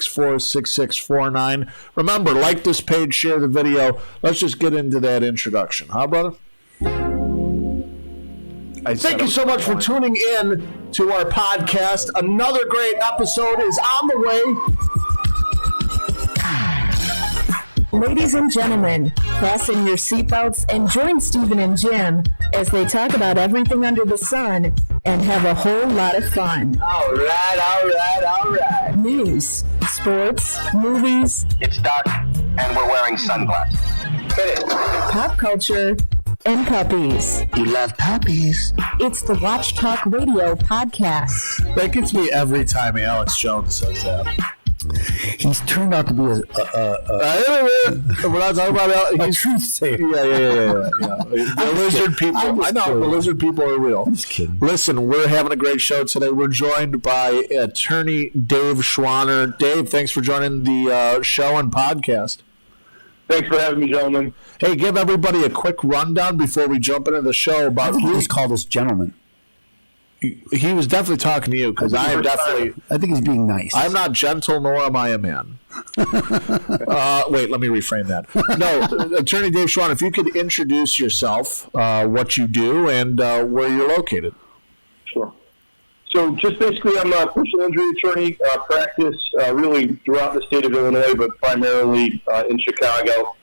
664-6649. Remember, like this page, share the video. Let's just get into that introduction. Huh, brother? Thank you so much for tuning in to our podcast. Another great episode is on the way. Ladies and gentlemen, fasten your seatbelts and join Stephen and Jim as they talk about everything under the sun and have a whole lot of fun. All right. News, sports, movies. It's dark, and we're wearing sunglasses. Hit it. Pop culture, and puppies. You love puppies. It's the Watch Talk Radio podcast. That gets me every time Alex Jones says that. He's turned out to be we're not talking about a truth sayer. Yeah. The lizard people. I know the lizard people are real. I'm just kidding. Listen, we're having a great show today. We're joined by attorney Dave Schwaner. Dave, thanks for joining the show and podcast. Thanks for having me, gentlemen. Hey, give everybody a quick rundown before we jump into the show about who just called us gentlemen. He was definitely talking to you because I think he's being nice. I'm not gentle, nor am I a man. Wait, let me reframe that. No, Attorney Dave Schwaner, if you could introduce yourself, what you do, and where you're located. Sure. So just basically, I'm a personal injury attorney, practice really throughout the state of Illinois, but primarily in Chicago.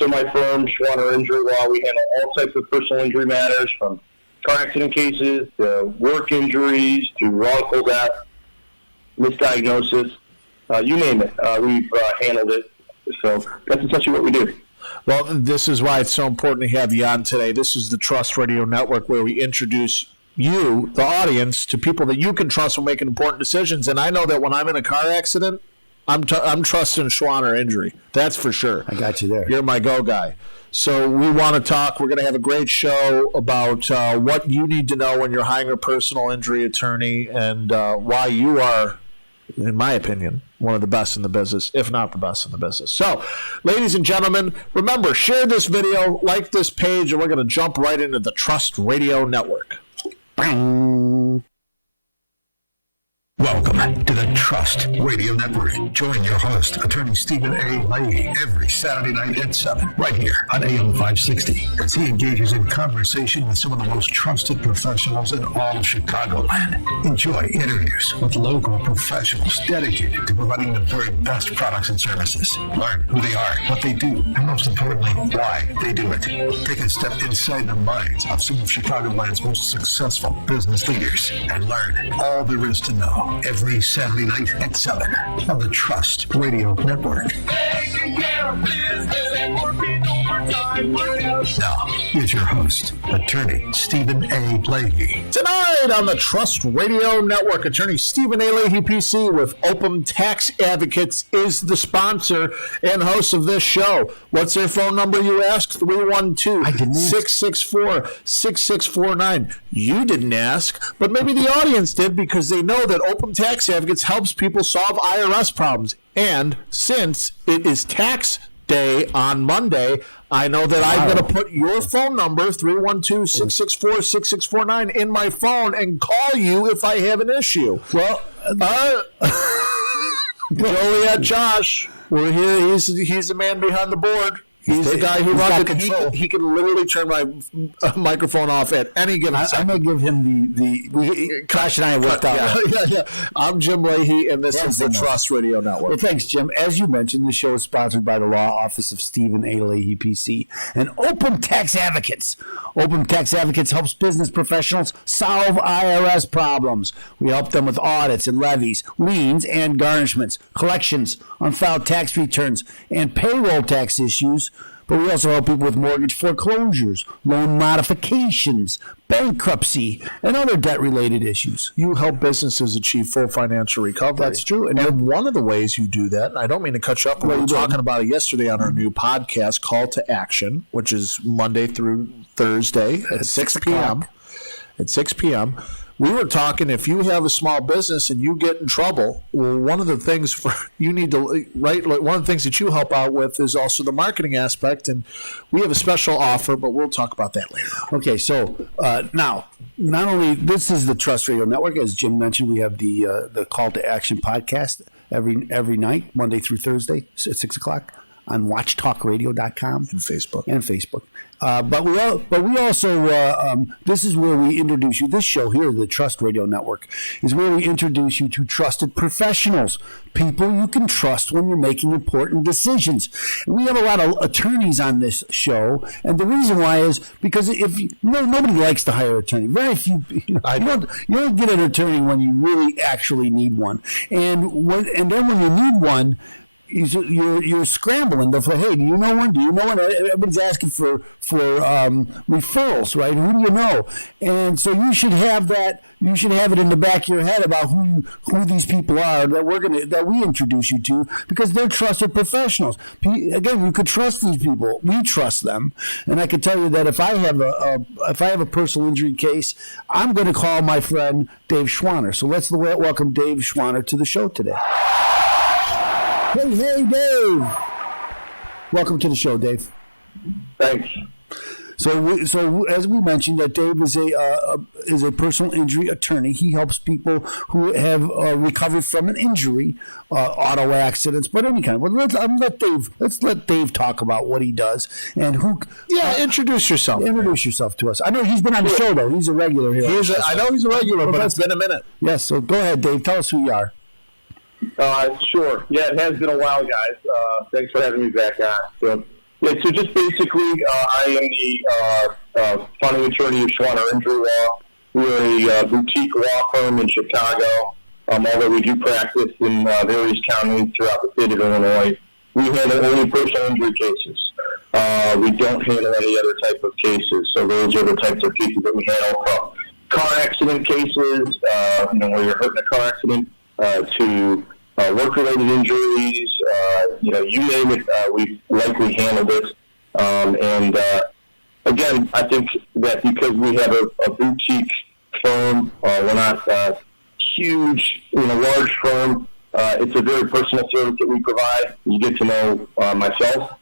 So my firm, Schwaner Injury Law, we handle all types of personal injury matters, from car accident cases to work injuries to wrongful death, misdiagnosis, you name it. We've handled it. So that's essentially what we do. Well, this is why it's so important to have you on today. This is the Trust Radio Network, where we introduce you, the audience, to people that you can trust when making important decisions. And I know that when I'm in a car accident, I'm trusting Schwaner Injury. That's for sure. I got you there. You're my go guy. So we want to talk. We're going to have a great show about what you need to know when you're hiring a personal injury attorney, and why you are, in my opinion, one of the best in the business, if not the best in the business. So, ladies and gentlemen, remember, share this video, like this page, and we're going to jump right into the Trust Radio Network. Bang. Welcome to the Trust Radio Network. Join your host, attorney Stephen A. Leahy, every Saturday night at 7, right here on AM 560, as he engages in conversation with some of the most trusted professionals in all of Chicagoland. Enjoy interviews with local professionals dedicated to providing the very best products and services. Learn who they are, what they do, and most importantly, why they do it. Take a step inside the minds of some of Chicagoland's most successful business leaders and learn all there is to know. Every Saturday night at 7 on the Trust Radio Network. Now, here's your host, attorney Stephen A. Leahy. Tonight on the Trust Radio Network, attorney Stephen A. Leahy, PC, with Opum Tax Advocates, is the sponsor and host of this show. What's their phone number, you ask? 312-664-6649. You didn't ask, but maybe the audience did, because they know that Opum Tax Advocates helps people solve IRS problems. And since it is tax day on Monday, I know that I'm going to put your phone number, 312-664-6649, in my phone and call you if I have an issue. Well, Joliet Josh, we're here. He's the man behind the board. He's the guy who runs it. He can literally turn my microphone off at any given second. I'm going to give him the Josh and I worked out. Yeah. I'm Jim Leahy, and this is the Trust Radio Network. Well, thanks, Jim. As you mentioned, the show is sponsored by the Law Office of Stephen A. Leahy, PC, and Opum Tax Advocates. Opum Tax Advocates helps business professionals solve IRS problems. We help them with audits and levies, liens and garnishments, collections, unfiled tax returns, and payroll tax issues. But we also help people with mortgage foreclosures, loan modifications, bankruptcy, and other debt-related issues. You help businesses achieve full financial recovery. That's true. And one of the ways you do that, and I don't mean to cut you up, but we were talking about it yesterday on our new podcast, Call to Action, which is Monday through Thursday at 6 p.m. At 6 p.m., we were talking, if you have a small business and you get in trouble, well, one of the things you need to right. One of the things that you help out with is also the marketing aspect, and we have a special offer, but we'll talk about that later. Okay, so now, not only this is the Trust Radio Network, as Jim mentioned, we have the Call to Action podcast every night, Monday through Thursday at 6 o'clock on WatchTalkRadio.com And Facebook. But we also this is where we introduce you. This show here, the Trust Radio Network, is where we introduce you to trusted professionals, people you can trust when you're making important decisions. We have a lot of attorneys on this show, and the reason why is because nobody likes to hire an attorney. Very few. You don't get an attorney when you really actually need one, and then when you need one, you're scrambling to say, hey, do you know one? Do you know one? Everybody's asking for referrals, right? Who do you know? And so you should have that. You should have it in the back of your head about who these people are that we introduce you to, because they're trusted professionals. Again, you could trust these people. We trust them, and I can tell you that if I have a personal injury case, I'm going to call my friend Dave Schwaner. So let's welcome Dave Schwaner to the show today. Hey, Dave! Welcome to the show, Dave. Thanks. So as we mentioned, that Dave is a personal injury attorney. He helps people who have recovered from an injury, auto accidents, but any kind. Well, let's let Dave talk about what he does and who. Yeah, introduce yourself. Introduce yourself to us. I know he's been on the show though. He's a regular here. I know he's a regular, but it's been a minute. Yes. So go ahead, Dave. Tell us who you are. Sure. Yeah, it has been a while, guys. Thanks for having me back on. So just basically, I am the founding attorney of Schwaner Injury Law. We're a boutique law firm in Chicago, although we do practice in various counties throughout the state of Illinois. We handle only personal injury cases. We don't handle any other type of cases. So those are the types of cases that we handle, from car accident cases, where you're hurt in a car accident, to work-related injuries, you name it, we've likely handled it. Again, I think that because we have a boutique firm, we're not a huge, large firm. It's a very personal service that we provide. You get to know myself.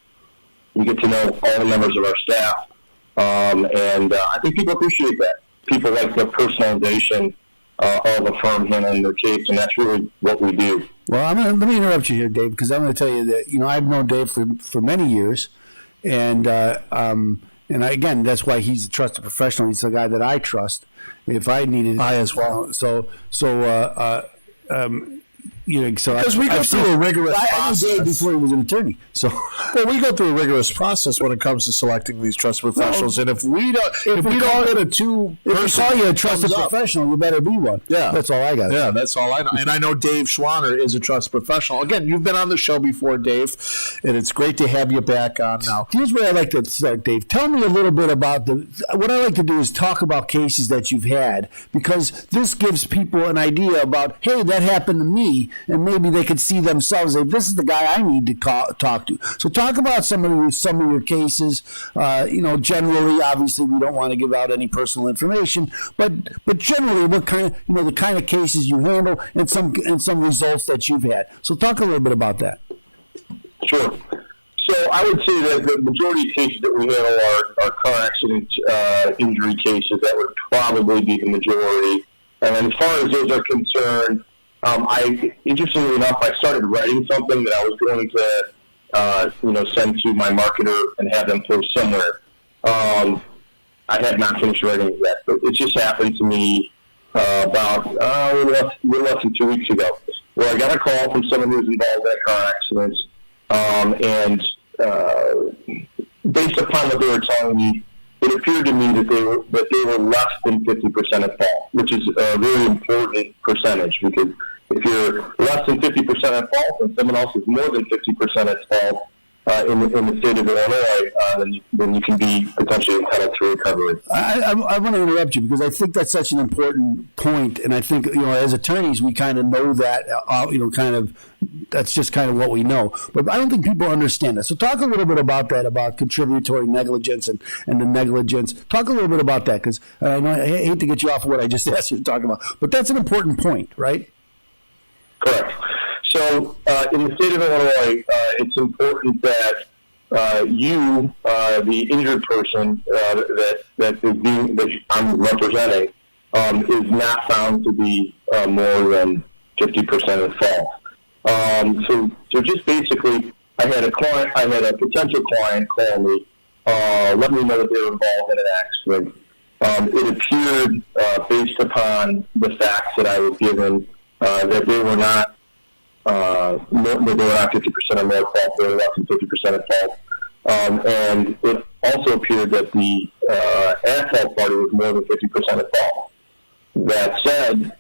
You get to know all the members of our staff. I think people appreciate that. People like the personalization of a firm handling their case, and that's really what we do. Well, let me interrupt you here, Dave, because I'm going to tell you that I've known Dave for many years, and again, that's why he's a trusted professional. He's the guy that I trust. If I needed, I as well. Because we go through a rigorous process. I knew Dave before he was an attorney. So, we go through a rigorous process when it comes to selecting these trusted professionals. And if we don't get a two, if we call you a trusted professional, you better be one. Yeah, that's all I got. Yeah, that's all I know. And I know Dave Schwaner is a trusted professional. Again, you've been on the show before, Dave, and it's great to have you back on now. Here's where I like to start, Dave. Tell me a little bit about what I like to do is talk about cases that you've had, because this gives people an idea about, hey, that happened to me. And maybe they could see themselves, say, this is the guy I need to talk to. So talk about some of your cases. Generally, obviously, we don't want to give out any personal information, but generally, what kind of, the kind of cases you handle and some results that you've had. So talk a little bit about that. Sure. So I would say that the majority of cases that we handle are car accident injury cases. That would probably be the majority. And as far as those are concerned, interestingly enough, I started writing something that I was going to, send to my marketer and have them post somewhere. I had not finished writing it yet, but it just happened to me about a little less than 2 weeks ago, where I got a call from someone who was involved in a car accident, and based upon what they were telling me, it appeared to me that they were less than 50% at fault, which is a very important percentage, because if you're less than 50% at fault and someone else is more than 50% at fault in the state of Illinois, then you can be potentially entitled to recovery. I want to interrupt you, because I think that's such an important point, and I think as attorneys we kind of know that kind of that's just kind of what we know. But I don't think people understand that. So talk a little bit about that, about contributory negligence and the negligence. Talk a little bit about that, because I hate to get you off of what I just asked you to talk about, but that's an important point, right? Correct. So in the state of Illinois, it's important that you, the injured person that I'm representing, is not found to be more than 50% at fault. So just basically, I had a potential client call me, let me know that they were involved in an accident. It appeared, based upon the facts that I was given, that they were not 50% or more at fault. They were less than 50% at fault. And it also appeared that the at-fault party was more than 50% at fault. That said,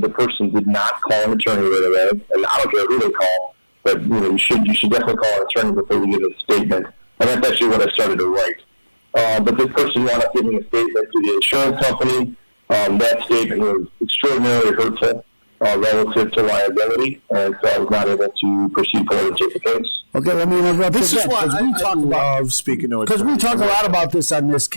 the person did not call an attorney right away, and I don't care who they call, but you should definitely call an attorney before you give a statement. And that's actually what I started to write. But this person wound up giving a statement to the insurance company. That statement was extraordinarily hurtful relative to liability, and so I was not able to proceed forward and take the case. Okay, let me interrupt. This is what we talk about. Speaking to it, because we talk a lot about this on this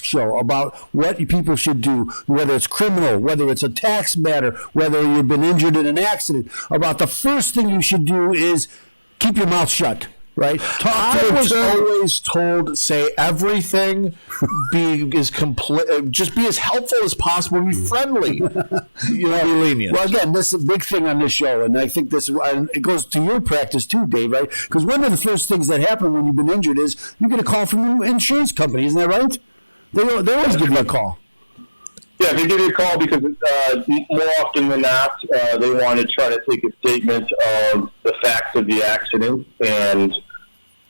show, about what people should do, whether it's criminal, whether it's a tax matter, whether you've been injured in an accident. About the first thing you should do is keep your mouth shut. Right. I was always told, say everything, just be as helpful as possible, be friendly, be lenient. Well, again, this is a big thing on this show, and I think it goes to your practice too, Dave. Right? Because one of the first things that happen when you've been injured is you get a call from the insurance company. Isn't that right? They always give you a call. Yeah, they give you a call because more often than not, they want to try to take a statement of the facts of the accident and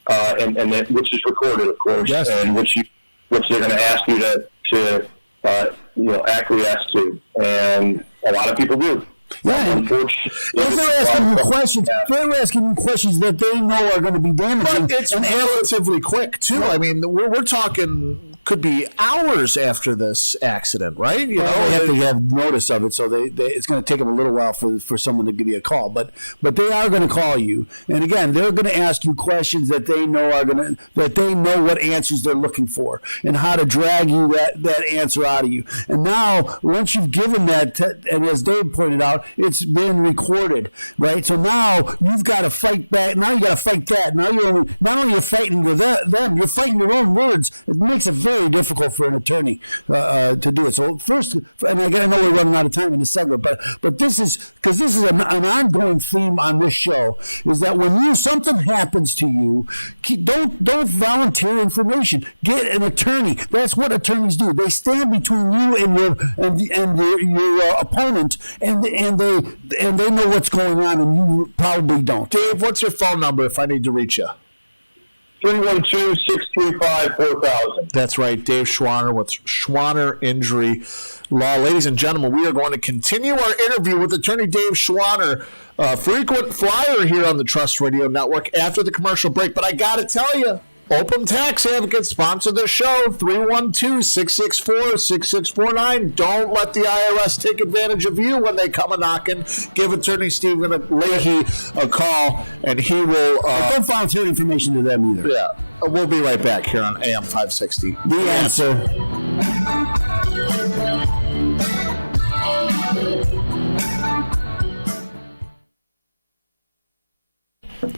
that, which is recorded, of course, yes. And which they're going to ask you to acquiesce to, and a lot of people do. Yeah, if they're asking you questions that they know are going to be damaging. But it's relatively quick too. Yeah. I mean, we're talking could be hours after this accident, right? They have to have notice of it, so it's going to take them a little while for someone to give you a call. But they are going to call you, and again, they're going to ask you questions that they know what answers they're looking for and how to drag you that answer out of you. And now, once you've given that, and as Dave pointed out, it's been recorded, right? So now you've got to fight back. Now you got to fight that. Now not only you're fighting with them, you're fighting your own words. It makes it very difficult for an attorney to do it. So first, and I know we're running out of time in this segment, but this is because this is an ongoing theme on this show, is that when something happens to you, don't volunteer information. Get an attorney. That's what attorneys do. They stand between you and your opponent, and they know what's going on, and you probably don't. Dave, what's your phone number if I need to reach you? 312-635-4000. That's right, Dave Schwaner with Schwaner Injury Law. Ladies and gentlemen, we are going to continue our interview with attorney Dave Schwaner, frequent flyer here on the Trust Radio Network, after the commercial break. But I got to tell you, Open Tax Advocates sponsor the show, 312-664-6649. Don't let the IRS take advantage of you when they come a-knocking. Give attorney Stephen Leahy a call, and he will... don't volunteer information to them either. Yeah. We'll be right back here on AM 560. The Answer.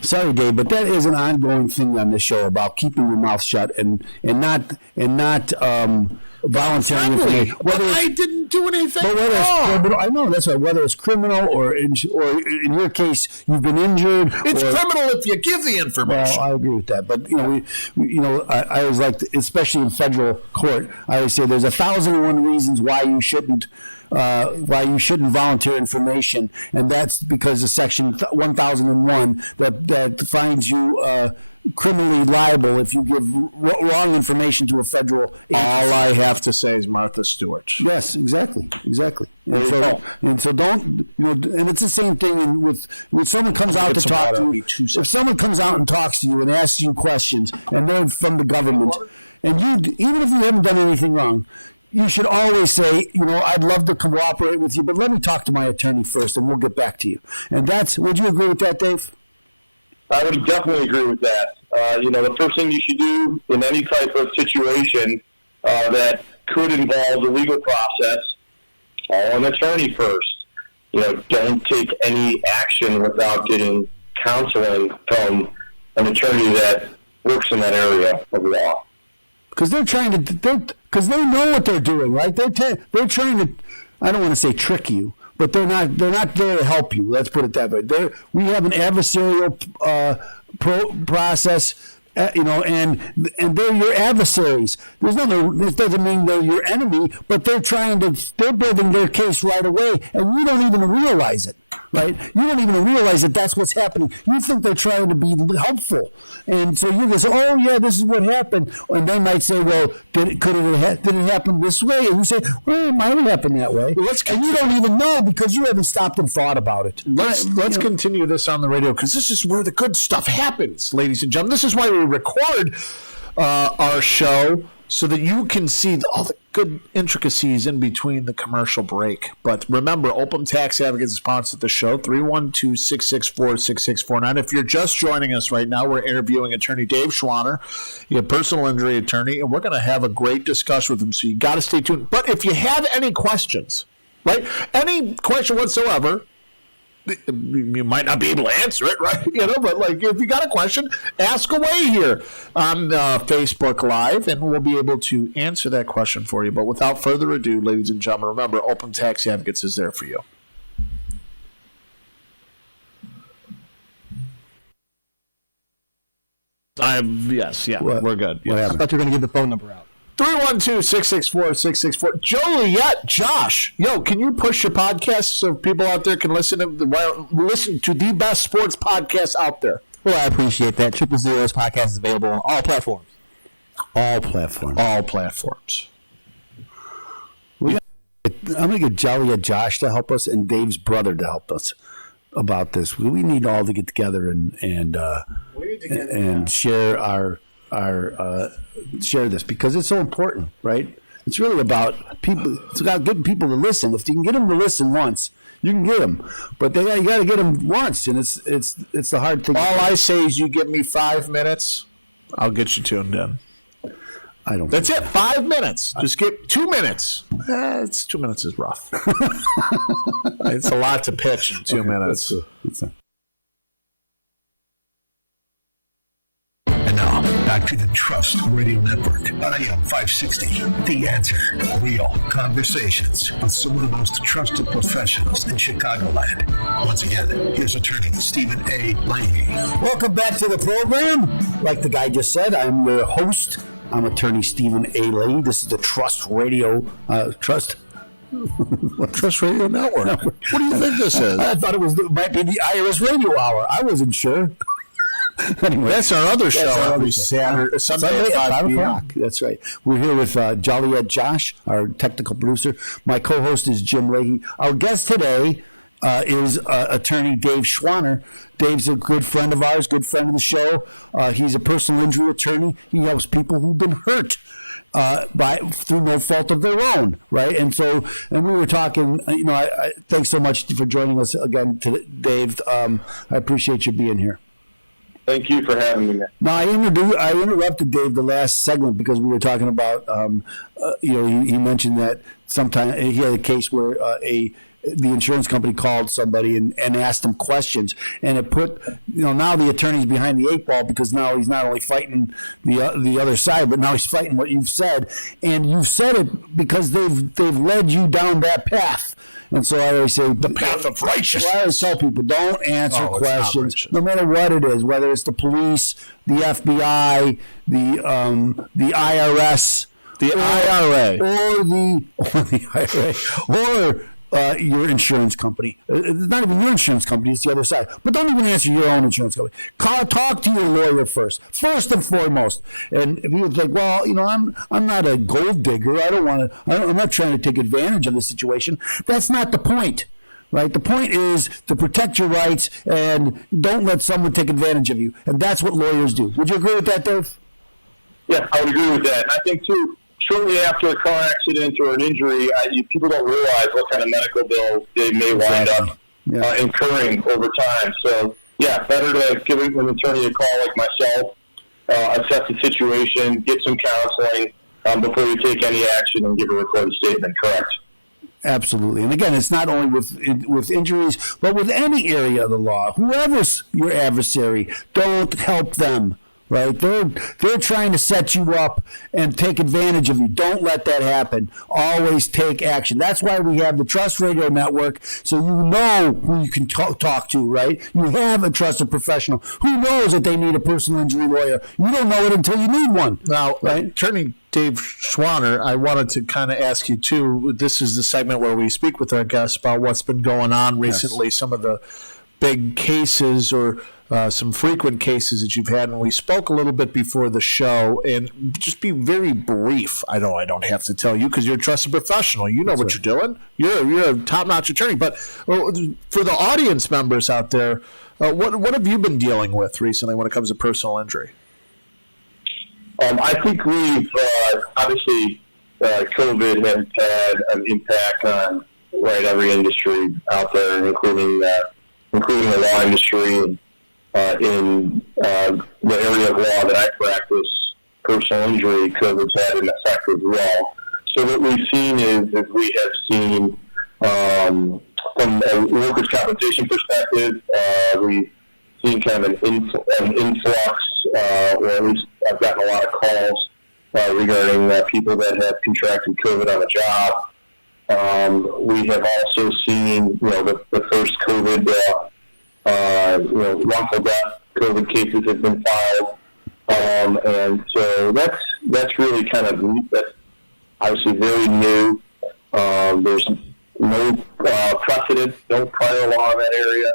Sorry, Dave, but that is an ongoing thing on this show about keeping your mouth shut and not volunteering information. I didn't do anything wrong. I know that's right. Whether it's criminal or in your case you've been injured. It's criminal if you give the information. Well, I agree with that, but I always like, especially in federal court, I always say there's 1,001 reasons why you shouldn't volunteer information, and that's because of Section 1001 that finds you criminally liable if you give wrong information to a federal agency. All I have to say is Martha Stewart. Yes, exactly. And so don't, and it's the same thing with someone comes out to talk to you. If someone comes out and talks to you and asks you questions, and they're from the government, and even if you haven't done anything wrong, you should always say, I'd love to cooperate with you, but let me talk to my attorney first, and we'll get back to you. And would you agree with that, Dave? I would definitely agree with that. The first thing you should do in any type of situation that could involve the legal process, call an attorney first. Don't take any action without getting counseling from an attorney that works in that area of law. Because they're trying to, because they know what they're doing, right? They're trying to, I don't want to say trick you, but they're not there to help you. Let's put it that way. We have an adversarial process. And they're your adversaries. This doesn't mean they're your enemy, but they're building their case right away, and you don't even realize it, right? You don't even realize that that's what's happening. You think they're trying to be helpful, and so you go, "Oh yeah, this is what happened," and they might say, "Well, did it happen this way?" And you say, "Well, it might have happened that way," and you don't even know because you haven't stopped and thought about it. Let's continue this on the radio because this is where the good stuff happens, ladies and gentlemen. This is why we record our show so that you can see all the good intricacies in between the commercial break. But remember, Open Tax Advocates sponsored the show, 312-664-6649. If you're just joining us right now, we're interviewing attorney Dave Schwaner, a personal injury attorney, and we're going to have a great discussion with him, so you got to stay tuned. But if you have any questions, right, any question whatsoever, you might not be able to answer it, right? But if you got a question, ask away here on Facebook Live, and we'll be able to answer that question for you. But without further ado, ladies and gentlemen, remember, Open Tax Advocates is there for you. We're good. Yes. I thought you were going to give the phone number out. 312-664-664. Joliet, Josh, can you push your podcast so people out there can listen to the best sports podcast out there? Well, I appreciate that. 000's podcast is available on all platforms. All platforms. All platforms. I'm going to get Joliet Josh to help us and Dave's brother to help us about this. We need all to get together and share our share this because it's so important, right? It's really about people. It's about getting people to listen. If you can get them to listen once, you can get them. But you got to get them once, and it's the hard thing. All I say is, you give me 5 minutes, I'll get you tuned in. I don't. That's it. 5 minutes. Just get 2 minutes. 2 minutes is rough. It's a lot to pitch in 2 minutes. And now, back to the Trust Radio Network on AM 560. The Answer. Real conversations with some of the most trusted professionals in Chicagoland. Once again, here's attorney Stephen A. Leahy. Welcome back to the program. Like the guy just said, I'm your host. I'm attorney Stephen A. Leahy. This is the Trust Radio Trust Radio Network. What do you think this is? I thought it might be the IRS Radio Hour. I wasn't sure. Anyway, that's our other show every Sunday at 5 o'clock. That's right. We're here with Joliet Josh, our technical producer. My co-host is Jim Leahy. Our guest today is attorney Dave Schwaner. Dave's a good friend of ours, good friend of the show. He's a personal injury attorney. He helps people who've been hurt through no fault of their own, right? And we were talking. I thanks so much for joining us again, Dave. I appreciate you being here. Thank you for having me. No, I interrupted Dave the last segment because we were talking about, he mentioned that sometime he had a case where the insurance company called somebody and asked him questions, and it put, now the attorney's behind the 8 ball because now he's not only fighting the other side, but now he's fighting what you've said, and you've said it because they've led you down that path. And so I always say the path of righteousness. I always tell people, don't answer questions, no matter what it is, whether it's the police, the FBI, the IRS, the IRA, or your insurance company. It's not even your insurance company, it's the other side. But don't even answer your own insurance company. Talk to your lawyer first and foremost. And if you think, well, I'm not a gold digger. I'm not trying to take advantage of the situation. That's not the point. Right? The point is to protect your rights and don't let someone take advantage of you. And that's what lawyers do. Would you agree with that, Dave? Yeah, I would agree with that. And I think, too, shortly after a car accident or an injury, people don't realize what kind of medical bills they may wind up incurring over time. So, yeah, better to give an attorney a call like myself, assess the situation, get some counseling before you take any action and give a recorded statement. Correct. Absolutely. And again, it's not only with injuries, but with any area of the law. Whoever's your adversary, don't help them. Right? They're trying to set you up and take advantage of you. Don't let that happen. Always take action. That's why we have the Trust Radio Network, so you know who you can talk to, right? You have a trusted professional who knows that they need a personal injury lawyer. You don't know it until you need one. Now, right? Attorney Dave Schwaner, I wanted to kind of ask you, too, this is the segment where we speak with our guests about what's been going on recently, some of the big cases or some frequent cases that you've had, and we spoke a little bit before the show, and just be very brief. I know I don't have to tell you because you're a trusted professional. You know what you're doing. You're a top-notch attorney. But for the audience members out there, what have you been dealing with recently when it comes to personal injury? I think we've obviously COVID has had an impact on every industry out there, including the law industry. In the area of law that I practice, personal injury, COVID's had an effect as well. So what we've seen is we have seen, from a workers' compensation perspective, we've seen kind of an influx, or at least I've gotten a lot of calls regarding people that have contracted COVID on the job. We have also seen, the first COVID wrongful death COVID cases have been filed, and so that's really kind of that's obviously very new. There's no precedent, no prior law in that area.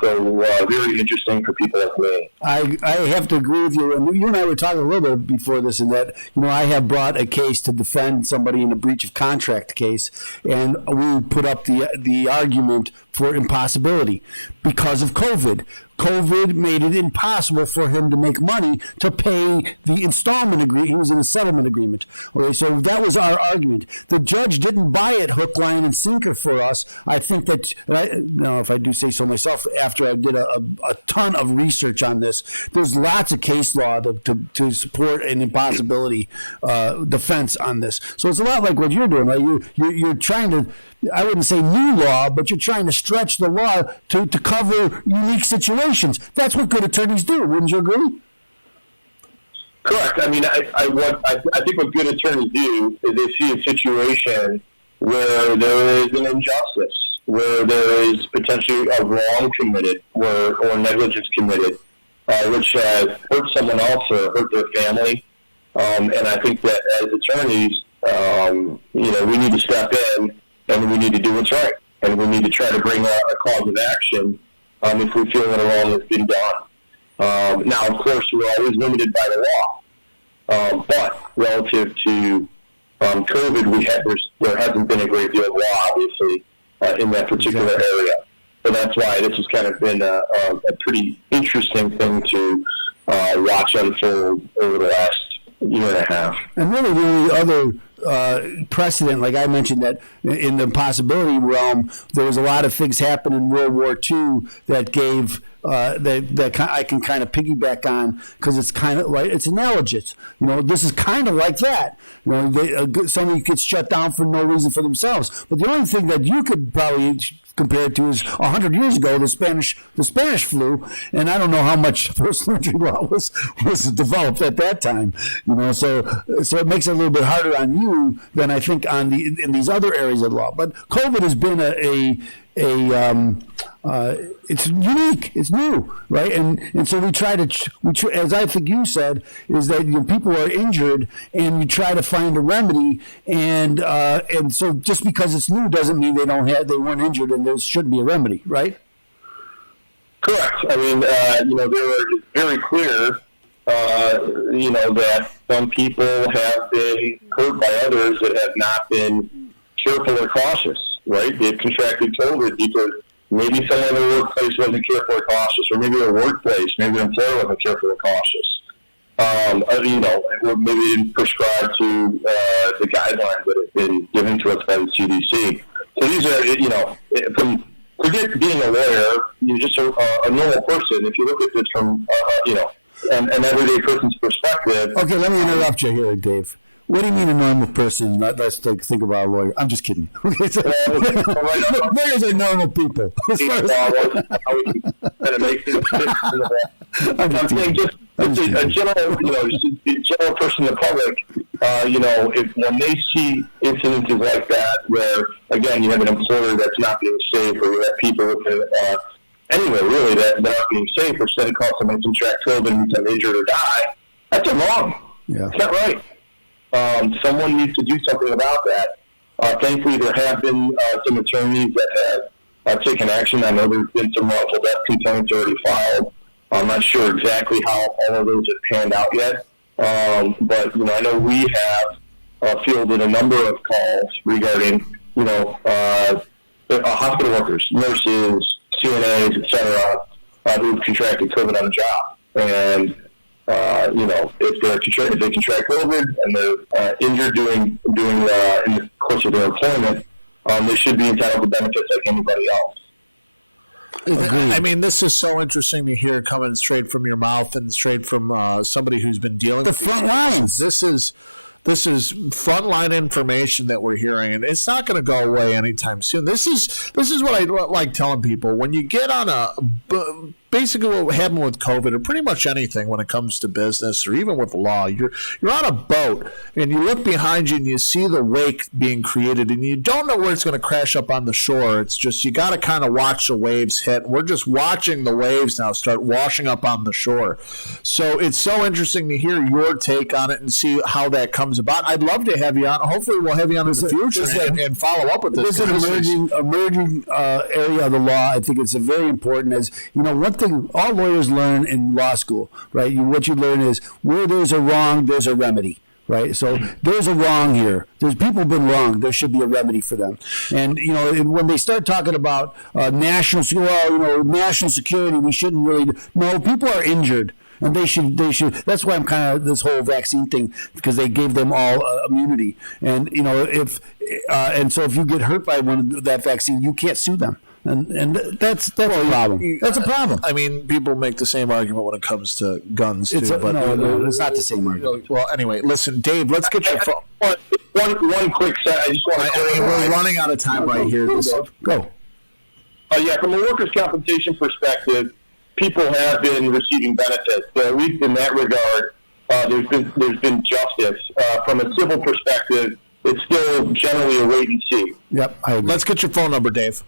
So very interesting for people like me. I have to agree with you. And you and I were talking a little bit before this, in that I have brought a case to defend somebody in a breach of contract case, and we put up the argument for impossibility because of COVID. COVID made it impossible for him to make money to pay the installment agreement. He was in a settlement agreement. Okay, so that was our argument. The judge didn't buy it hook, line, and sinker for us. I think that, if I do say so myself, after I did a ton of research on this, there's lots of case law to support an impossibility defense on this. So it's a lot like what you're doing. Right? You're trying to, I wouldn't say new law, but you're trying to stretch the law to cover unique situations. That's what good attorneys do. Wouldn't you agree? Correct. I mean, I think what good attorneys do is they see a situation where there is an injustice, where there is potentially a wrong committed or negligence committed, which has hurt someone else or hurt their family. And I think that as attorneys, we need to step in and we need to do what's right. And we need to try to bring a cause of action if we feel that a wrong has been done. Now, of course, we're always limited by the law. But relative to COVID, there hasn't been a great deal of law, obviously, in that particular area. So that's why this has kind of been a pretty interesting thing to watch unfold over the last year and a half. And really, the only other precedent, like I mentioned, that in the possibility realm, there was a lot of things happen in World War II that gave that I can kind of piggyback on, because it's kind of like, it's analogous. This is kind of like that. Somebody gets shut down for no reason for themselves. But the only thing that you could probably compared to is 100 years ago, the Spanish flu, and I don't know how much personal injury law was developed at that time. So it makes it a little bit harder on you than I think in these other areas of law. But COVID has been it's unique, it's new, right? And so we try, as I think you said, is that people are injured and you try to find a remedy, and so just because it's new doesn't mean they weren't injured and there should be a remedy, right? Correct. I mean, it's very clear, that some people have been hurt by others that have not been careful or cautious, right? They've contracted COVID because maybe someone in the workplace wasn't careful or cautious, or maybe their workplace, maybe the employer wasn't careful or cautious. maybe didn't prescribe to the guidelines that have been given to us by the CDC. So these are, forget being a lawyer, you're just a normal person. If you look at this from, an everyday person's perspective. Okay, let me interrupt you here, Dave. What do you mean a normal person? Let's think about a lawyer. I'm just kidding. Okay, so, lawyers are normal people. I'm saying just a general person in the public. When they see incidences like that, where again you have an employer that's not being safe, or you have people anyway, really that aren't being safe, or suddenly cause someone to contract COVID and become injured or die, that's wrong. Yeah. It's not right. Someone needs to do something about that. Thankfully, there have been some attorneys that have taken action. I know there's been some wrongful death complaints already filed. I'm not sure exactly how all of those have panned out yet. But, I know we have fielded a number of calls regarding, hospital workers, nurses, CNAs, et cetera, who've contracted COVID on the job. And, if they contract COVID and they're injured doing in the course of their employment, they should be entitled to benefits like anybody else. Agreed. I mean, this is so interesting to hear coming straight from your mouth and straight from somebody who's been dealing with the front lines. This is frontline information that we're hearing, and it's not going to go away anytime soon. This is what I like telling people. When you get on basically what happened with COVID, or pretty much anything when it comes to business, or even with law, you're on a boat and you look behind you and you see the wake being created, and you don't know where it's going to crash up on the shore. It's just you got to kind of watch the waves hit. We're just watching the waves now start washing up on the shore. So it's so interesting to hear your take on it and see how that comes about. I'd love to have you on. Hopefully we'll have you on in the future and follow up with this. This is an emerging area of the law. I think it's very important. As one thing all lawyers learn in law school, right? What you learn is where there's a wrong, there's a remedy. Right, so there's a wrong here. There's people been wrong. There should be a remedy for them. And when they start talking about national security, we shouldn't really. No, people are injured, and they should. That's why I'm kind of this whole vaccine thing, because they gave them all immunity. And so if you get hurt by that vaccine, you can't sue them. And that's a problem. That's a problem. I mean, people make the same argument when it comes to guns too. It's not the same argument. Well, anyway, listen, Dave. Let's get your phone. One quick set. I just want to. We're running out of time right here. Go. From a workers' compensation perspective, people have been receiving benefits. So at least in that regard, there's been justice. From a civil perspective, it's still generally a wait and see. Yep. I agree. Let's get your phone number, Dave.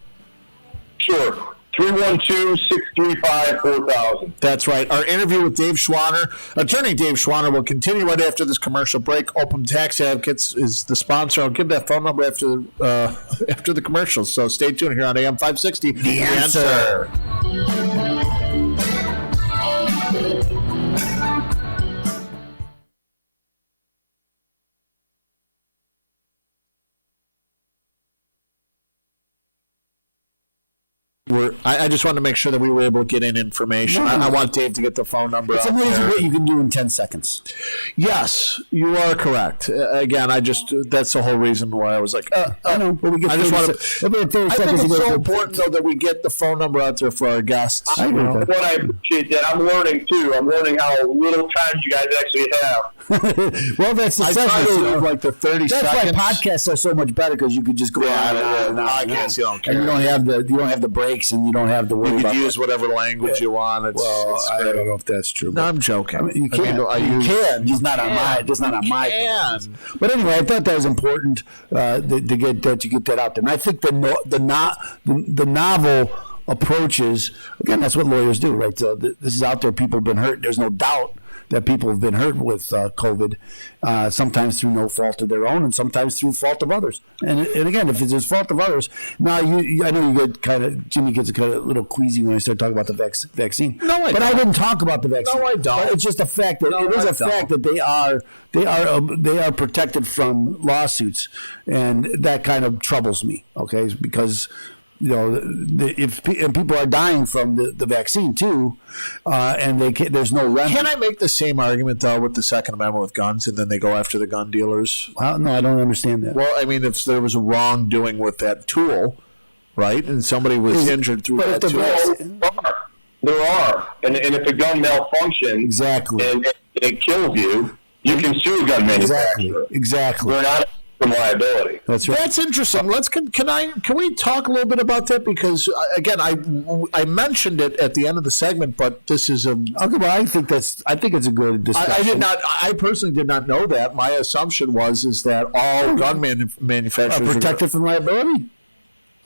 Sure. 312-635-4000. That's right. Our interview with Dave Schwaner, attorney Dave Schwaner, will continue right after this commercial break. Open Tax Advocates is the sponsor. I'll give that phone number after the commercials. So stay tuned here on AM 560. The Answer. I just wanted to make sure that we were able to get in information. I want Dave to get the phone number. It's amazing what you can do in 10 seconds. Yes, you are correct. Again, that's the whole reason why I was like, I know, but we get. I think it's so important though that we get the phone number out there for our guests. I appreciate that. I'm learning too. I'm learning how little time you guys actually have. Well, that's the second. Like the 30 that's seconds. Why podcasts are so much better, because you could just go on and on. Podcasts, you don't care. And you don't have the breaks, and you don't have the worry You about could use whatever language you want. I don't know if that's true. No, I'm joking. I mean, you can. You can. Just not on my. But anyway, I thought that was important to get that out there. And I think the novel approaches, again, that's what lawyers do, right? So this is out there. People have been hurt. There's no doubt that people have been hurt with COVID, sometimes through no fault of their own, and sometimes through fault of others. And again, if it's fault of others, now I know you get Jimmy gets a little queasy when I start talking about the vaccine. No, I don't. I didn't talk about the vaccine. No, I don't. But it's just a fact that fact that they are protected from lawsuits, and that kind of troubles me. Okay, because if and people are dying from the vaccine too, and there's no remedy. Can I make the same argument though with the Second Amendment with guns, and then they go after the gun dealers? No, I don't understand that. Well, I mean, if there was a wrongdoing with that tool, right, and somebody was injured through that tool. There are, and if a gun malfunctions, and it kills you, you can sue a gun manufacturer. Exactly. We're not from liability. That's right. That's interesting. Can we talk a little bit about that? Because again, I mentioned it at the end of the segment, but this is a. I think it's a good discussion. I personally did not know that. My assumption is that all gun manufacturers are protected from liability.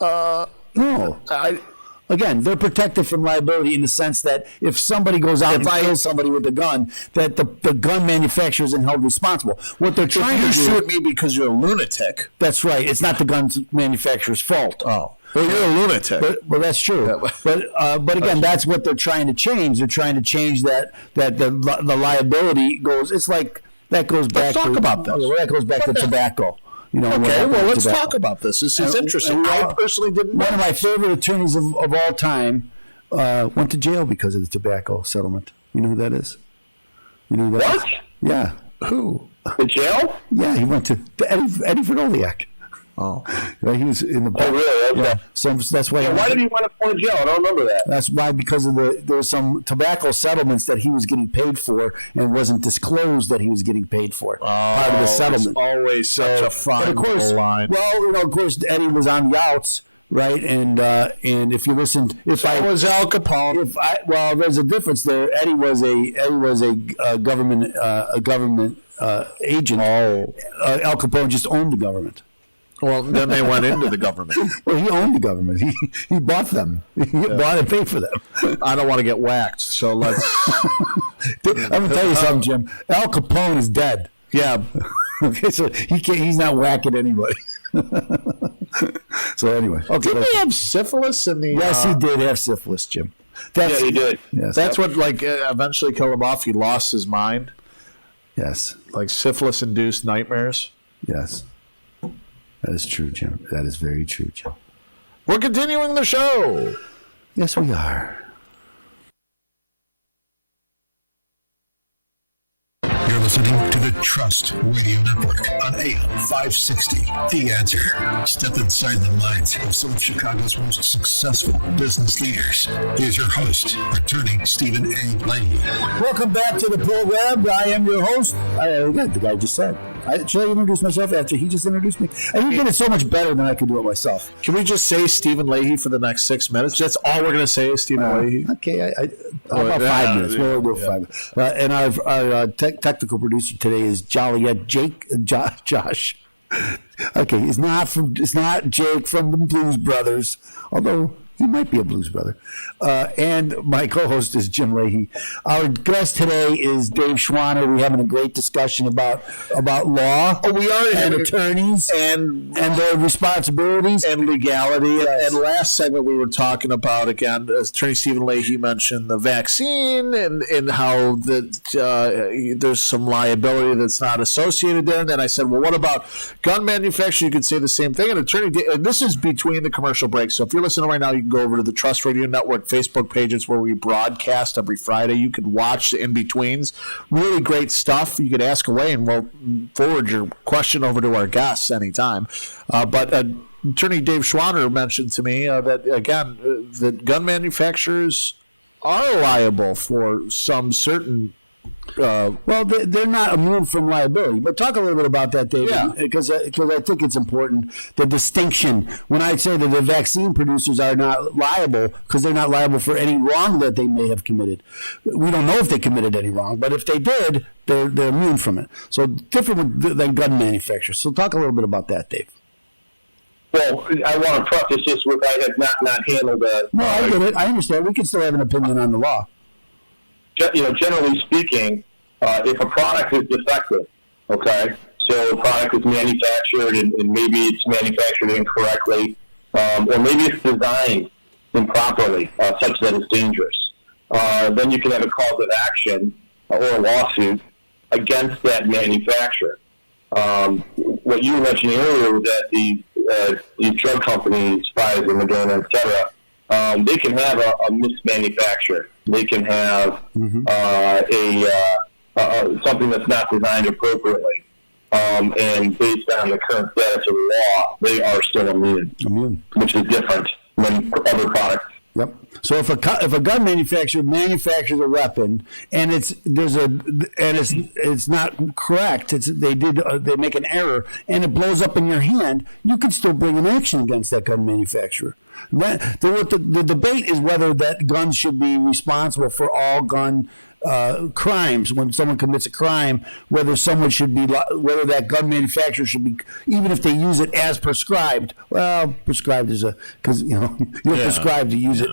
No. Again, they're protected from liability in the sense that if somebody goes out and kills somebody with a gun, that the gun manufacturer isn't held responsible. What they're trying to do... If you shoot me because you're a lunatic... That's right. It's not the gun manufacturer's fault. Oh. Well, you're a lunatic. Well, that's true. Yeah. But again, that's what they're trying to change. They're trying to change that the liability goes... It's like... That goes back Let's talk about this. That goes back to tobacco. Let's talk about this. This is interesting. I personally didn't know. One of my favorite attorneys of all time went to jail because of the tobacco settlement. You know who that is? You know who that is? Yeah. Who? The jail? Yeah, he went to Eddie Verdoliak. Oh. Right, he was in the... Oh, really? Okay. Yeah. So that's why... Why did he want to go to jail? I don't remember that. That's why, because of there was some tobacco settlements that he was getting paid for and wasn't disclosed that he was getting paid for. Part of the settlement. It's always such a fine line. Well, of course, Eddie was on the outs, right? And if you listened... was Al Capone. There's a difference there. Eddie was a government agent. Al Capone just owned the government. Well, then they went into the government. Well, he owned the government. He bought them. He bought and paid for them. I don't want to get whacked, so let's... I'm going to tell you something, Jim. Al Capone is dead. Yeah. Okay, so he's not whacking anybody. So anyway. Okay, didn't he have syphilis in the... Yes, he did have syphilis, Jim. Yeah, he did. Yes. That's what eventually killed him off. He lost his mind. Yes. Like syphilis-induced nightmares. Yes. That is true, Jim. That is very true, Jim. We're continuing the show. Yes, we are. You're listening to the Trust Radio Network on AM 560. The Answer. Step inside the minds of some of Chicago's most successful business leaders. Here's your host, attorney Stephen A. Leahy. Welcome back to the program. I am your host. The guy just said. Should I introduce myself after he just introduced me? And he did it so much better than I could do it myself. Can we just say Stephen Leahy for the next 6 minutes? That's all we're going to say is Stephen Leahy. Okay, about 5 minutes. We'll do 5 minutes. And our technical producer today is Joliet Josh. Okay, it's not Jake from the Blues Brothers, although he might be a blues brother. And my co-host is Jim Leahy. Our guest today is Dave Schwaner. We're having a great discussion about law. Oh, we are, and attorneys and their responsibilities and legality. Yes. And last segment we were talking about, again, as Attorney Stephen Leahy mentioned the vaccine and how there's some liability that's not associated there. And then I said, well, what about gun manufacturing? You could say the same thing. And this is between the commercial breaks. So if you're listening right now, you can go over to the Trust Radio Network Facebook pages where we broadcast every Friday. You can watch the in-betweens. Really great stuff. You could ask away, and we'll forward your question over to our guests anytime. But Attorney Dave Schwaner mentioned to me that, again, that gun manufacturers are liable for some certain... they're not immune from liability. But talk a little bit about that, David, because I think it's important, the distinction. When I say that the vaccine producers are not liable, because they're not liable for any wrong that they may have committed. We don't know if they committed any wrong, but if they did, they're immune from it. So different than gun manufacturers. So talk a little bit about that, Dave. Well, I want to preface this with I have not handled that. No, I get it. I understand. We can still have an opinion on the law. Generally speaking, if a product is defective, okay, so a product is manufactured and maybe it's manufactured incorrectly, or maybe it's designed improperly, such that it's dangerous, then you can have a cause of action or a lawsuit against that manufacturer. What you were mentioning earlier was that these drug companies, Pfizer, Moderna, et cetera, they can have a mismanufacture. They can have something that's not designed appropriately. And based on the current status of the law, they are still immune, which is different than other products. Yep. So if a gun manufacturer manufactures a weapon and it's not correct, they make an error and it blows up in your hand, you can still bring an action against that gun manufacturer. The debate is whether that gun should be responsible for all gun crimes. When someone commits a crime, whether that gun manufacturer should be, even if they use it as prescribed. Well, prescribed is because you're prescribed to use it,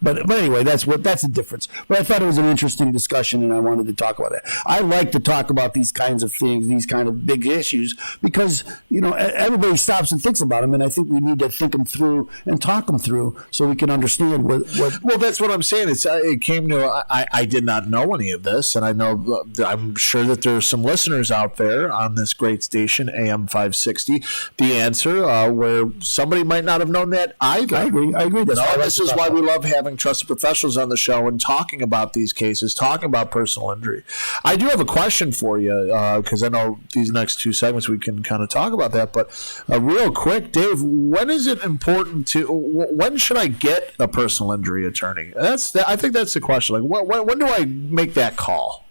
But anyway, that's the difference. But I thought it was an interesting discussion, and I wanted to talk about it. I like to talk about these kinds of things, these kind of big issues, because everybody stops and thinks about them, and I think we need to think them through and talk them through so we can understand what. Well, that's what I'm saying. It came to I did not know any of this, and I'm sure that there are some listeners out there on this great station, AM 560, The Answer, where somebody might not have known that either. I agree. This is why we love having trusted professionals on the show and talking about these cases, talking about personal injury. I do have a question for you, because I know these next two segments we can kind of talk about that, but real quick, Dave, when is it important when should I get a personal injury attorney? I think that's the question. Like, when do I make that call?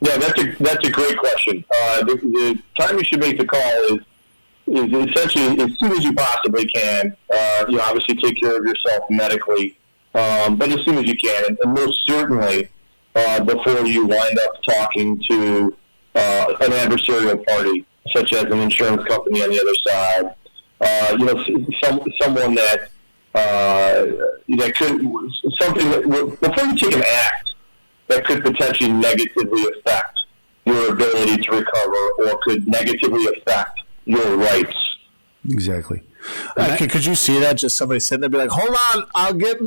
Yeah, that's a great question. The time you should make the call is essentially as soon as you possibly can. Obviously take care of yourself medically, but as soon as you can, and most certainly before you wind up talking to an adversarial party, such as an insurance company on the other side. Someone that could something that before you take an act that could potentially negatively affect your ability to recover or could negatively affect your rights. Exactly. Could you see that? Just somebody sitting there be like, hold on, I'll get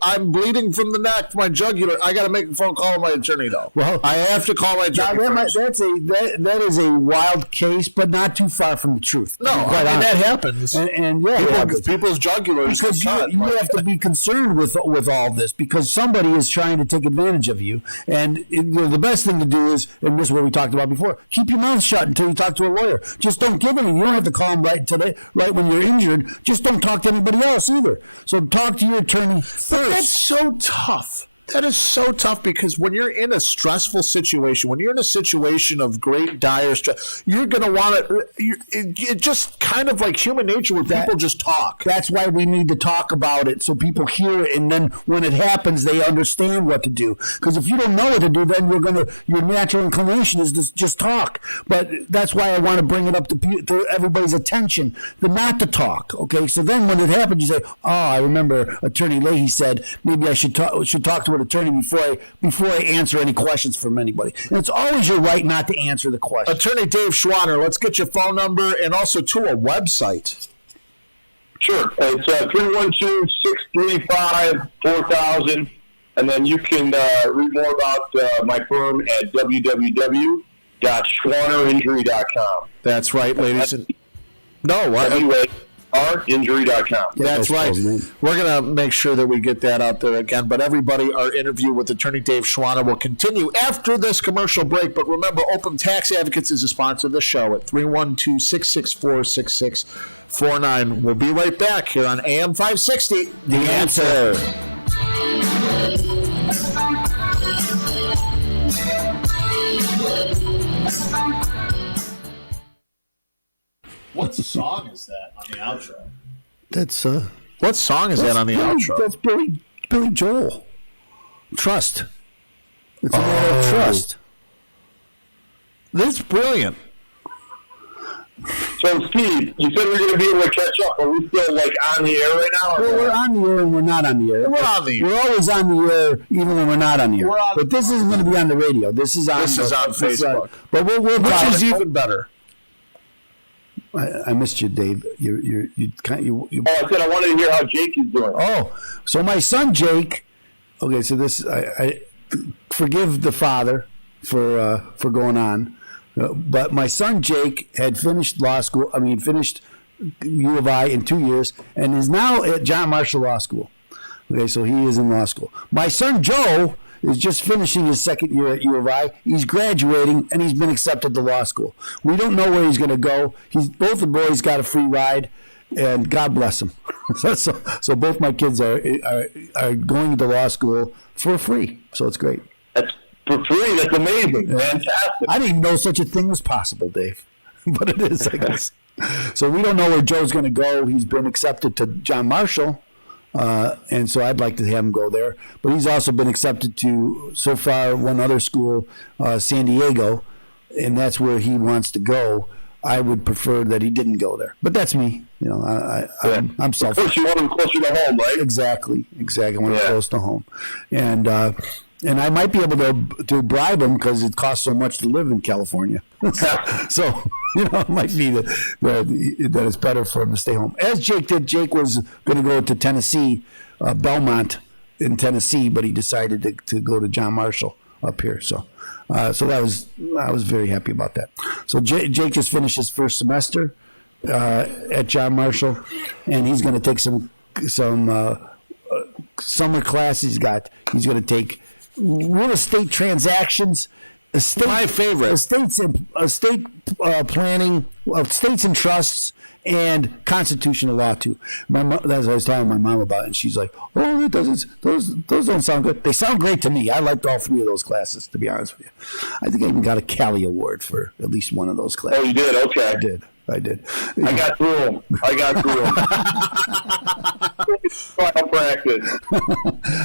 I'm bleeding from the neck, my jugular. I got to make a phone call to my attorney, though. Well, I have to call my attorney. That is a wild case, but not too far from the truth. No, that happens. And people's jugulars. Because you have to be concerned with all this because somebody is trying to take advantage of you. And the best thing to do is, and this is what we talked about before, keep your mouth shut until you talk to a lawyer. Just don't give any. You don't have to call them right when you're injured. Just don't talk to anybody else either. So talk to your attorney first. But that's so tough. That is so tough because when you're in a stressful situation, when you're in a situation of great dire stress, you're going to want to. It's just kind of like human nature where people just talk. That's why we need to talk about it so people hear it, and then when it happens, they understand what to do. Because if you don't know what to do, then your natural inclination is to just talk. But that's why I want to bring it up to everybody's attention, not to talk. Okay, so then when it happens, you say, "Oh, I remember Attorney Leahy said maybe I should talk to an attorney before I answer any questions from anybody." And it's always your right not to answer the question. Attorney Dave Schwaner, let's get your phone number and also to a website. Sure. It's 312-635-4000. And then you can read more about my firm at www.schwanerinjury.com. That's right, ladies and... No, what? Injury.com. That's right. We're going to make sure that we get that out there again. But everybody, our interview with Attorney Dave Schwaner will continue after this commercial break. But remember, Open Tax Advocates is a sponsor of the show at 312-664-6649. We'll be right back here on AM 560, The Answer. What song is that on the outro? That's what song is that on the outro? That's Billy Joel. Trust. It's a matter of trust. That's brilliant. So, Steve, you said we were going to be able to catch up. Are we still on the air right now? Well, we're on the air and we're not on the air. We're on the air. We're always on the air, even when we're not on the air. But this isn't going to be on the radio. This is on Facebook. But we'll which is even better. I missed you, Dave. I said I wanted to hear how Jake is doing. Oh, so my son Jake. Okay, so this I forgive the father for going on, but my son Jake had finished law school. Finished U of I in 2 years and is now at John Marshall Law School. Okay, so he is in law school. My son Joe is just finishing his second year at U of I. He's graduating, and he's been accepted to law school. We don't know where he's going to go. Both the boys got a free ride, and God bless them. So both my kids are going to law school for free. So it's great. That's for free. That's amazing. Fantastic. I didn't even know such a thing was possible, Dave, but it is, I guess. So we don't know where Joe's going to go. He's been accepted to John Marshall. And so I'd like to have him go there. But he's also been accepted to, so far, one other school, San Diego, and that's where he wants to go. I would prefer that he didn't go there. But that's me. You know, I'm selfish. Of course, you want him closer to home, right? Exactly. I want him close to home. And I might be able to bribe him because it costs so much to live in California. So you know, it might be that it's better for him to stay home. As Jake did. Jake was going to go to Tennessee, Belmont in Tennessee, but he decided to go to John Marshall up here. So I was very happy about that. So Jake just finished his first semester at John Marshall, and he's going to take some summer classes. He's going to take real estate transactions. My favorite. Estate planning, estates and trusts, and constitutional law too. That's what I was telling my mom about, and she's like, "Oh, those don't sound good." They sound great to me. I liked all three of those classes, to be honest with you. I think I even got a Cali Award for at least one of those classes. Oh, you did? Okay. I did. I got through them. Final practice.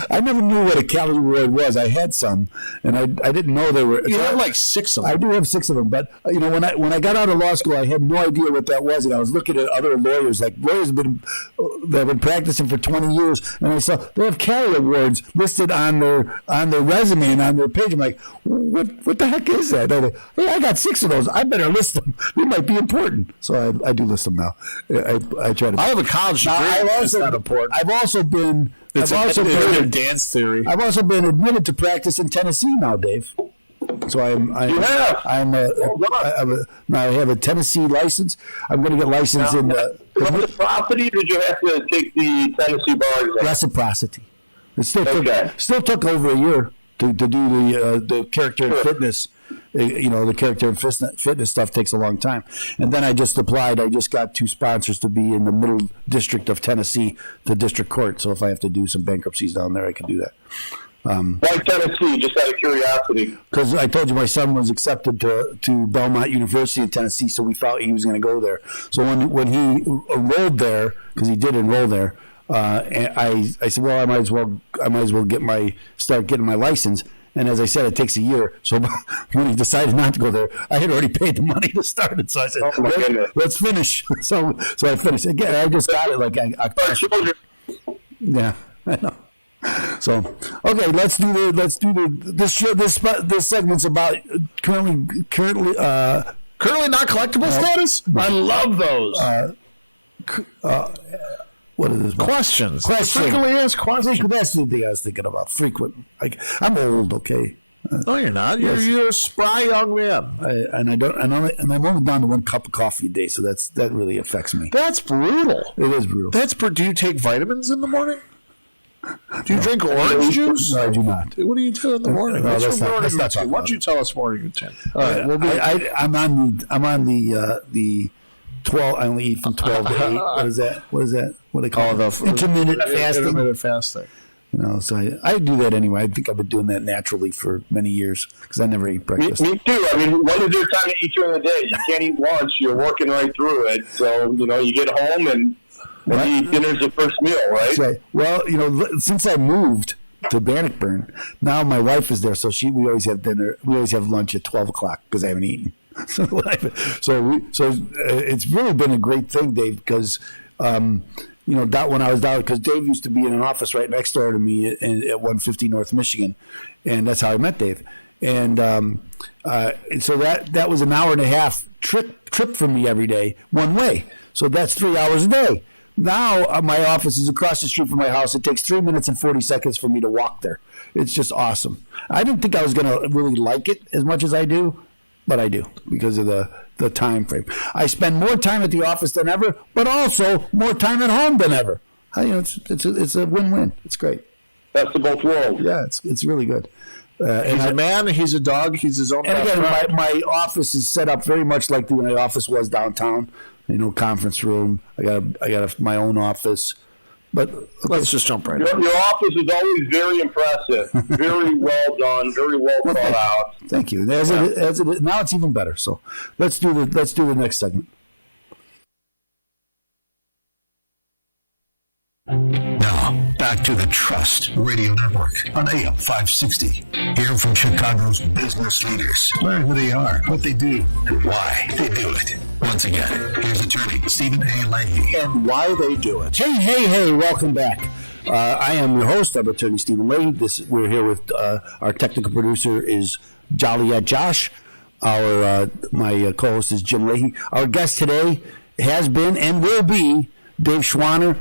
I never knew what a Cali Award was. I had some, and I didn't know they were. You have like 6 of them. I do have 6 of them, but you know, when I got out of law school, I had no idea what that was, and I was looking at other lawyers, like lawyers that have been practicing for 20 years, and I saw they have Cali Awards listed on their resume and on their page. I'm like, what the heck is that? I'm like, hey, I got 6 of those. I better list them. They might be important. So I do list them now. I try to. I have a college degree. It's not important. I've also been dance theory. I've also been admitted to practice in Tennessee now, Dave. So I have a Tennessee license. I'm going to get licensed in reciprocity. Did you have to take the Tennessee bar exam? Reciprocity. It still took over a year to do the character and fitness. You know, the character and fitness stuff takes a long time. And then I just applied. I just got 2 sponsors to be in the middle district of Tennessee, the district court. So if I have to do some bankruptcies down there, I can do that. Why Tennessee? Just out of curiosity. Because I told you my son was accepted to Belmont University in Tennessee, so we thought he was going to go there. So when he enrolled there, because he did enroll there, and I said, well, I might as well start getting my license. And as I said, it takes a year. So when he decided not to go there, I had already paid the money to start it. So I said, let's finish. So I finished. Again, I just got it like yeah, I know. So okay, let's do this segment's about currently not collectible status. I love those. What is this? Questions. Frequently asked questions. That's the thing I was thinking about. Frequent. I'm old, okay. No, you're not. You're a spry young man. I'm only down to 1 cup of coffee a day, so that really affects me. That's brutal. It is brutal. Do you take vitamins in the morning? Do you drink orange juice? No, I do not. What do you do in the morning? No, that's not Why don't you tell us morning routine? All right, I'm on the 12. I only eat from 12 to 8. What is that? What do they call it? Intermittent fasting. Intermittent fasting. You know, so I do that anyway. I think I've been doing that naturally for many years because I never eat breakfast. Me too. I mean, when is there time to eat during the day? You can't eat lunch. You're working right through it. So, you know, you get home and you eat dinner's the first meal, right? So, well, you know, since I moved to Bannockburn, now my wife is there. So we always have dinner. We always have lunch at 12 o'clock because I haven't eaten. So it's really been a great thing, Dave, because you know, when I was down, because Dave used to be in an office right next door to me at 150 North Michigan, and that's how I met Dave. And so that was an hour and a half trip for me every day, one way. So that's 3 hours a day. Now my office is across the street from my house. It takes 3 minutes and 40 seconds for me to walk there. It's just awesome. I didn't think I was going to really like it as much as I do. but I do because of the time frame. I spend more time at the office than ever, but also more time at home than ever. It's a win-win. It's great. Best of both worlds. Yeah, it's really good. He's a man. He's a dog. He's his own. And again, my office is set up very much like my office was downtown. Conference room. I got my own office. But let's just jump right in. Your office is always very impressive, very well done, very well thought out. Thank you. As it is, now it's even better. So let's do the next segment. Now, back to the Trust Radio Network on AM 560. Hear from Chicago's business leaders. Learn who they are, what they do, and why they do it. Once again, here's attorney Stephen A. Leahy. And why they do it. Hey, welcome back. I am your host, I'm attorney Stephen Leahy. We're here with our technical producer is Joliet Josh. My co-host is Jim Leahy. Our guest today has been and will be Dave Schwaner,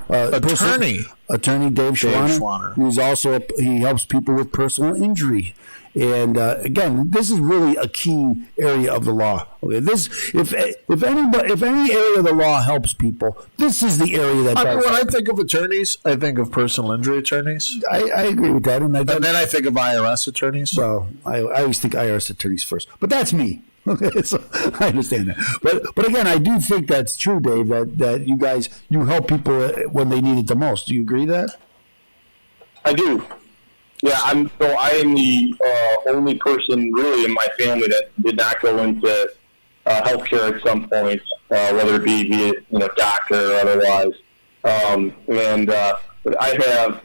attorney Dave Schwaner, who's also he helps people with personal injury, and again, this is really a key area of the law. Okay, if any area of the law helps people, this is the area that does. When I think of attorneys, I think of personal injury attorneys. I agree with that, and then I think of IRS attorneys. Well, I always think IRS attorneys first, but that's me. Okay, so I understand that, but again, I do think that's true, Dave. That you guys help people when they need it the most. Do you agree that? I do. Yeah, I am the only person really in my family that did not go into healthcare at some point, whether it be via doctor or otherwise. But I have,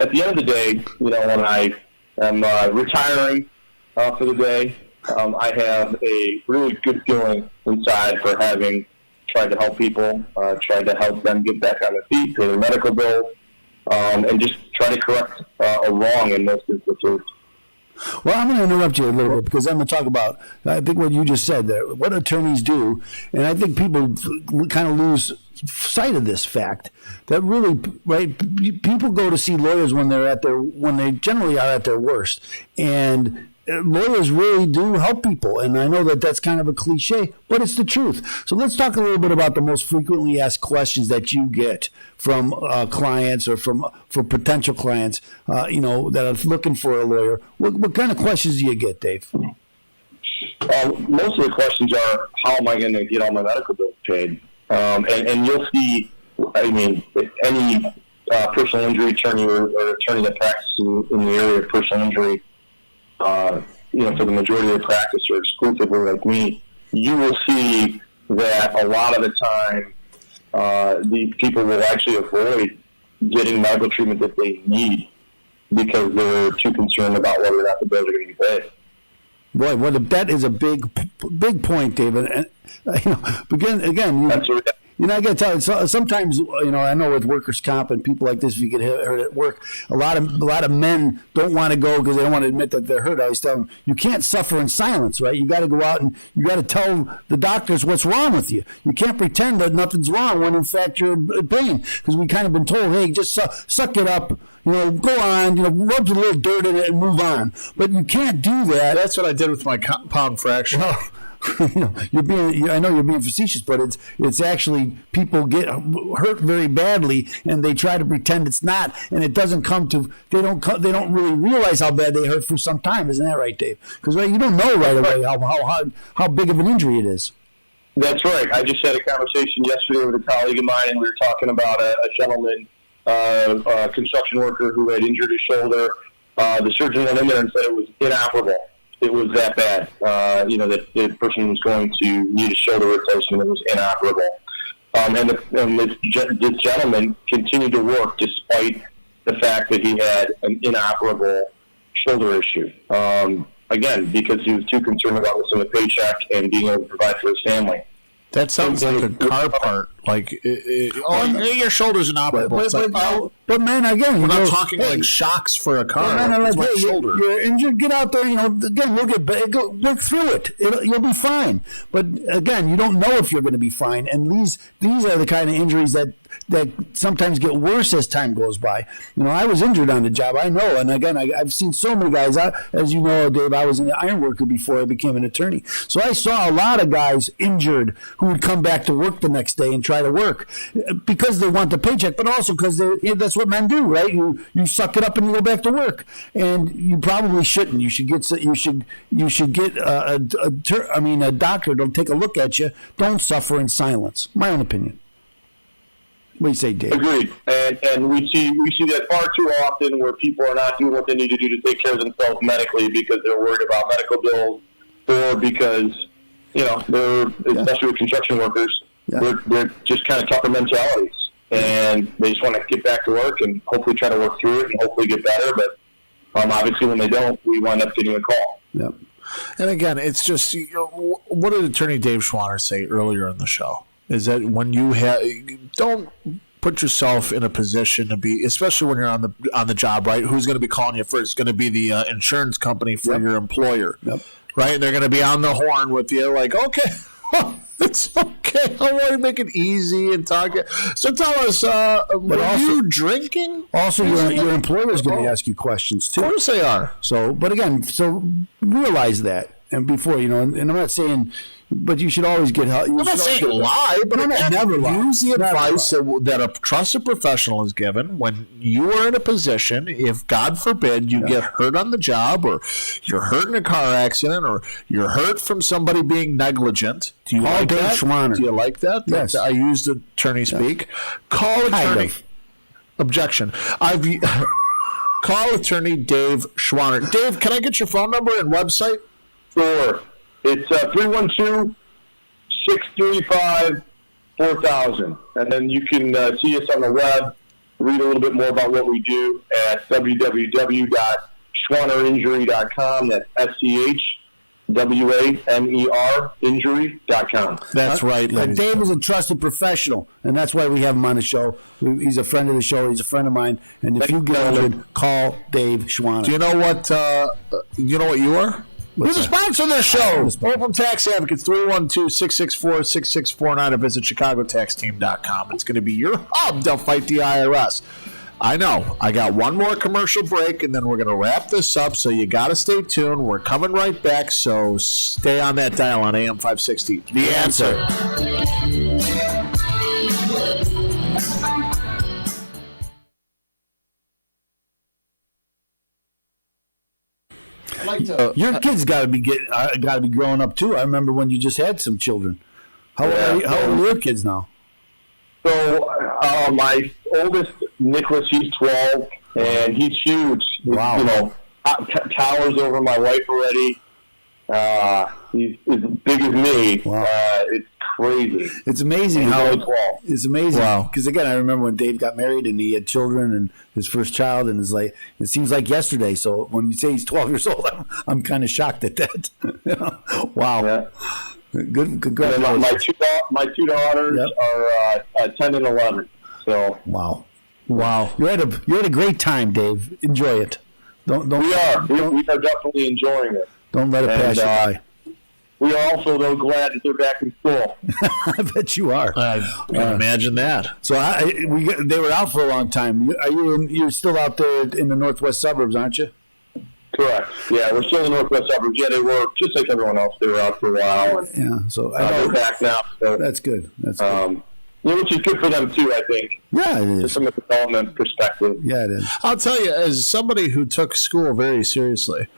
at the end of the day, when I am retiring for the day. I have a really good feeling inside for having tried to help people, tried to help them get back on their feet, pay their medical bills, and just try to correct a wrong in most instances. Well, I'm going to interrupt you a little bit because I'm going to talk about, I think what you just said there, what attorneys do, and I think people kind of lose sight of this fact that really, right, people go to see lawyers when they generally are at their worst, and lawyers really do help people, and I know that that's kind of a cliche, but it's the truth. So let's talk a little bit about the most frequently asked questions that you get from clients or for potential clients, that are looking for a lawyer. What kind of questions do you get, Dave? Most of the questions are, how am I going to get all my medical bills paid? And you'll see, if any personal injury attorney or attorney that practices in the area of personal injury, for the majority of the practice or exclusively like me, you will see that a lot of the time these people will actually avoid getting medical treatment that they need because they're too concerned about whether or not the bills are going to be paid. Boy, that is a big point, David. And, again, I got to tell you, sometimes, I know with workers' comp and people like this, if you get hurt at work, a lot of men don't want to go because they don't want to admit that they're hurt. I always tell them, you can't suffer in silence, right? You got to go out and you got to tell the doctors what's wrong with you. You can't pretend that nothing's wrong when, in fact, you're in pain, because we kind of been told, hey, just suck it up, go on, rub a little dirt in it and move on. But you can't do that. That's what I did with my compound fracture. I know you're being facetious, but it's actually people get hurt very badly, and they try to pretend it's not, and it doesn't come to. They don't really realize how bad they hurt for some time. Isn't that right, Dave? Because you don't know right away how big of an injury it is. That's right. I just had a conversation yesterday with a colleague of mine, and we were talking about a gentleman, a construction worker who had injured his shoulder. The surgeon went in there and said it was inoperable. It was that bad, that the person was going to need a shoulder replacement. It was inoperable. And this gentleman continued to work despite the fact that he had an inoperable shoulder issue. Again, because he was too concerned about missing a paycheck and being able to provide for his family. That sounds like a car part. Your shoulder's inoperable. But man, again, we're not talking like shocks for a car. Shoulder. You're injured. Get out there. Again, we'll work through it. You'll be fine. But again, you don't know if you're going to be fine. And these are the kind of injuries that that sometimes get worse as time goes by. I was injured on the job. I know, and again, I've seen so many guys. As you know, Dave, I was an iron worker before I became an attorney, so I saw a lot of guys injured who would come back to work the next day and try to work because they want the paycheck, but also because that's what men do, right? You suck it up and you go back to work, and you probably shouldn't. You should get a doctor to take a look at you. Don't suffer in silence. My own opinion. What do you say, Dave? Agreed. And we see that far too often where people are not doing what they need to do to take care of themselves medically because they're worried about medical bills, or because they're especially with construction workers, they're just kind of tougher mentalities, and they just want to get back to work and hopefully try to work through it and hopefully get better. But obviously, when they don't, we wind up getting a call. Yep. And again, it's just what did Attorney Dave Schwaner say earlier in the show? Is that when you don't put yourself in a position to be, especially when you're on the job, right? Who's going to be calling you first? Going to be the insurance company for your employer, right? And they're going to be on the horn with you, like, okay, it's okay. I want to make it easy and talk. So tell us, are you drinking? Also, your employer is going to ask you questions too. Of course they are. So, but again, realize that, and before and I'm not saying. But you should always get help. I'm not saying lie, but never lie. Use the advice that a trusted professional is given when you are in a position, if God forbid you get hurt on the job, or you're hurt in a car accident, or you're hurt from somebody being negligent. Do you like that? Schwaner. Do you like that? Yes. I used attorney speak. Call attorney. Objection. Call attorney Dave Schwaner. Dave, can I get your phone number and website? Sure. It's 312-635-4000. And then you can see us on the web, read a little bit more about what we do at www.schwanerinjury.com. That's SCHWANER injury.com. That's right. And Dave is a trusted professional, and that's why we have him on the show. He's a friend of the show. He's a friend of mine. And if you get injured, call Dave Schwaner. Do you know what you are? We're the sponsor of this show. Open Tax Advocates, 312-664-6649, or visit ChicagoTaxTeam.com. It's going to be your hub to fight the IRS. I know. I got one more commercial break, and then we're going to wrap this up, so you got to stay tuned. We're coming right back, so stay on that dial on AM 560. The Answer. Your kids got to be growing up too. I remember when you just had some children. How old are your kids now? So my oldest, Nicholas, he's 12, and he's huge. Wow. Towers over my wife already. He's as big as me. Wow. It's crazy. It's amazing it's amazing. Wow. Because again, I remember when Dave got married and he had children and his first child, and it seems like yesterday. So when you say he's 12 years old, I'm kind of shocked at that. Wow. Yeah. Good. Congratulations. My two daughters are 10 and 11. So wow. You had a great time, Dave. Enjoy it. We are definitely enjoying it. Don't let it pass you by. We are also, though, glad that they're back in school. I bet you are. I can imagine that. So they were out for a long time. You're still out there in the northwest suburbs, aren't you? Correct. Yeah, we're still in the northwest suburbs. Yeah, they were just like everyone else. They were out for a while. And, so they're back now. So, that's good. That's good. Which is good for them too, I think. Yeah, it is. Just from a development perspective. Yeah, it is. I'll tell you, as somebody who took school very seriously.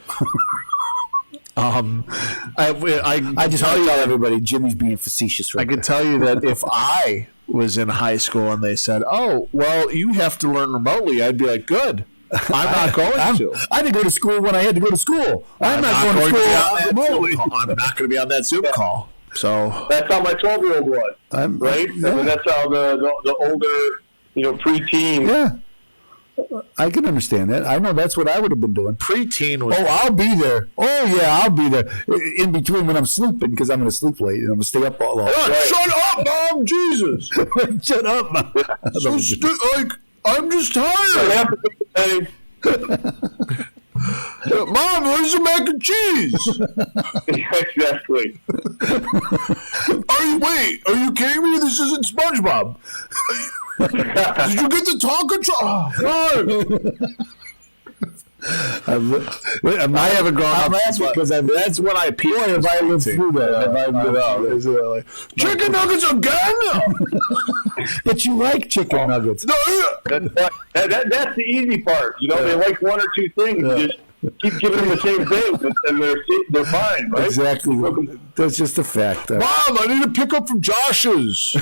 I just want to tell everybody Jimmy's being facetious right I can tell you that if I was in high school and they said, "Oh, well, you have to learn remotely," I'd be like, "Good. I'm not going to." I didn't go to school when I had to go to school. I'm not going to school remotely. I'm not going to be on that Zoom call. So that's how my 12-year-old was, right? Yeah. I mean, that's how the older, preteen. Yeah. I can understand that. I know that's what I would have been doing. Preteen was. Oh, I'll be there. Oh, yeah, I'll be there. In between when I'm sleeping, because I'm going to sleep late and I'm going to stay up all night. Shut up, Mom! Jesus! Shut up, Mom. I'm just tired. Mom, where's the mac and cheese? Exactly. Are you kidding me? This isn't SpongeBob. Did you get the Tonka truck? Oh, God. I haven't grown up because that's what I peed. Boy, if I lived through that, chicken nuggets again? But you like chicken nuggets. That's the easy part. You know, they like one or two things. You just keep giving them the same thing, and they're fine, right? Exactly. That's just a fact. Mom, I need to pick up from Josh's.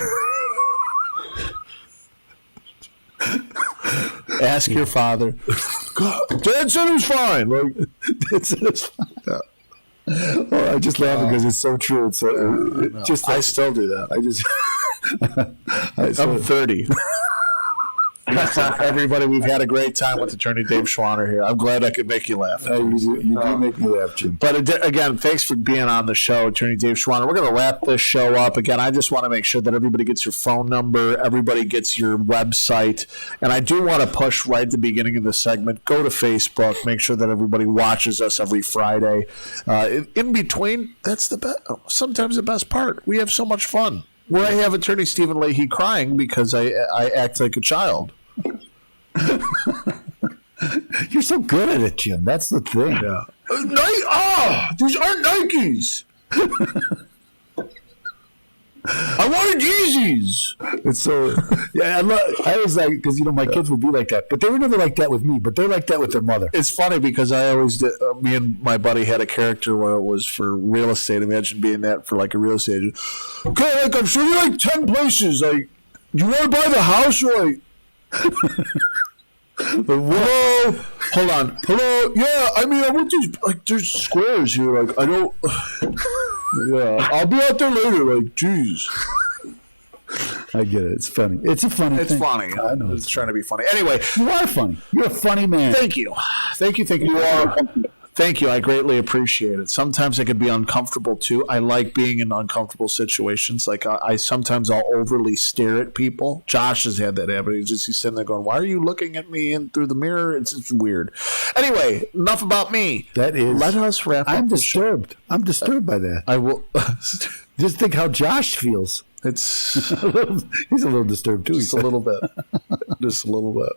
Ask your father. Dad said it was fine. Dad said it was fine. Yeah. Oh, I just laugh because it's so true. It's I still do that. I'm 30. Everybody, we've had a great time with Attorney Dave Schwaner here. I'm glad I could make you laugh. You do make me laugh, Jim. But again, thanks for being on the show, Attorney Dave Schwaner. We're going to wrap this show up. Again, I just want to make sure that everybody gets your phone number, everybody gets your website, and I do want to push right at the beginning of the segment, go to Facebook, make sure that everybody watches us every Friday. In between, that's sometimes the best part. We have so much fun. Where I have Attorney Stephen Leahy crying because I act like a child. You're so good at it, Jim. That's the thing. Yeah. These aren't Nikes. I wanted Yeezys. It's so I was like, because my kids would be like that, but they were never like that with me. But they're like that with their mother. It's funny because I always did, me and my buddy had a character where it was for real estate. Imagine being that for like a real estate agent. Okay, I'm sure you like 10 places. Like, you want to buy the house? Or like, hello, hold on, hello. Yeah, I mean, I want these there's squares here. Like, I don't. Yeah, I'll be out there later. Like, geez. I get it. It's funny. It's a funny thing. It's funny. I know. It's trying to be funny. Anyway. You are funny. You're a funny man. Thank you. You are. Thank you. I greatly appreciate it. Sometimes I can be uncomfortable, too. I like being in uncomfortable situations. Like, sometimes I'll overly stare at people. Josh has had that habit. He's sitting there going, why are you looking at me in through the mirror? It's weird. Anyway, enough about me. That is. Let us wrap up. I'm disturbed. I'm disturbed by that. I will. Just think how Josh feels. He's a little disturbed too. Just a little bit. Just a little bit.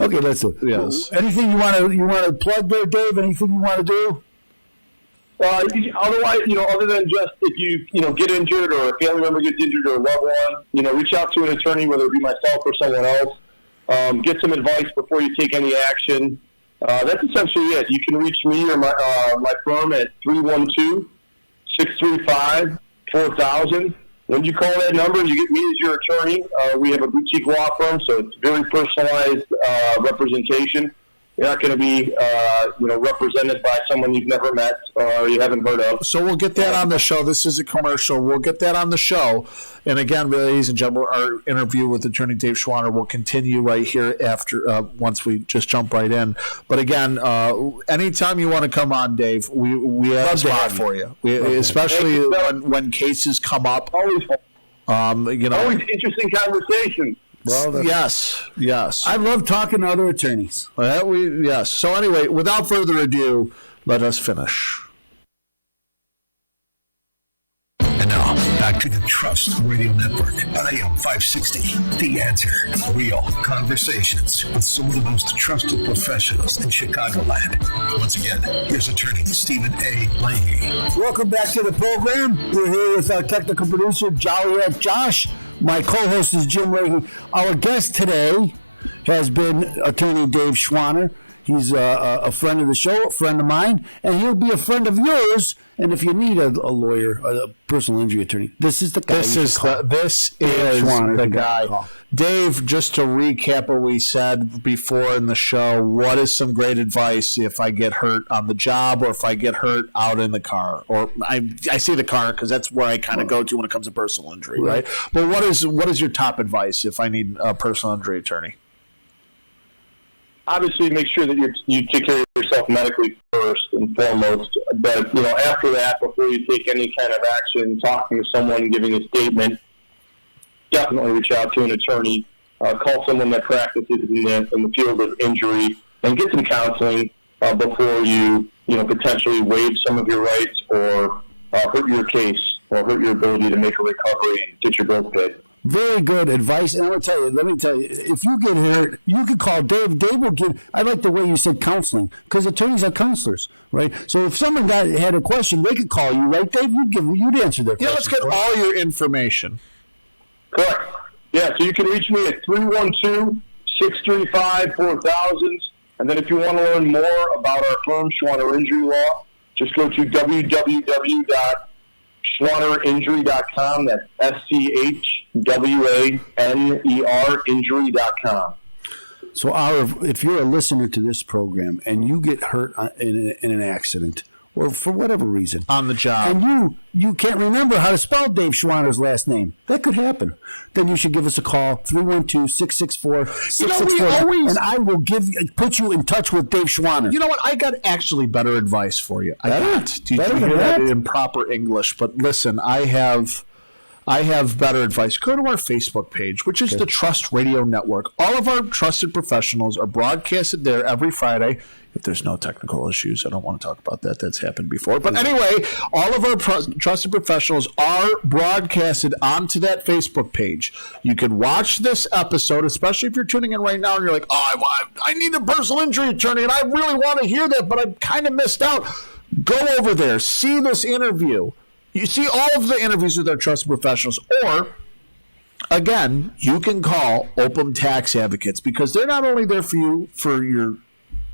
Okay, let's do it. Yes. Anything you want to plug there, Dave? Anything you want to do? Otherwise, other than just if you get injured or a family member gets injured or a loved one, reach out to an attorney, whether it be myself or someone else. Get some advice before you take any action. That's essentially it. You can reach me or my firm at 312-635-4000. When you call that number, you get me as your attorney. We have a boutique law firm, so it's very personalized representation. You're not going to be, represented by someone you've never met or you haven't heard of. So we'll get that on the show. This is a commercial. We'll get that on the show. And again, ladies and gentlemen, our interview with Attorney Dave Schwaner will continue right here after once we just jump right in. But again, anytime you want to come on, Dave, we have a spot for you. Especially when cases come up. Always interesting conversations. Well, yes. I love talking to other attorneys. Yes. So anyway, without further ado, let us finish. And now, back to the Trust Radio Network on AM 560. The Answer. Real conversations with some of the most trusted professionals in Chicagoland. Once again, here's attorney Stephen A. Leahy. Welcome back to the program. We're here with our technical producer, Jolly F. Josh. My co-host is Jim Leahy. Our guest today has been attorney Dave Schwaner. He's a friend of the show, a friend of mine, and he'll be a friend of yours. And if you need a lawyer, a personal injury attorney, this is the guy. This is the guy. Dave, just to recap what we said before in the show, what is some great advice if I get hurt on the job or if I get hurt out in the car? Or I say the car because that's where I kind of go to when it comes to personal injury, right? But what is your top advice if I need a personal injury attorney? Obviously, make sure that you take care of yourself medically first and foremost. But after that, before you take any kind of action, talking to someone, giving a statement, definitely reach out to an attorney. Call someone that practices in the field of injury and get some counseling. before you potentially waive some of your rights or hurt your case or hurt your ability to make a recovery and get your bills paid. Very good advice. And let me tell you, if you get hurt, you can call Dave. Dave will give, I like the way you said counseling, because attorneys are counselors, right? So if someone had a question, they could call you, right, Dave? You'd answer their question. Yeah, let's get all your information. Correct. Yeah, so you can reach me at 312-635-4000. And then if you want to learn more about our firm, Schwaner Injury Law, just go to www.schwanerinjury.com. That's SCHWANER injury.com. So, if you're a listener to this program and you get hurt in an accident or for whatever reason on the job, and you can't remember how to spell Dave Schwaner's last name, that could happen. Then you should give us a call, 312-664-6644, and I will put you in touch with Dave Schwaner. You know what? I got actually better advice for you. Do you hear that in proper English? But listen, I have better advice. Go to our Facebook page, which is the Trust Radio Network. All of our trusted professionals are broadcasted there every Friday. If there's no technical issues, I don't want to talk about that. That's happened before. But anyway, all of our trusted professionals are broadcasted onto that Facebook page. You can watch this episode, especially if you're tuning in right now and you're like, I need a personal injury attorney, and I really want to hear that, but I kind of missed out. Go over there. See this interview. You see all of the interviews with our trusted professionals. Or, again, you can call Open Tax Advocates, because they're not only there for you for your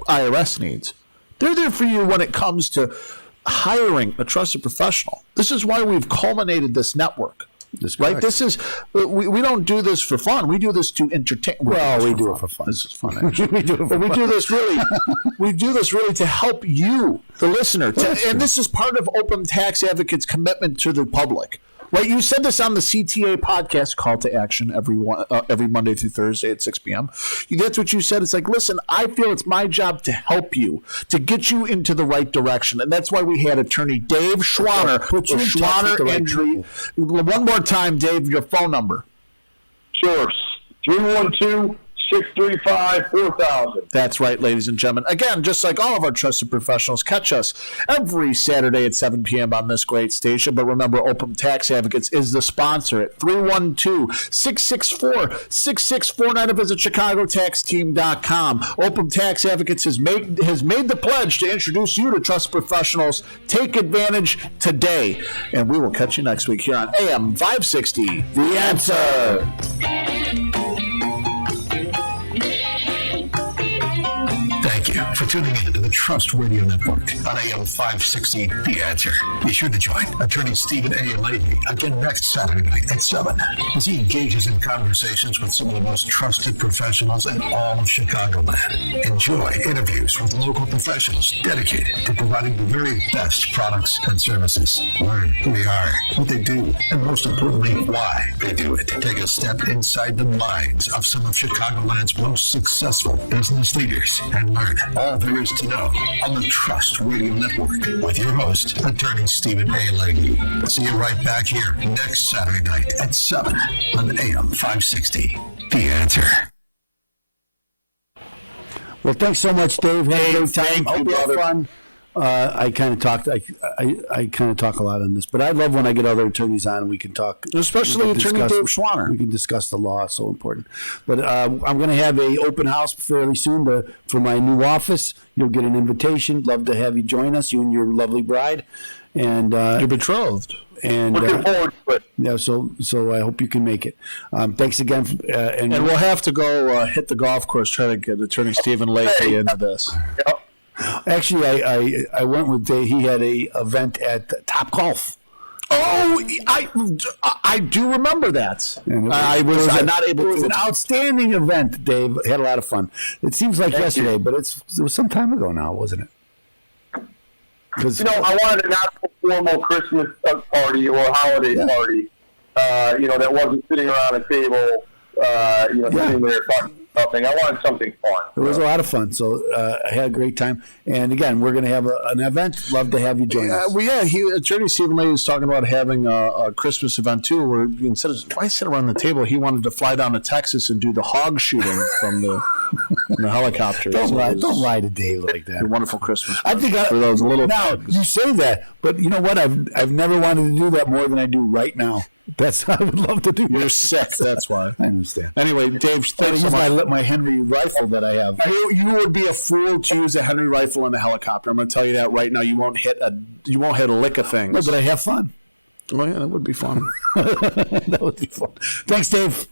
IRS needs, they're there for you when it comes to hiring a trusted professional. This is why we've culminated this network. Right? This is we don't do this for fun. We do this to entertain. Well, we do it for fun. This is fun, actually. we do this really to help you, the listener. And this is part of Open Tax Advocates' commitment to the public. Right? You said this on the CTA podcast, Call to Action, every Monday through Thursday at 6 p.m. That's what you said. It's like, listen, I feel it's my job to help you, to get you into the right direction. And that's why we had attorney Dave Schwaner with Schwaner Injury. One more time, Dave, your phone number. Sure. 312-635-4000. That's right, ladies and gentlemen. Again, just like all of our trusted professionals, catch us every Saturday at 7 p.m. on this great station. But remember, Open Tax Advocates is the sponsor at 312-664-6649. Visit ChicagoTaxTeam.com. Open Tax Advocates has made the pledge to introduce you to trusted professionals. Take advantage today. And we will catch you next week here on AM 560. The Answer. Thank you for tuning in to the Trust Radio Network on AM 560, The Answer. Be sure to join attorney Stephen A. Leahy again next Saturday night at 7 as he engages in conversations with some of the most trusted professionals in all of Chicagoland. Enjoy interviews with local professionals dedicated to providing the very best products and services. Learn who they are, what they do, and most importantly, why they do it. Take a step inside the minds of some of Chicagoland's most successful business leaders and learn all there is to know on the Trust Radio Network with your host, attorney Stephen A. Leahy. See you right back here next Saturday night at 7 on AM 560. The Answer. Well, thanks so much, Dave. Have a great time. Hope you have fun. I kind of talked. I kind of talk a lot on this, but I love when I get other attorneys on. We can talk, especially attorney Dave Schwaner. We can discuss the law. It's so important. But I'm going to have a open house fairly soon for my new office. You'll get an invitation. Love to have you join us. You and your lovely bride, and your betrothed. And looking forward to it. Yeah, so I hope you can make it. Thanks again, and we'll have to go hit the golf course, try to get attorney Stephen Leahy into this. Yep. Actually, I went with Dave. He had a event at Top Golf. Oh, I do remember that. I was not able to. It was an outstanding event, Dave. Had a lot of fun. It seems like yesterday, but it was some time ago now, wasn't it? I wanted a not formal Christmas party or holiday party. That wasn't sitting around a table. Sitting there talking. Nothing. I wanted something fun. It was a lot of fun, so I had a great time. And again, we're going to have an event. Love to have you join us. Attorney Stephen Leahy was talking about having a Christmas event too, where instead of why sit around the table, he wanted to fly down to Texas and do the hog shooting from the in the helicopter. Don't lie to Dave like that. A wonderful Christmas. I think for those little. Now thugs. you say that, but you know what? I've never wanted to do that more than I do right now. That's I would love to do. You're sick. That's why. I understand. Anyway, Dave, thanks so use much. my Henry rifle that I have. You would be a fool to use a Henry rifle in a helicopter. I'm going to tell you that right now. You won't hit a lick of things. No, but I have fun. Oh yeah, that would be fun. That would be fun. Thanks, Dave.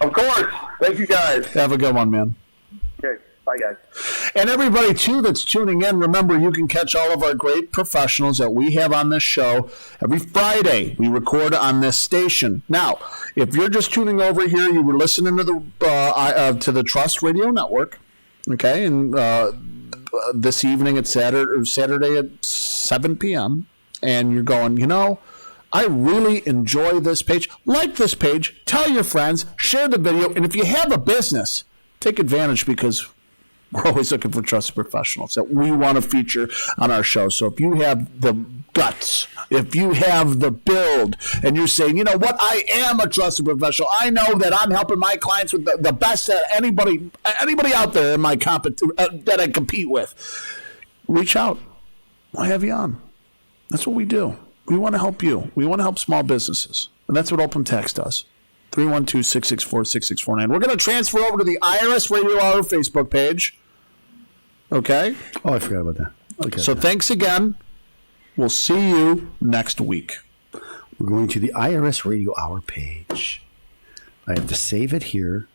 Of course. Thank you, guys. Have a good one, man. Okay. Bye, guys. And everybody, too, that's tuning in, remember, you can catch all of our great professionals that we have on this show every Friday. We record on this station. Now, if you're just tuning over here, you were listening to the Trust Radio Network, okay, and this evening at Saturday at 7 p.m., and you're going, I really enjoy this page. Like this page, tell your friends, share the video, and if you have a business, take advantage because we're always looking for trusted professionals that we want to feature on our show. So if you have the guts, if you have the build, and you're saying, you know what, I am a trusted professional. I know that I'm helping my clients with the best that anybody out there in my that I compete with. Reach out. I'll have you on. That's what we do. We want to help you. We want to help small businesses. And that's what Open Tax does. 312-664-6649. We're going to transfer over to the IRS Radio Hour Facebook page. Okay? Oh, I forgot about that. Okay. So thanks again. We'll see you next week. We're going to the IRS Radio Hour page. I have to save it here.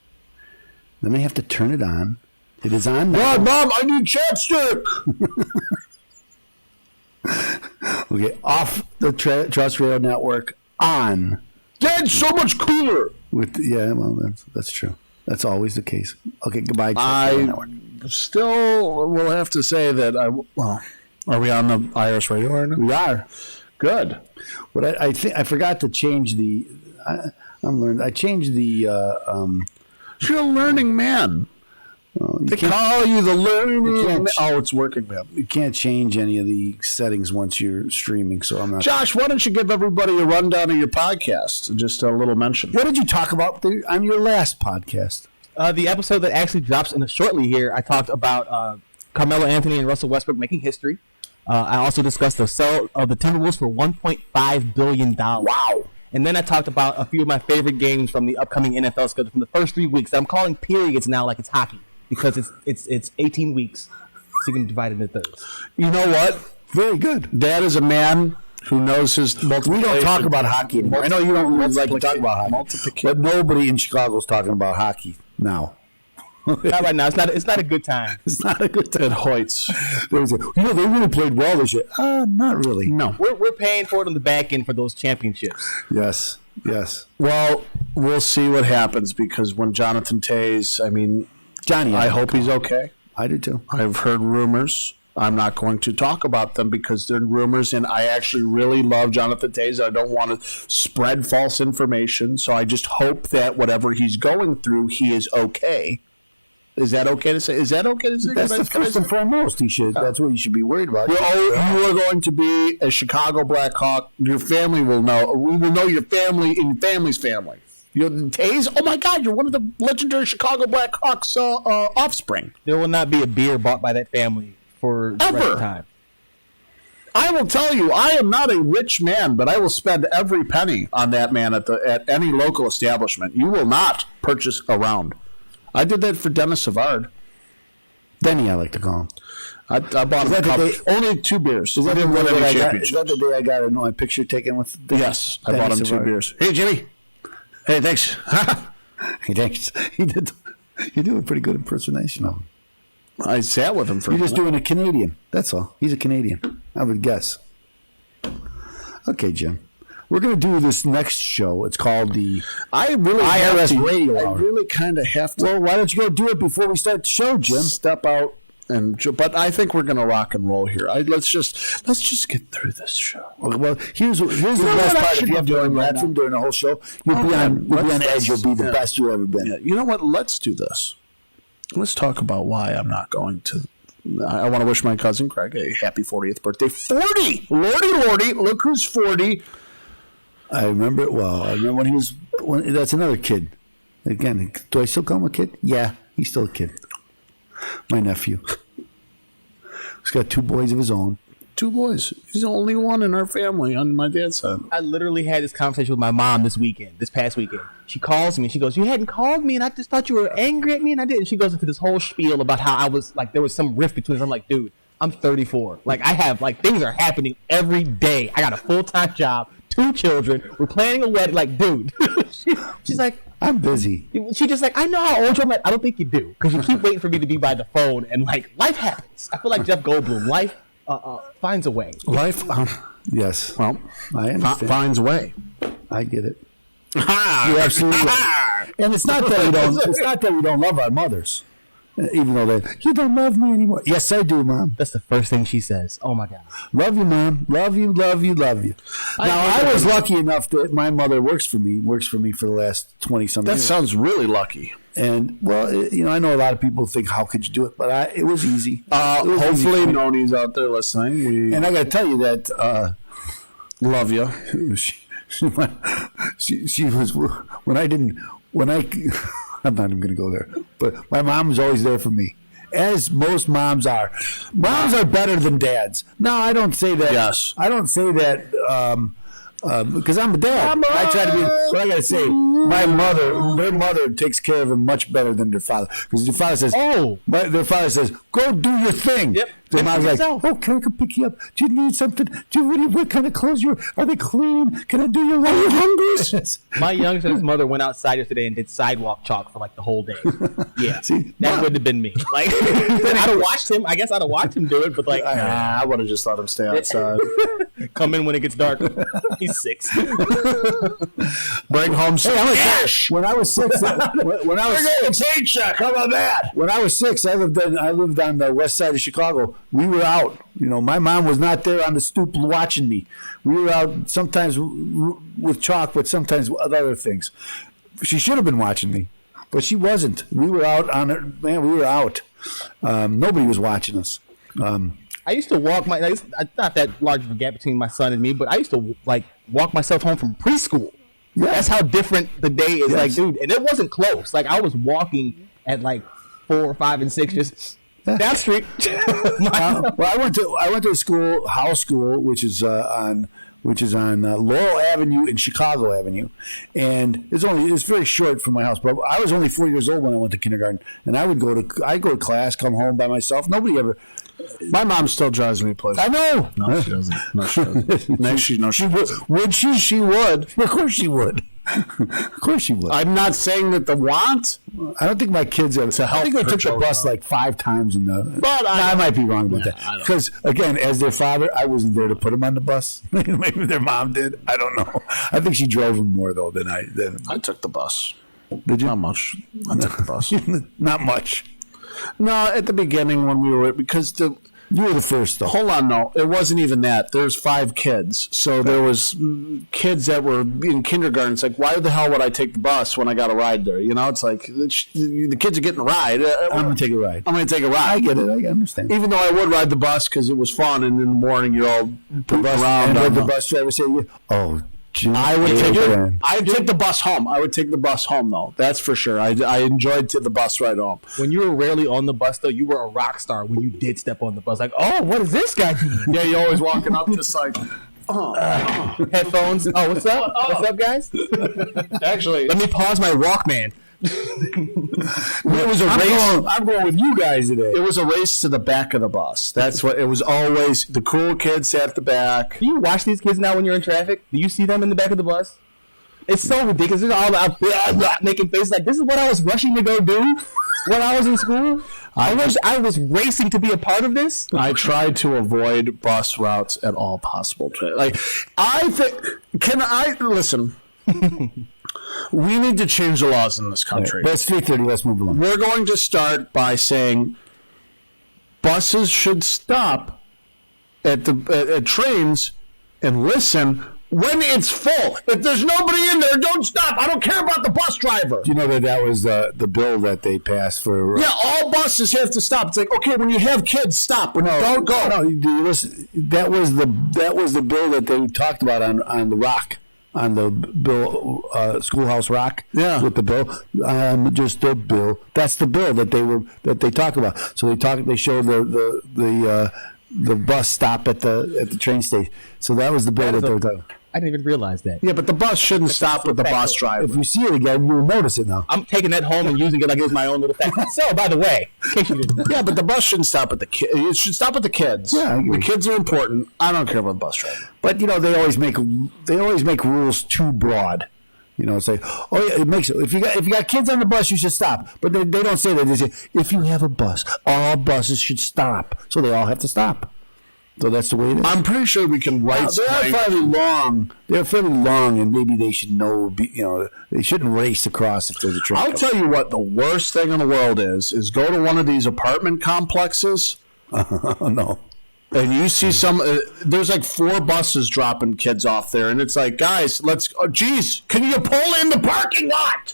Then I have to turn it on. It is on now. Mom, I need chapstick. Okay, off the Trust Radio Network, on. Dad's so much cooler. That's true. That's always the case. Okay, goodbye. I still will have to say that are we on the IRS radio right now? We are. Good. But I think I forgot to change the. I changed the. You're a learning man. They call you the learning man. Oh, it's working, man. You can't change any of the settings once you're streaming, so I'm not. Josh, why don't you give everybody a rundown of your podcast? Just a little mention. What did you talk about on your last podcast? The episode that actually drops shortly here, I talked about Carmelo Anthony and Russell Westbrook making history. I also discussed the sale of the Timberwolves for $1.5 billion. Wow. And then I talked about a few of my favorite games from the upcoming NFL schedule from the first 3 weeks. I'm calling periods now like it's hockey because it's 18 weeks, so you can divide it into thirds. You know what? Very good. That is a man who knows his multiplication. We don't talk about hockey anymore. I know you don't like to talk about hockey, but nobody in Chicago is talking about hockey now. Not right now. It's not a good time. It's not a good time. At Hoyt's. They really played well this year. Not really. No. We're paying for it on the back end for those championships. Yes. Well, we'll see what happens because when Jonathan Tays, Johnny, I hope he's okay. I do too. I've heard rumors. I'm not going to talk about them because they're rumors, and I actually really love Jonathan Tays. I don't want to spread false information, so I just hope that whatever he's going through, he is okay. Is that okay to say? That's the first and foremost. That's what you should be worried about. You are going to be a Chicago Blackhawk. Your family will know. We will know your family and your family's family. You're Tays. Oh my God! You're one of the legendary Chicago Blackhawks offspring. There will not be a beer bought by that family for the rest of the time. I will tell you, I am not a rich man, but I will spend every penny on that man at any local establishment. You will not purchase a round. I did that for Dennis Savard. Denny, I like to call him. I bought him a cup. Only 2 beers. Is that didn't win any championships. Is that the day I got my picture taken with Denny? Yes, I bought him Savard. 2 beers. Hey, Jimmy. Hey, thanks. Hey, thanks. You do a pretty good impersonation of him. I sat with him for You're just doing a Canadian. That's all. He's a Canadian. I would guess. Okay, Jim. We're going to do this next show. It's called the IRS Radio Hour. I really kind of have to. Well, why don't you go do it before we start the show, Jim? Step out but I think we're going to rock and roll here. Let's just get through this show. Well, here's the best part. If you have to learn that from during the whole show, you'll be on edge. You'll be the best you've ever been. Yeah. You know what? Let's do this. Let's talk about why I'm not going to. I want to wish my cousin Craig a happy 40th birthday. 40! Lordy, look who's 40. I remember it well. I remember when he was. That's another kid. Again, do I still call him a kid? Yeah, he's still a kid. My nephew. He's got 2 boys of his own. 2 boys. He's the only one in our family on my dad's side. I literally had this conversation with my mom this past weekend. She calls me and she goes, "You hadn't called me and I just thought you were angry at me and I didn't." She goes into this whole spiel about how I was like, there was some rift between us. I'm like, dude, I'm 34. Like, I have, like, things are happening every day. I got a full-time job, 2 children. We're planning a wedding. Like, dude. She's like, I'm busy. She just like, I know how old you are. I'm like, I don't think you do. Because you keep waiting for me to be by the phone. And, like, life happens. I feel like Jeff Goldblum. Life finds a way. Life, Yes. well, I understand. finds a way. I get it. You're absolutely right. And it's not that we don't. It's not that we don't love our mothers, even though you don't love me anymore. Yes, I do, Mom. That's the first thing she says. Oh, my God. Love you, Mom. Love you, love you, love you. Now, I was lucky enough that my mother works for me for the last 20-some That years. sounds really lucky. And, well, I know a lot of people think, how could you do it? But it was easy. It was Hopefully, easy. Noni's out there listening. And I got to tell you that Love you. she was I'm not even going to go there. But my mom was always there for me, as most moms are. Moms are better than dads. No, I don't say that. Yes. I don't say that because I'm a dad. I try to be. But I got to say, their mother takes care of them much better than their father. Because their father says, their father says, go do your thing. Yep. Their mom's like, oh, can I come pick you up? Do you need something? What kind of clothes are they clean? Can I do your laundry? Are you hungry? My youngster's mother went outside yesterday and did sidewalk chalk for like the whole day. Yeah, See, that would have been me. Like, I'd have watched him. I guess I'd have watched him do it, but like, I would have just let him stay outside. come in when it gets dark. He's 6. Bring home some cash. When I was 6, when I was paycheck. How about that? When I was 6, I lived on the west side of Chicago. We were out. My mom was not there on the stoop watching me. We were out sometimes with chalk, but sometimes with other things. She should have been watching me, but she wasn't. We were out on it. Man, we were out. Nobody was watching us. I used to walk it's not that large of a gap between my son and me, but I used to like walk myself home from preschool. Yeah. That's how different the day is. Yes. Like, dude, and it wasn't close. Like, I was walking at like 4, 5, and 6, just down the street. Well, I went to a school, house school, which is on Laurel Avenue and Chicago Avenue, and it's very short from my house. But I was only 4 years old when I went to kindergarten, and I'd go to class, come home by myself. Nobody ever. My mom still drives me places. I know. No, she doesn't. No, she doesn't. She would. Would she? She would. Of course she would. Of course she would. I'm not saying that the want. I don't think my kids ever. I think they took the bus like 5 times in the. But I might be wrong about that. Because again, as their father, I wasn't there to put them on the bus. Maybe their mom did. I don't know. I think she drove them more though than I did. I took the bus. Did you? Not much. I took the bus. Not much. No, at the beginning when we were because you were the first though. Hold on, no, it wasn't even that. There's 5 kids, so there was kids that were in kindergarten. It's like, why the hell would I take the bus when I got a ride there? It's like the kids are getting a ride. I'm gonna take a ride. I'm gonna take a ride. I get it. I understand. Even though I would ride the bus because it was fun, and in the morning you're all pooping around. And the bus driver say, "Oh." I would take the bus home. I would take the bus home, though. That's for sure. I enjoyed the bus ride home. When you were rarely on the bus, though, you were a rock star when you did step on the bus. Like, oh, what is this guy doing? Yeah, you're always walking up just like, headphones. Oh, what's up? What's up, guys? Actually, let me pause my Walkman. It was a race. I'm going with you guys today. It was a race to the back of the bus. That's what it was. Always the cool kids sat at the back. Do you watch these kids now when you're in traffic? Do you see them in the back of the bus? It's so ridiculous. They're all out making faces like, this is what I was rushing to go do when I was in school. I was racing to be a part of this. I tried to avoid bus routes at all possible. Like, I think. Can I listen? We need to change the laws in this country. That's 3:30. Let's move along. We're going to start by saying buses should stop at trains and listen when it's full. If there's nobody in there, don't stop. I don't care about the bus driver. Do you know that was the bill that they passed for? Yeah, all buses have to stop. It's like, okay, when you have kids, stop. When don't go. No, listen. That was the bill that they talked about on the Rock. on the bill, Schoolhouse Rock. Yeah. With the bill, I'm just a bill. That's the bill that they talk about. So they show the bus stop at the train station. So that was the bill that they were talking about. I didn't even realize that. Yeah, but the bus shouldn't stop with the bus driver. If you see it again, you'll notice it now. I'm taking that home and using it like it was my own little thing. So, by the way, in case you didn't know. Yeah, but the bus shouldn't stop at the kids. It should stop at the kids. Yeah, I agree. The kids are important. I don't care about the bus driver. But they always make rules too broad. Say, oh yeah, it makes if you got kids on the bus, you should stop. But they don't say that. They say if you have a bus, all buses should stop. So they all have to stop. So that's the way it is. I'm pretty sure we can write. They're fairly long. They're fairly long, and maybe they should know. They shouldn't race across if there's a train. I'll tell you what the worst thing in the world is go to one of these apartment complexes. No. And you see there's like 4 buses dropping kids off there, and it's like, guys, geez, can you pull in the parking lot?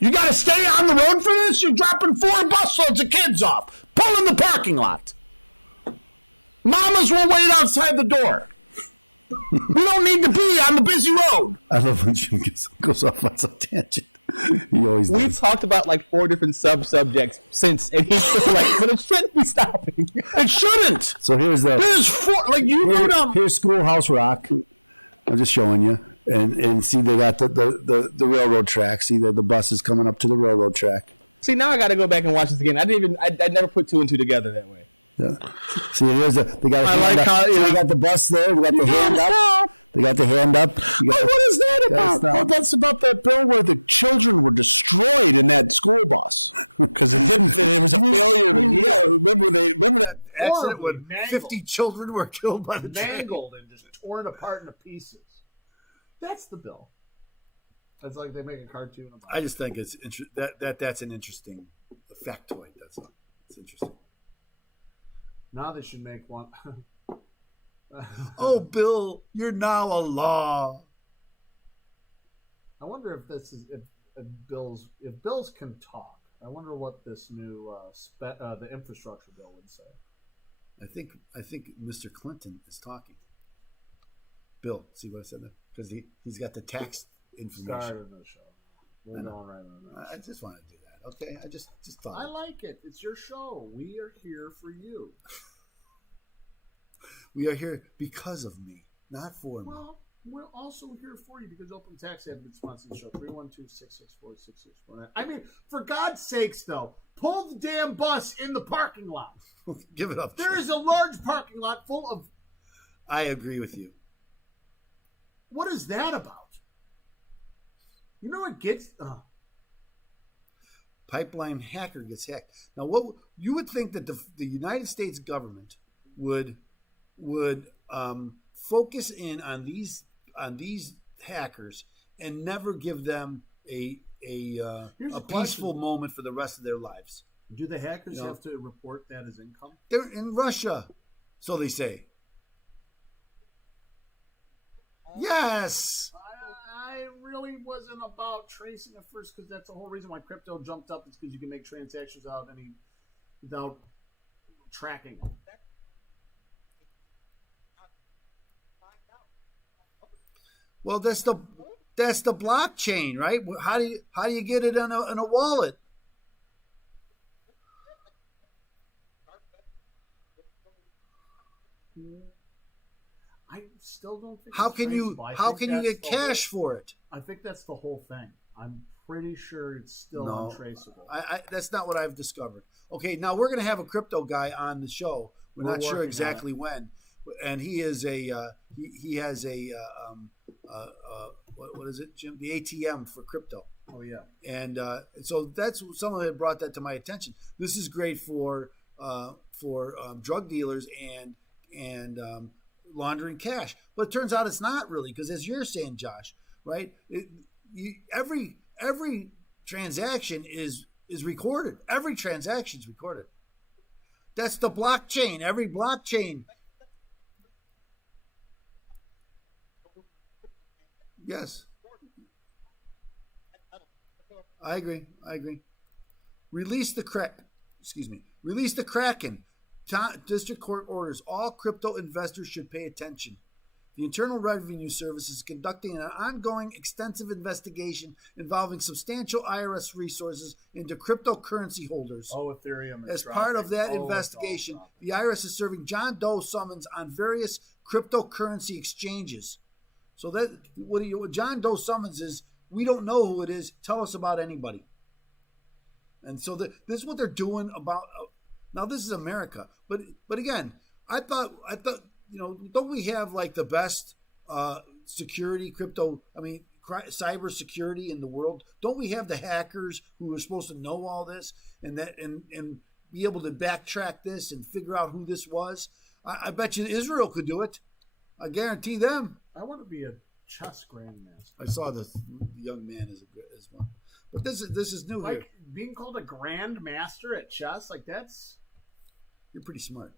You got to stay on the road for this? You're dropping 4 busloads of kids off. Pull in the parking lot. Mamas will wait outside the door. We don't need to be on the busy road. I love when Jim goes off on some tangent. He always does. We've talked about like 4 different sub-subjects since, and he's just like, but it shouldn't be stopping. It shouldn't. So here's 4, like you wrote down. Here's Schoolhouse Rock. I'm just showing you. And see, they got the railroad track. See, the bus is coming up to the railroad track. See, now I got to go back and watch this again. I never put 2 and 2 together that way. Yeah. See, here's they got. I like how they got the bus there. They got the hand up. They got the hand up. What is that about? Well, that's about that bill where the children were destroyed in that school bus because it didn't. It was a failure. Yeah, remember that accident when 50 children were killed by the mangled and just torn apart into pieces. That's the bill. It's like they make a cartoon about. I just think it's that's an interesting factoid. That's all. It's interesting. Now they should make one. Oh, Bill, you're now a law. I wonder if this is if bills can talk. I wonder what this new the infrastructure bill would say. I think Mr. Clinton is talking. Bill, see what I said there? Because he's got the tax information. Started the show. We're going right on that. I just want to do that. Okay, I just thought. I like it. It's your show. We are here for you. We are here because of me, not for me. Well, we're also here for you because Open Tax Advocate sponsors the show. 312-664-6649. I mean, for God's sakes, though, pull the damn bus in the parking lot. Give it up. There is a large parking lot full of. I agree with you. What is that about? You know what gets. Pipeline hacker gets hacked. Now, what you would think that the United States government would focus in on these hackers and never give them a peaceful moment for the rest of their lives. Do the hackers have to report that as income? They're in Russia, so they say. Yes. I really wasn't about tracing it first because that's the whole reason why crypto jumped up is because you can make transactions without tracking them. Well, that's the blockchain, right? How do you get it in a wallet? I still don't think. How can you get cash for it? I think that's the whole thing. I'm pretty sure it's still untraceable. That's not what I've discovered. Okay, now we're going to have a crypto guy on the show. We're not sure exactly when, and he is he has a what is it, Jim? The ATM for crypto. Oh yeah, and so that's someone that brought that to my attention. This is great for drug dealers and laundering cash, but it turns out it's not really, because as you're saying, Josh, right? Every transaction is recorded. Every transaction is recorded. That's the blockchain. Every blockchain. Yes. I agree. Release the Kraken. District Court orders all crypto investors should pay attention. The Internal Revenue Service is conducting an ongoing extensive investigation involving substantial IRS resources into cryptocurrency holders. Ethereum. As part of that investigation, the IRS is serving John Doe summons on various cryptocurrency exchanges. So that what John Doe summons is, we don't know who it is. Tell us about anybody. And so this is what they're doing about. Now this is America, but again, I thought don't we have like the best security cyber security in the world? Don't we have the hackers who are supposed to know all this and be able to backtrack this and figure out who this was? I bet you Israel could do it. I guarantee them. I want to be a chess grandmaster. I saw the young man as one, but this is new. Like here. being called a grandmaster at chess, like that's. You're pretty smart.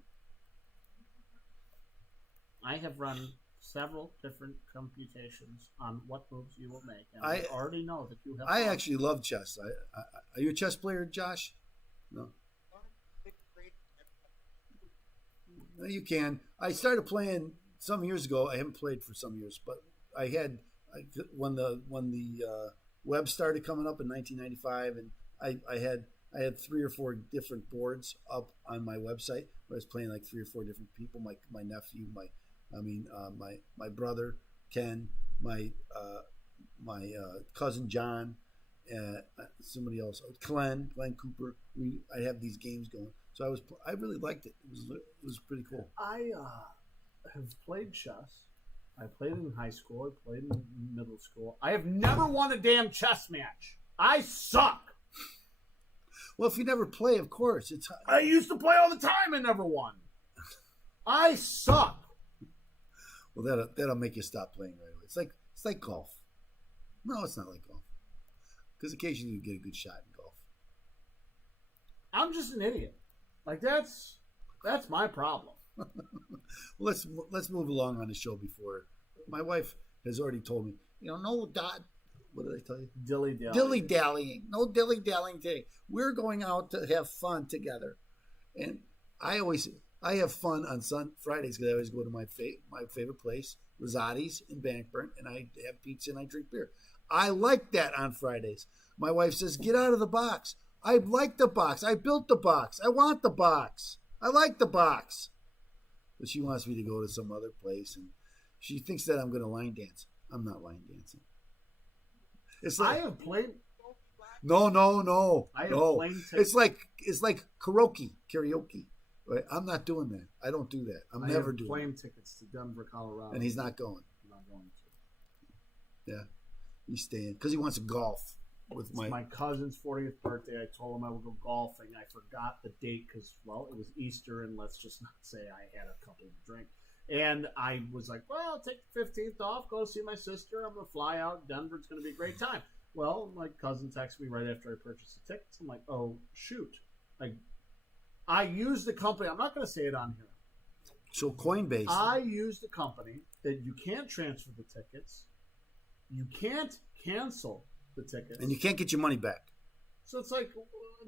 I have run several different computations on what moves you will make, and I already know that you have. I actually love chess. Are you a chess player, Josh? No. No, you can. I started playing some years ago. I haven't played for some years, but when the web started coming up in 1995, and I had 3 or 4 different boards up on my website where I was playing like 3 or 4 different people. My nephew, my brother Ken, my cousin John, somebody else, Glenn Cooper. I have these games going, so I really liked it. It was pretty cool. I have played chess. I played in high school. I played in middle school. I have never won a damn chess match. I suck. Well, if you never play, of course it's. I used to play all the time and never won. I suck. Well, that'll make you stop playing right away. It's like golf. No, it's not like golf. Because occasionally you get a good shot in golf. I'm just an idiot. Like that's my problem. Let's move along on the show before my wife has already told me. No dot. What did I tell you? Dilly-dallying. No dilly-dallying today. We're going out to have fun together. And I have fun on Fridays because I always go to my favorite place, Rosati's in Bannockburn, and I have pizza and I drink beer. I like that on Fridays. My wife says, get out of the box. I like the box. I built the box. I want the box. I like the box. But she wants me to go to some other place, and she thinks that I'm going to line dance. I'm not line dancing. It's like, I have played. No. I have played. It's like karaoke. Right? I'm not doing that. I don't do that. I'm never doing plane tickets to Denver, Colorado. And he's not going. I'm not going to. Yeah. He's staying because he wants to golf with my cousin's 40th birthday. I told him I would go golfing. I forgot the date because, well, it was Easter, and let's just not say I had a couple to drink. And I was like, well, I'll take the 15th off, go see my sister. I'm going to fly out. Denver. It's going to be a great time. Well, my cousin texted me right after I purchased the tickets. I'm like, oh, shoot. I used the company. I'm not going to say it on here. So Coinbase. I used the company that you can't transfer the tickets. You can't cancel the tickets. And you can't get your money back. So it's like,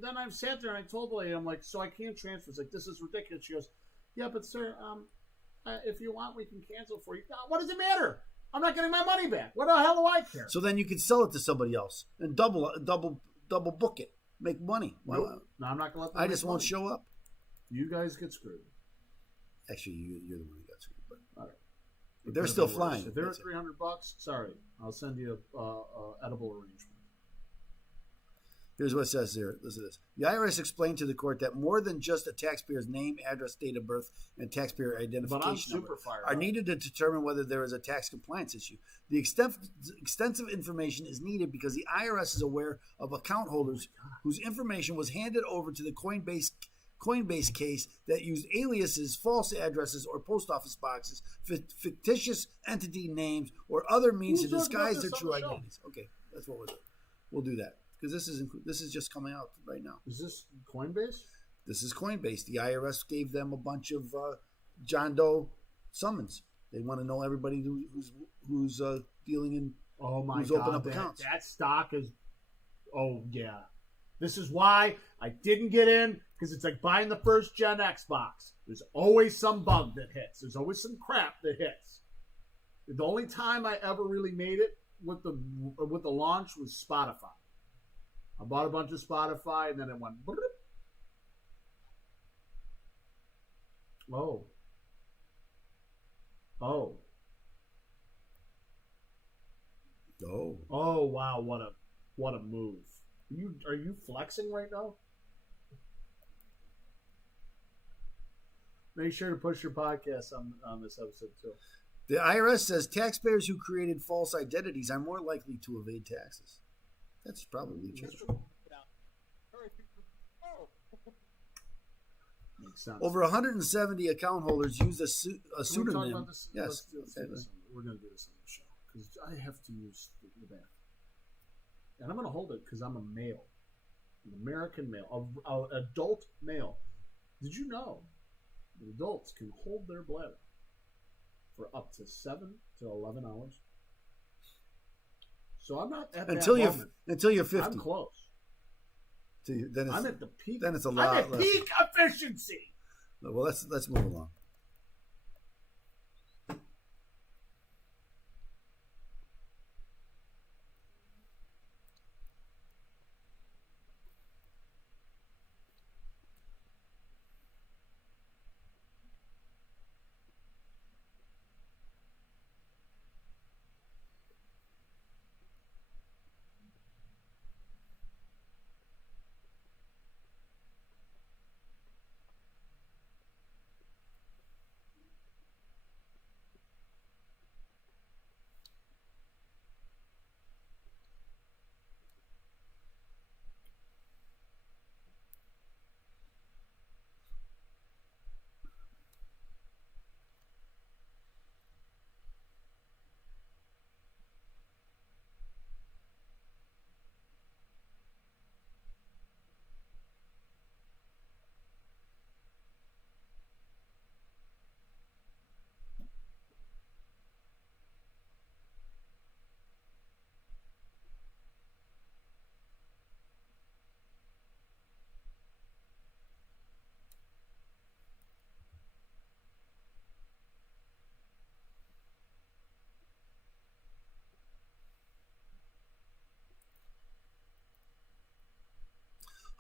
then I've sat there and I told the lady, I'm like, so I can't transfer. It's like, this is ridiculous. She goes, yeah, but sir, if you want, we can cancel for you. What does it matter? I'm not getting my money back. What the hell do I care? So then you can sell it to somebody else and double book it. Make money. Nope. No, I'm not going to let them. I just won't show up. You guys get screwed. Actually, you're the one who got screwed. But all right. They're still flying. If they're at $300, sorry, I'll send you a edible arrangement. Here's what it says here. Listen to this. The IRS explained to the court that more than just a taxpayer's name, address, date of birth, and taxpayer identification number are needed to determine whether there is a tax compliance issue. The extensive information is needed because the IRS is aware of account holders whose information was handed over to the Coinbase case that used aliases, false addresses, or post office boxes, fictitious entity names, or other means to disguise their true identities. Okay, that's what was it. We'll do that. Because this is just coming out right now. Is this Coinbase? This is Coinbase. The IRS gave them a bunch of John Doe summons. They want to know everybody who's dealing in. Oh my who's God! Open up accounts. That stock is. Oh yeah, this is why I didn't get in because it's like buying the first gen Xbox. There's always some bug that hits. There's always some crap that hits. The only time I ever really made it with the launch was Spotify. I bought a bunch of Spotify, and then it went. Bloop. Oh. Oh. Oh. Oh wow! What a move! Are you flexing right now? Make sure to push your podcast on this episode too. The IRS says taxpayers who created false identities are more likely to evade taxes. That's probably true. Makes sense. Over 170 account holders use a Can we talk pseudonym. about this? Yes. We're going to do this on the show because I have to use the bathroom, and I'm going to hold it because I'm a male, an American male, an adult male. Did you know that adults can hold their bladder for up to 7 to 11 hours? So I'm not at Until that you're moment. until you're 50. I'm close. Then it's, I'm at the peak. Then it's a lot. I'm at peak efficiency. Well, let's move along.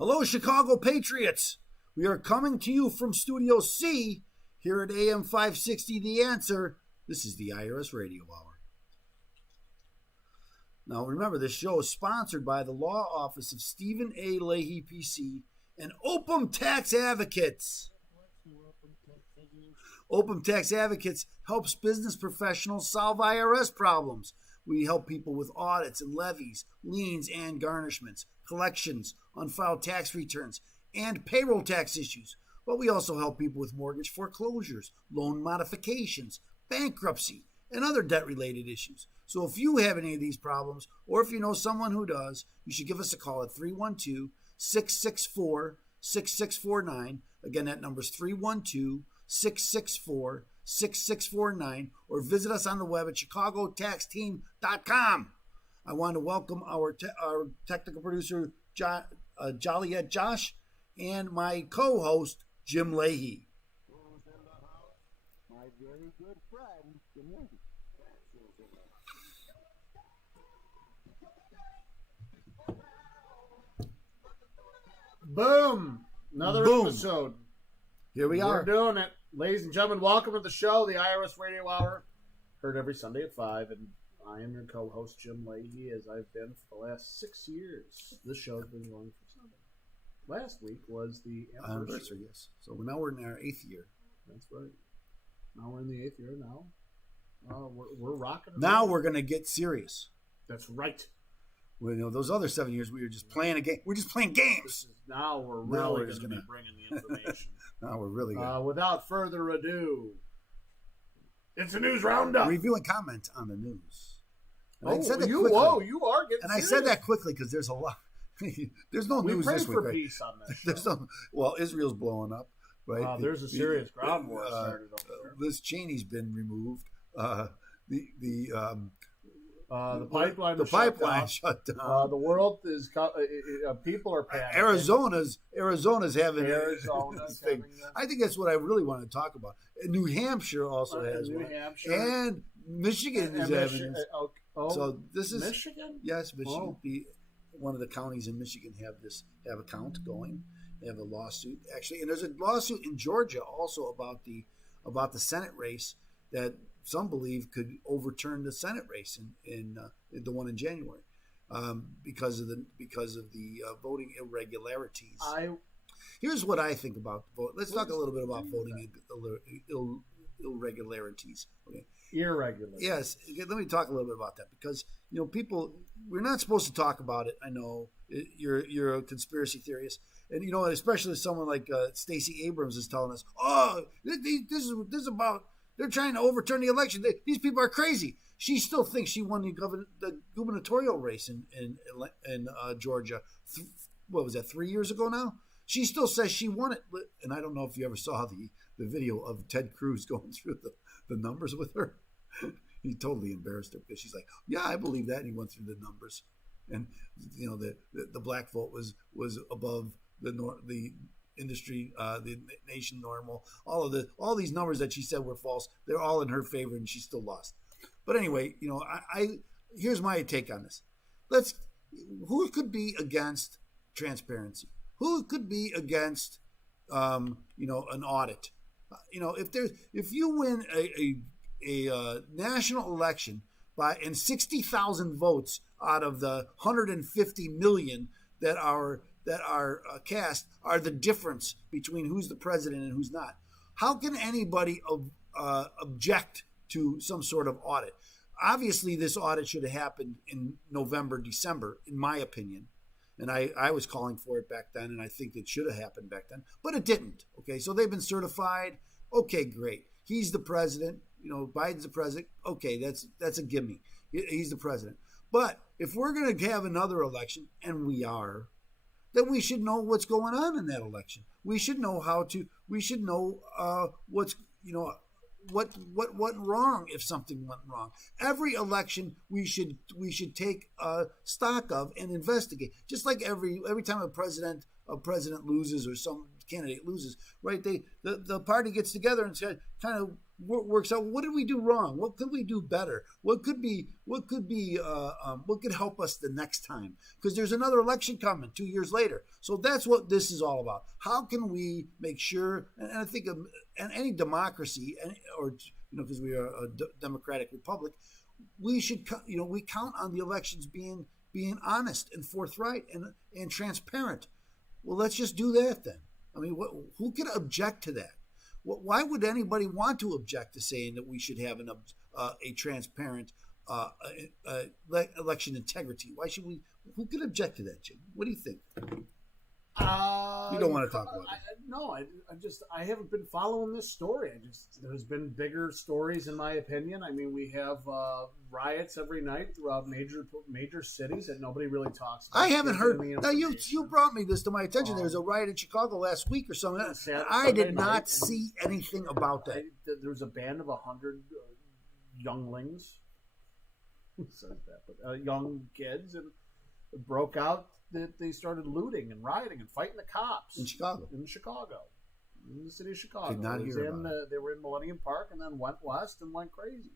Hello, Chicago Patriots. We are coming to you from Studio C here at AM 560 The Answer. This is the IRS Radio Hour. Now, remember, this show is sponsored by the Law Office of Stephen A. Leahy, PC, and Opum Tax Advocates. Opum Tax Advocates helps business professionals solve IRS problems. We help people with audits and levies, liens and garnishments, collections, unfiled tax returns, and payroll tax issues. But we also help people with mortgage foreclosures, loan modifications, bankruptcy, and other debt-related issues. So if you have any of these problems, or if you know someone who does, you should give us a call at 312-664-6649. Again, that number is 312-664-6649, or visit us on the web at chicagotaxteam.com. I want to welcome our technical producer, Joliet Josh, and my co-host, Jim Leahy. Who's in the house? My very good friend, Jim Leahy. Boom! Another episode. Here we are. We're doing it. Ladies and gentlemen, welcome to the show, the IRS Radio Hour. Heard every Sunday at 5, and I am your co-host, Jim Leahy, as I've been for the last 6 years. This show's been going for Sunday. Last week was the anniversary. Yes. So now we're in our 8th year. That's right. Now we're in the 8th year now. We're rocking. Now we're going to get serious. That's right. Well, you know, those other 7 years we were just playing a game. We're just playing games. Now we're really going to be bringing the information. Now we're really good. Without further ado, it's a news roundup. Review and comment on the news. And you are getting And serious. I said that quickly because there's a lot. There's no news this week. We pray for peace on this show. Well, Israel's blowing up, right? There's a serious ground war started over there. Liz Cheney's been removed. The pipeline shut down. The world is people are panicking. Arizona's having Arizona's thing. I think that's what I really want to talk about. New Hampshire also has New one. Hampshire. And Michigan is having this. So this is Michigan. Yes, Michigan. Oh. One of the counties in Michigan have a count going. They have a lawsuit actually, and there's a lawsuit in Georgia also about the Senate race that some believe could overturn the Senate race in the one in January because of the voting irregularities. Here's what I think about vote. Let's talk a little bit about voting irregularities. Okay. Irregular. Yes, let me talk a little bit about that because people, we're not supposed to talk about it. I know you're a conspiracy theorist, and especially someone like Stacey Abrams is telling us, "Oh, this is about they're trying to overturn the election. These people are crazy." She still thinks she won the gubernatorial race in Georgia. What was that? 3 years ago now. She still says she won it, and I don't know if you ever saw the video of Ted Cruz going through the numbers with her. He totally embarrassed her because she's like, "Yeah, I believe that." And he went through the numbers, and the black vote was above the industry, the nation normal. All these numbers that she said were false, they're all in her favor, and she still lost. But anyway, I here's my take on this. Who could be against transparency? Who could be against an audit? If you win a national election and 60,000 votes out of the 150 million that are cast are the difference between who's the president and who's not, how can anybody object to some sort of audit? Obviously, this audit should have happened in November, December, in my opinion. And I was calling for it back then, and I think it should have happened back then, but it didn't. Okay, so they've been certified. Okay, great. He's the president. Biden's the president. Okay, that's a gimme. He's the president. But if we're going to have another election, and we are, then we should know what's going on in that election. We should know what went wrong if something went wrong. Every election we should take stock of and investigate. Just like every time a president loses or some candidate loses, right? The party gets together and kind of works out, what did we do wrong? What could we do better? What could help us the next time? Because there's another election coming 2 years later. So that's what this is all about. How can we make sure? And I think in any democracy, because we are a democratic republic, we should we count on the elections being honest and forthright and transparent. Well, let's just do that then. I mean, who could object to that? Why would anybody want to object to saying that we should have a transparent election integrity? Why should we? Who could object to that, Jim? What do you think? You don't want to talk about it. No, I haven't been following this story. There's been bigger stories, in my opinion. I mean, we have riots every night throughout major cities that nobody really talks about. I haven't heard. Now you brought me this to my attention. There was a riot in Chicago last week or something. I did not see anything about that. There was a band of 100 younglings. Who says that? But young kids, and it broke out. That they started looting and rioting and fighting the cops in Chicago, in the city of Chicago. Did not hear about it. They were in Millennium Park and then went west and went crazy.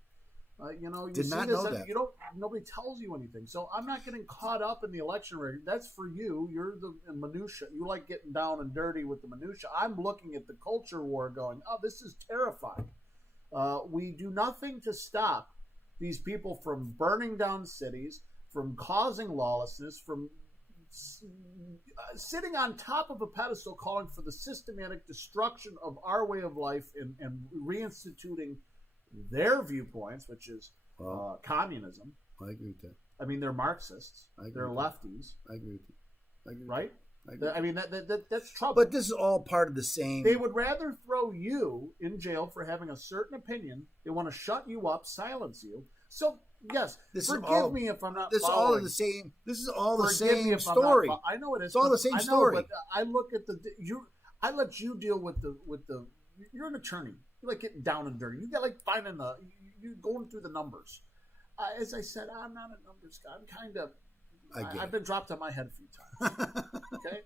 You did see not this, know that. Nobody tells you anything. So I'm not getting caught up in the election rig. That's for you. You're the minutia. You like getting down and dirty with the minutia. I'm looking at the culture war, going, "Oh, this is terrifying." We do nothing to stop these people from burning down cities, from causing lawlessness, from sitting on top of a pedestal calling for the systematic destruction of our way of life and reinstituting their viewpoints, which is communism. I agree with that. I mean, they're Marxists. They're lefties. I agree with you. Right? I mean, that's trouble. But this is all part of the same. They would rather throw you in jail for having a certain opinion. They want to shut you up, silence you. So, yes, forgive me if I'm not this following. All the same. This is all the Forgive same me if story. I know it is. It's all the same story. But I look at I let you deal with the. You're an attorney. You like getting down and dirty. You got like finding you going through the numbers. As I said, I'm not a numbers guy. I'm kind of. I've been dropped on my head a few times. Okay,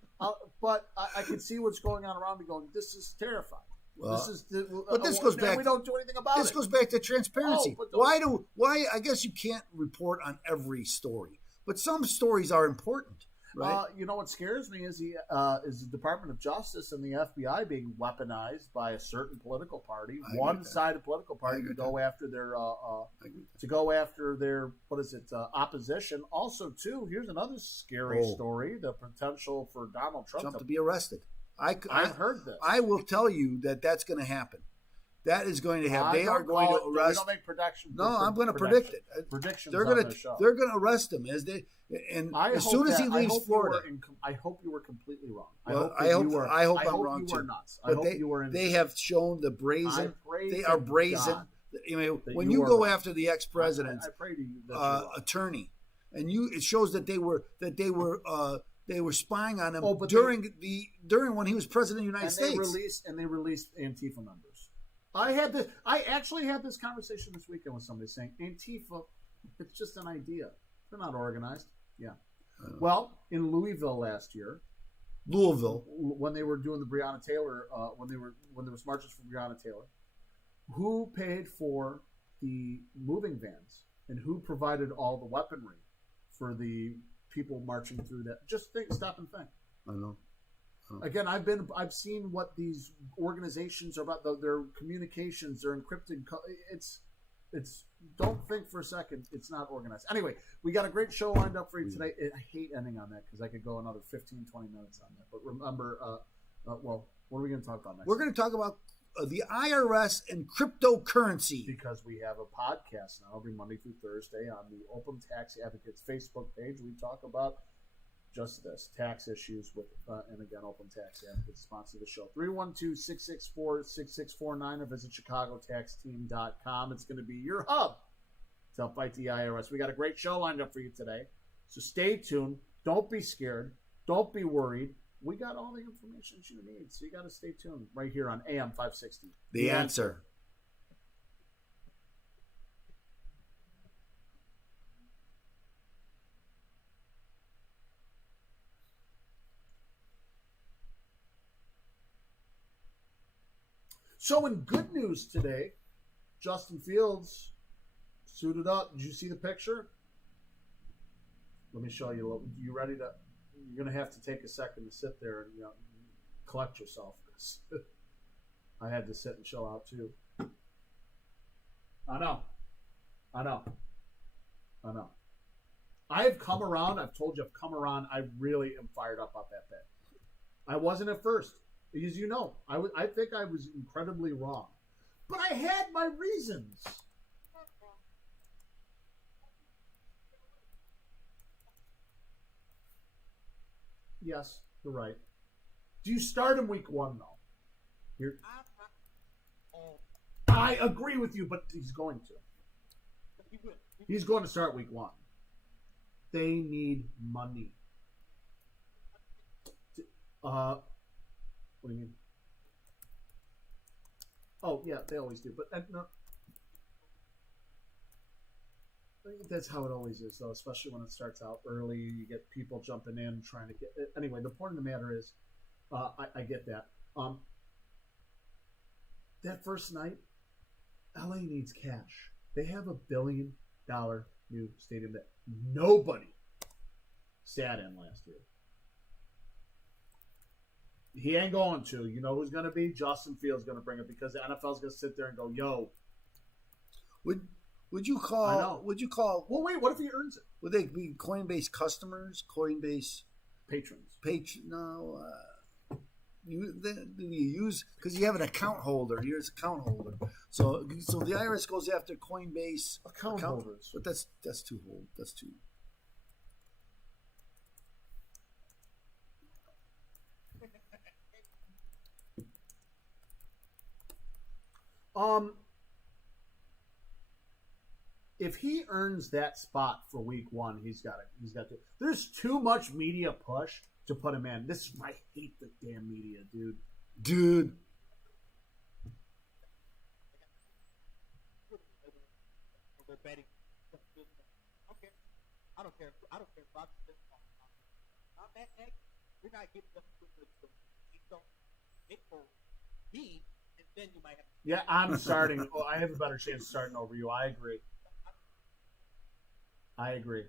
but I can see what's going on around me. Going, this is terrifying. This is but this goes back. We don't do anything about this it. goes back to transparency. Oh, why? I guess you can't report on every story, but some stories are important. Right? You know what scares me is the Department of Justice and the FBI being weaponized by a certain political party, one-sided political party, to go after their opposition. Also, too, here's another scary story: the potential for Donald Trump to be arrested. I've heard this. I will tell you that's going to happen. That is going to happen. They are going to arrest. We don't make predictions. No, I'm going to predict it. Predictions. They're going to arrest him as soon as he leaves Florida. I hope you were completely wrong. I hope I'm wrong too. You are nuts. I hope you were. They have shown the brazen. They are brazen. God, when you go after the ex-president's attorney, and it shows that they were spying on him during when he was president of the United States. They released Antifa members. I actually had this conversation this weekend with somebody saying Antifa, it's just an idea. They're not organized. Yeah. Well, in Louisville last year, when they were doing the Breonna Taylor, when there was marches for Breonna Taylor, who paid for the moving vans and who provided all the weaponry for the people marching through that? Just stop and think. I know. Again, I've seen what these organizations are about. Their communications, their encrypted. It's don't think for a second. It's not organized. Anyway, we got a great show lined up for you today. I hate ending on that because I could go another 15, 20 minutes on that. But remember, what are we going to talk about next? We're going to talk about the IRS and cryptocurrency because we have a podcast now every Monday through Thursday on the Open Tax Advocates Facebook page. We talk about just this, tax issues with, and again, Open Tax Advocates sponsor the show. 312-664-6649 or visit chicagotaxteam.com. It's going to be your hub to help fight the IRS. We got a great show lined up for you today. So stay tuned. Don't be scared. Don't be worried. We got all the information you need. So you got to stay tuned right here on AM 560. The answer. So in good news today, Justin Fields suited up. Did you see the picture? Let me show you. You ready to? You're gonna have to take a second to sit there and collect yourself. I had to sit and chill out too. I know. I have come around. I've told you I've come around. I really am fired up about that bet. I wasn't at first. Because I think I was incredibly wrong. But I had my reasons. Yes, you're right. Do you start in week 1, though? I agree with you, but he's going to. He's going to start week 1. They need money. What do you mean? Oh, yeah, they always do. But no, that's how it always is, though, especially when it starts out early. You get people jumping in, trying to get it. Anyway, the point of the matter is, I get that. That first night, LA needs cash. They have $1 billion new stadium that nobody sat in last year. He ain't going to. You know who's going to be? Justin Fields going to bring it because the NFL's going to sit there and go, yo. Would you call? I know. Would you call? Well, wait. What if he earns it? Would they be Coinbase customers? Coinbase patrons? No. You use because you have an account holder. Here's account holder. So the IRS goes after Coinbase account holders. But that's too old. That's too. If he earns that spot for week 1, he's got to. There's too much media push to put him in. I hate the damn media, dude. Betting. Okay. I don't care. About I'm that next. We're not getting them to so it for me, and then you might have. Yeah, I'm starting. Oh, I have a better chance of starting over you. I agree. I agree.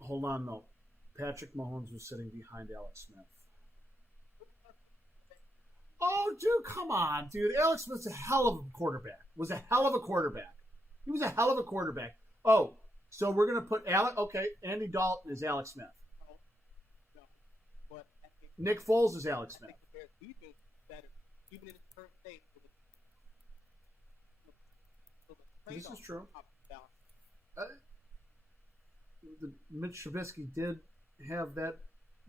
Hold on, though. Patrick Mahomes was sitting behind Alex Smith. Oh, dude, come on, dude. Alex Smith's a hell of a quarterback. Was a hell of a quarterback. He was a hell of a quarterback. Oh, so we're going to put Alex. Okay, Andy Dalton is Alex Smith. No, but Nick Foles is Alex I Smith. think the Bears defense is better, even in its current state. This is true. Up and down. Mitch Trubisky did have that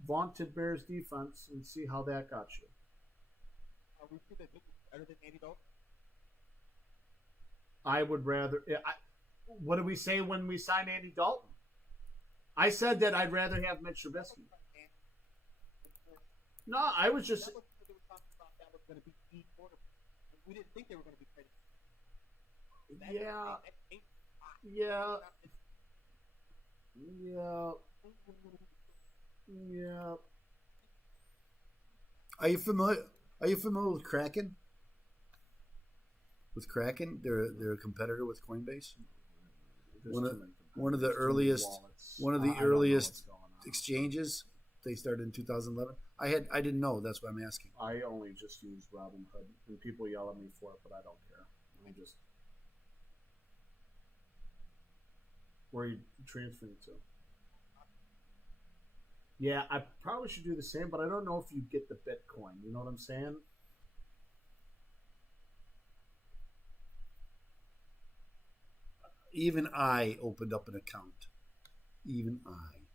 vaunted Bears defense, and see how that got you. Are we sure that Mitch is better than Andy Dalton? I would rather. What did we say when we signed Andy Dalton? I said that I'd rather have Mitch Trubisky. No, I was just. That was what they were talking about. That was going to be the quarterback. We didn't think they were going to be ready. Yeah. Are you familiar? Are you familiar with Kraken? With Kraken, they're a competitor with Coinbase. One of the earliest exchanges. They started in 2011. I didn't know. That's why I'm asking. I only just use Robinhood, and people yell at me for it, but I don't care. Where are you transferring to? Yeah, I probably should do the same, but I don't know if you get the Bitcoin. You know what I'm saying? Even I opened up an account. Even I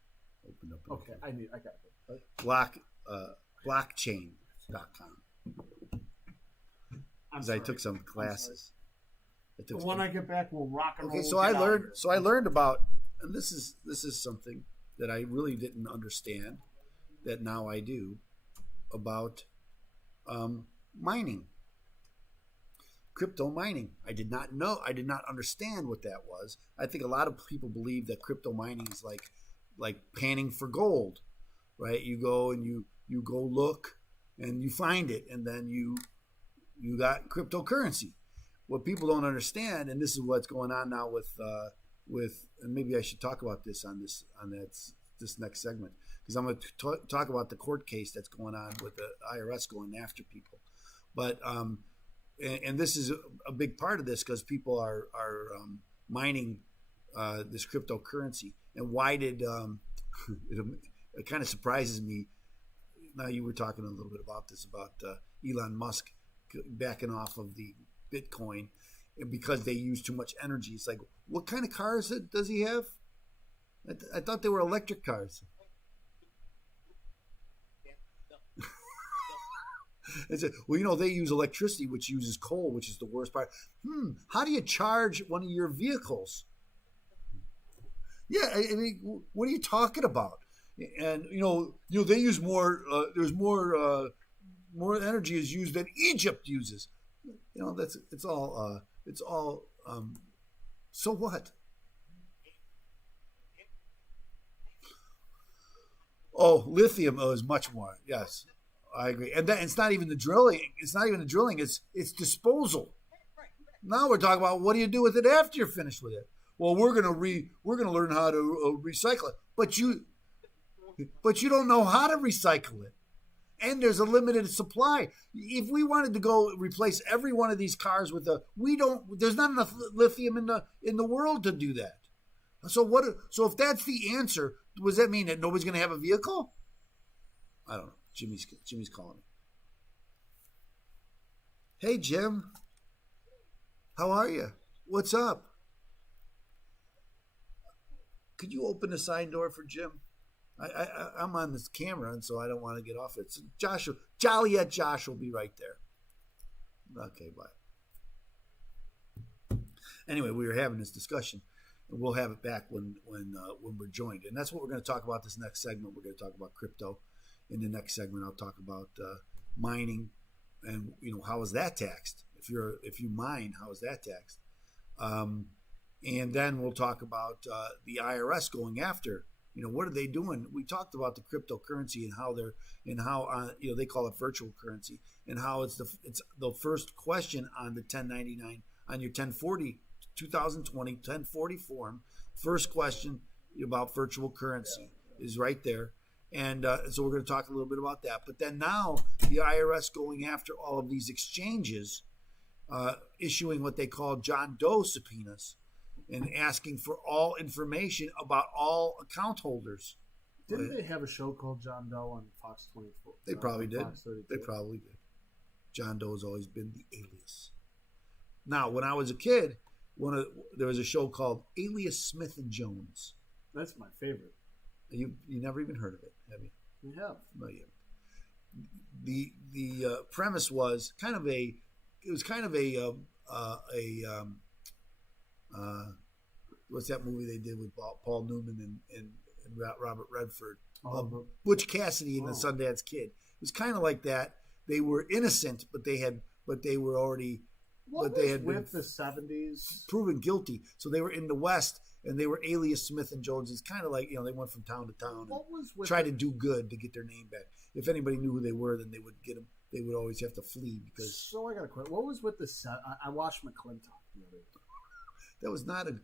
opened up an account. Okay, I got it. Blockchain.com. Because I took some classes. When I get back, we'll rock and roll. Okay, so I learned about, and this is something that I really didn't understand, that now I do, about mining, crypto mining. I did not know. I did not understand what that was. I think a lot of people believe that crypto mining is like panning for gold, right? You go and you go look and you find it, and then you got cryptocurrency. What people don't understand, and this is what's going on now with and maybe I should talk about this on this next segment, because I'm going to talk about the court case that's going on with the IRS going after people. But and this is a big part of this, because people are mining this cryptocurrency. And why did it kind of surprises me. Now, you were talking a little bit about this, about Elon Musk backing off of the Bitcoin because they use too much energy. It's like, what kind of cars does he have? I thought they were electric cars. It's well, they use electricity, which uses coal, which is the worst part. How do you charge one of your vehicles? Yeah, I mean, what are you talking about? And they use more. There's more energy is used than Egypt uses. It's all. So what? Oh, lithium is much more. Yes, I agree. And that it's not even the drilling. It's not even the drilling. It's disposal. Now we're talking about what do you do with it after you're finished with it. Well, we're gonna learn how to recycle it, but you don't know how to recycle it. And there's a limited supply. If we wanted to go replace every one of these cars with there's not enough lithium in the world to do that. So if that's the answer, does that mean that nobody's going to have a vehicle? I don't know. Jimmy's calling me. Hey, Jim. How are you? What's up? Could you open the side door for Jim? I'm on this camera, and so I don't want to get off it. So Jollyette Josh will be right there. Okay, bye. Anyway, we were having this discussion, and we'll have it back when we're joined. And that's what we're going to talk about this next segment. We're going to talk about crypto. In the next segment, I'll talk about mining, and how is that taxed? If you mine, how is that taxed? And then we'll talk about the IRS going after. What are they doing? We talked about the cryptocurrency and how they call it virtual currency, and how it's the first question on the 1099 on your 1040 2020 1040 form. First question about virtual currency is right there. And so we're going to talk a little bit about that. But then now the IRS going after all of these exchanges, issuing what they call John Doe subpoenas and asking for all information about all account holders. Didn't they have a show called John Doe on Fox 24? They probably did. Fox 32? They probably did. John Doe has always been the alias. Now, when I was a kid, there was a show called Alias Smith and Jones. That's my favorite. You never even heard of it, have you? We have. No, you haven't. The premise was kind of a what's that movie they did with Paul Newman and Robert Redford? Butch Cassidy and the Sundance Kid. It was kind of like that. They were innocent, but they were already. What but they was had with the 70s? Proven guilty. So they were in the West, and they were alias Smith and Jones. It's kind of like, they went from town to town and tried to do good to get their name back. If anybody knew who they were, then they would get them. They would always have to flee because. So I got to quit. What was with the set? I watched McClintock the other day. That was not a.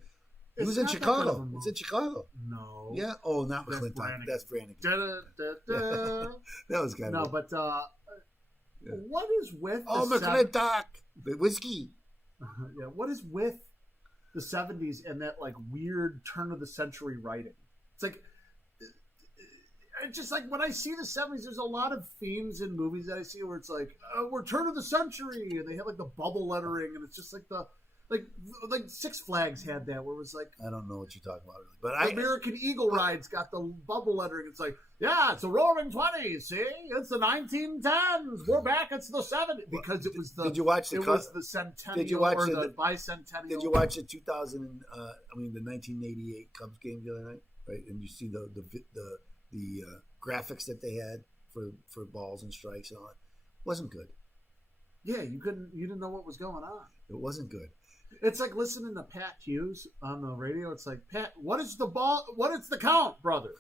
It was in Chicago. It's in Chicago. No. Yeah. Oh, not McClintock. That's Brannigan. That was kind of. No, but what is with McClintock? The whiskey. Yeah. What is with the 70s and that like weird turn of the century writing? It's like. It's just like when I see the 70s, there's a lot of themes in movies that I see where it's like, we're turn of the century, and they have like the bubble lettering, and it's just like like Six Flags had that where it was like, I don't know what you're talking about, really, but the American Eagle ride's got the bubble lettering. It's like, yeah, it's a roaring 20s. See, it's the 1910s. We're back. It's the 70s because it was the. Did you watch the? It was the centennial or the bicentennial. Did you watch the 1988 Cubs game the other night? Right, and you see the graphics that they had for balls and strikes and all that. Wasn't good. Yeah, you didn't know what was going on. It wasn't good. It's like listening to Pat Hughes on the radio. It's like, Pat, what is the ball? What is the count, brother?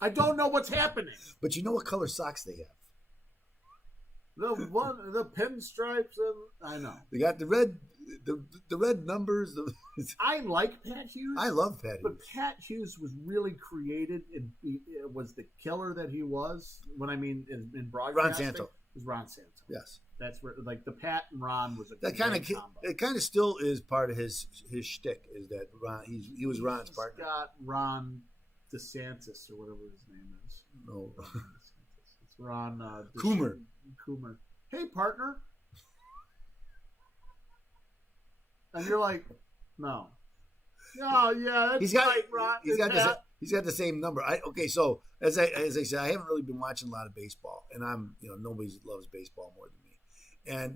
I don't know what's happening. But you know what color socks they have? The pinstripes. I know. They got the red numbers. I like Pat Hughes. I love Pat Hughes. But Pat Hughes was really created and was the killer that he was. When I mean in broadcasting, Ron Santo. It was Ron Santo. Yes. That's where like the Pat and Ron was a that kind of combo. It kind of still is part of his shtick. Is that Ron? He was Ron's partner. Got Ron DeSantis or whatever his name is. No, it's Ron Coomer. Coomer. Hey, partner. And you're like, no. Oh yeah, that's right, Ron. He's got the same number. So as I said, I haven't really been watching a lot of baseball, and I'm nobody loves baseball more than me.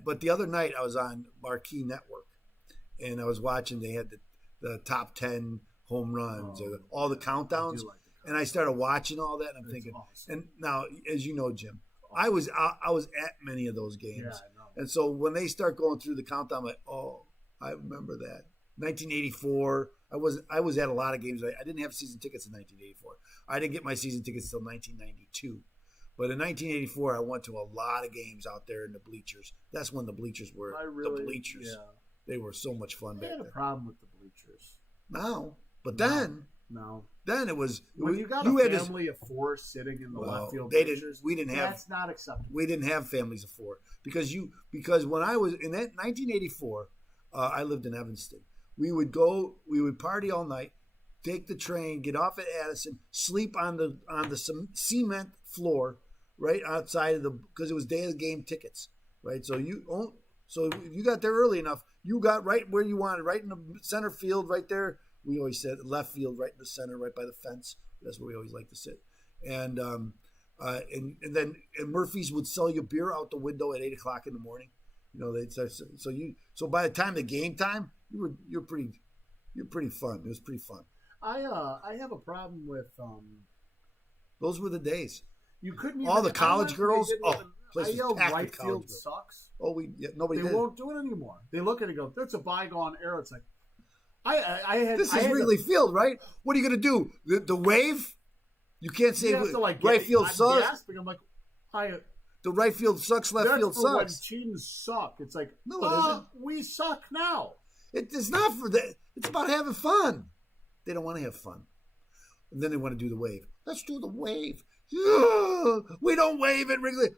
But the other night I was on Marquee Network, and I was watching. They had the top 10 home runs, or all the countdowns, and I started watching all that. And I'm thinking, awesome. And now, as you know, Jim, awesome. I was at many of those games, yeah, I know. And so when they start going through the countdown, I'm like, oh, I remember that 1984. I was at a lot of games. I didn't have season tickets in 1984. I didn't get my season tickets until 1992. But in 1984, I went to a lot of games out there in the bleachers. That's when the bleachers were the bleachers. Yeah. They were so much fun back then. I had a problem with the bleachers. Then it was when you got a family of four sitting in the left field bleachers. We didn't have. That's not acceptable. We didn't have families of four because when I was in that 1984, I lived in Evanston. We would party all night, take the train, get off at Addison, sleep on the cement floor right outside of because it was day of the game tickets, right? So if you got there early enough, you got right where you wanted, right in the center field, right there. We always said left field, right in the center, right by the fence. That's where we always like to sit. And then Murphy's would sell you beer out the window at 8:00 in the morning. They'd start, so by the time the game time, you're pretty fun. It was pretty fun. I have a problem with those were the days. You couldn't all the college girls. I yelled right field sucks. Nobody. They won't do it anymore. They look at it and go, "That's a bygone era." It's like, I had. This I is had Wrigley Field, right? What are you going to do? The wave? You can't say You have to like right field I'm sucks. gasping. I'm like, The right field sucks. Left that's field for when sucks. teams suck. It's like, No, it isn't. we suck now. It's not for that. It's about having fun. They don't want to have fun. And then they want to do the wave. Let's do the wave. We don't wave at Wrigley.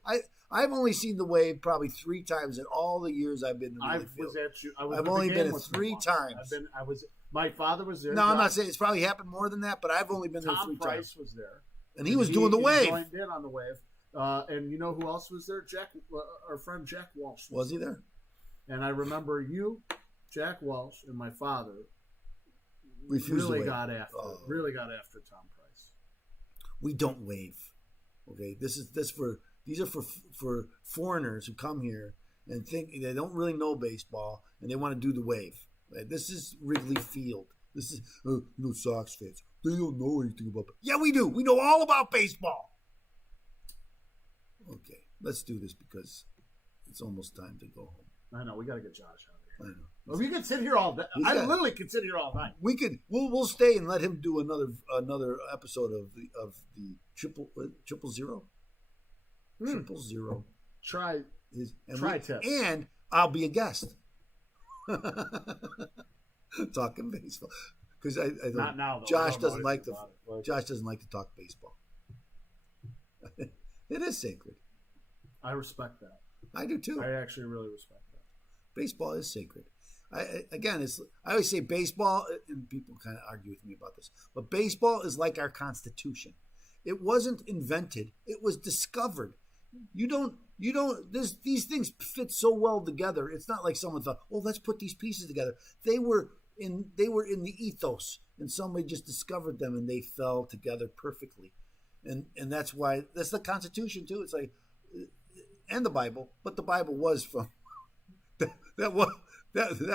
I've only seen the wave probably 3 times in all the years I've been. I was at you. I was I've at the only game been with three me once. times. I was. My father was there. No, I'm not saying it's probably happened more than that, but I've only been there 3 Tom times. Price was there, And he was doing the wave. Joined in on the wave. And you know who else was there? Our friend Jack Walsh. Was he there? And I remember you, Jack Walsh, and my father Refused really to wave. got after Tom Price. We don't wave. Okay, these are for foreigners who come here and think they don't really know baseball and they want to do the wave. Right? This is Wrigley Field. This is Sox fans. They don't know anything about. Yeah, we do. We know all about baseball. Okay, let's do this because it's almost time to go home. I know we got to get Josh out of here. I know. Well, we could sit here all day. I literally could sit here all night. We could. We'll stay and let him do another episode of the triple zero. Triple zero. Try test. And I'll be a guest. Talking baseball because I not now. Though. Josh doesn't like Josh doesn't like to talk baseball. It is sacred. I respect that. I do too. I actually really respect that. Baseball is sacred. I always say baseball, and people kind of argue with me about this, but baseball is like our Constitution. It wasn't invented; it was discovered. These things fit so well together. It's not like someone thought, "Oh, let's put these pieces together." They were in the ethos, and somebody just discovered them, and they fell together perfectly. And that's why that's the Constitution too. It's like, and the Bible, but the Bible was from that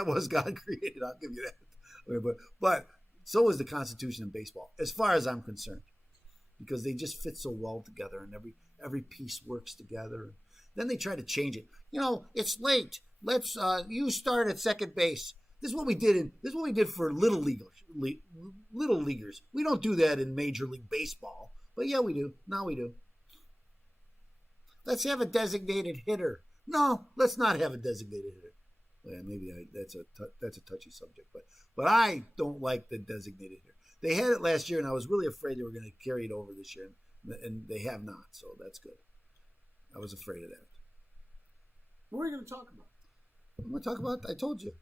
was God created. I'll give you that. Okay, but so is the Constitution in baseball, as far as I'm concerned, because they just fit so well together, and every piece works together. Then they try to change it. It's late. Let's you start at second base. This is what we did. This is what we did for little leaguers. We don't do that in Major League Baseball. But yeah, we do. Now we do. Let's have a designated hitter. No, let's not have a designated hitter. Well, maybe that's a touchy subject, but I don't like the designated hitter. They had it last year, and I was really afraid they were going to carry it over this year, and they have not. So that's good. I was afraid of that. What are you going to talk about? I'm going to talk about. I told you.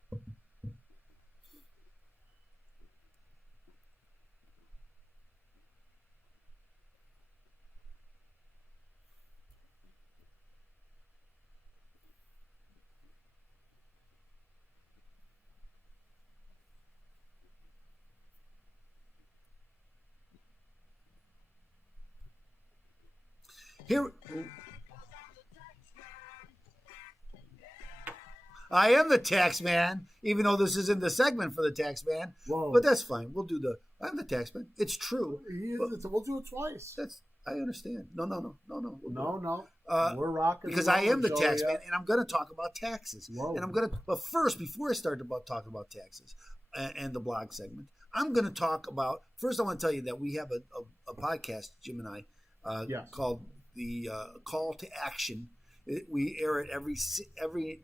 Here, I am the tax man, even though this isn't the segment for the tax man. Whoa. But that's fine. We'll do I'm the tax man. It's true. We'll do it twice. I understand. No. We're rocking because I am the tax man, and I'm going to talk about taxes. Whoa. And but first, before I start talking about taxes and the blog segment, I'm going to talk about. First, I want to tell you that we have a podcast, Jim and I, called the Call to Action. We air it every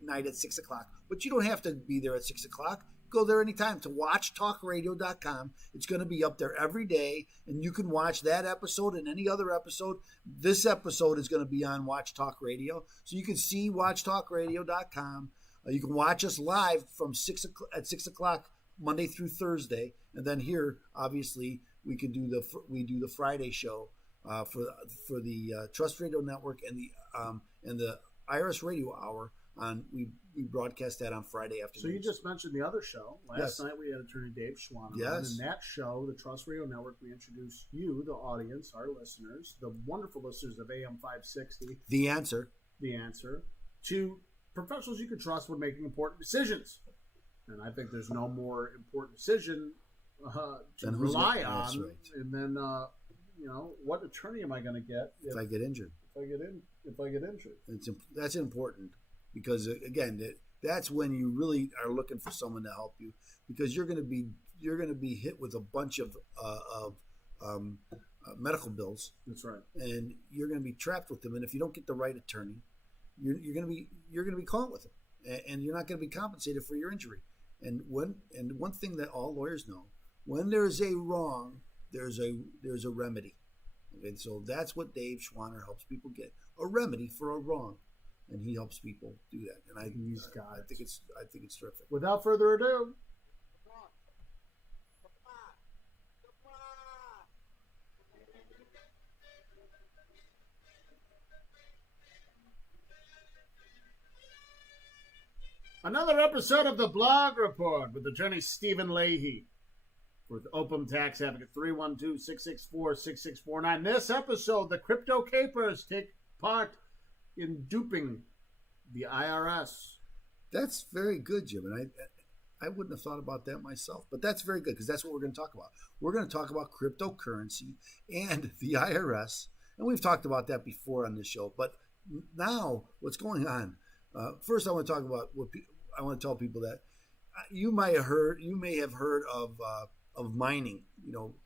night at 6 o'clock, but you don't have to be there at 6 o'clock. Go there anytime to watchtalkradio.com. It's going to be up there every day, and you can watch that episode and any other episode. This episode is going to be on Watch Talk Radio, so you can see watchtalkradio.com. You can watch us live from 6 o'clock Monday through Thursday, and then here, obviously, we do the Friday show for the Trust Radio Network and the IRS Radio Hour. We broadcast that on Friday afternoon. So you just mentioned the other show. Last night we had attorney Dave Schwaner. Yes. On. In that show, the Trust Radio Network, we introduced you, the audience, our listeners, the wonderful listeners of AM 560. The answer, to professionals you can trust when making important decisions. And I think there's no more important decision to rely on. That's right. And then, what attorney am I going to get if I get injured? If I get injured, That's important because again, that's when you really are looking for someone to help you, because you're going to be hit with a bunch of medical bills. That's right. And you're going to be trapped with them. And if you don't get the right attorney, you're going to be caught with them, and you're not going to be compensated for your injury. And one thing that all lawyers know, when there's a wrong, there's a remedy. Okay, so that's what Dave Schwaner helps people get, a remedy for a wrong, and he helps people do that. And I think it's terrific. Without further ado, another episode of the Blog Report with Attorney Stephen Leahy with Open Tax Advocate 312-664-6649. This episode, the crypto capers take part in duping the IRS. That's very good, Jim, and I wouldn't have thought about that myself, but that's very good because that's what we're going to talk about. We're going to talk about cryptocurrency and the IRS, and we've talked about that before on this show. But now, what's going on? First, I want to talk about I want to tell people that you may have heard of mining,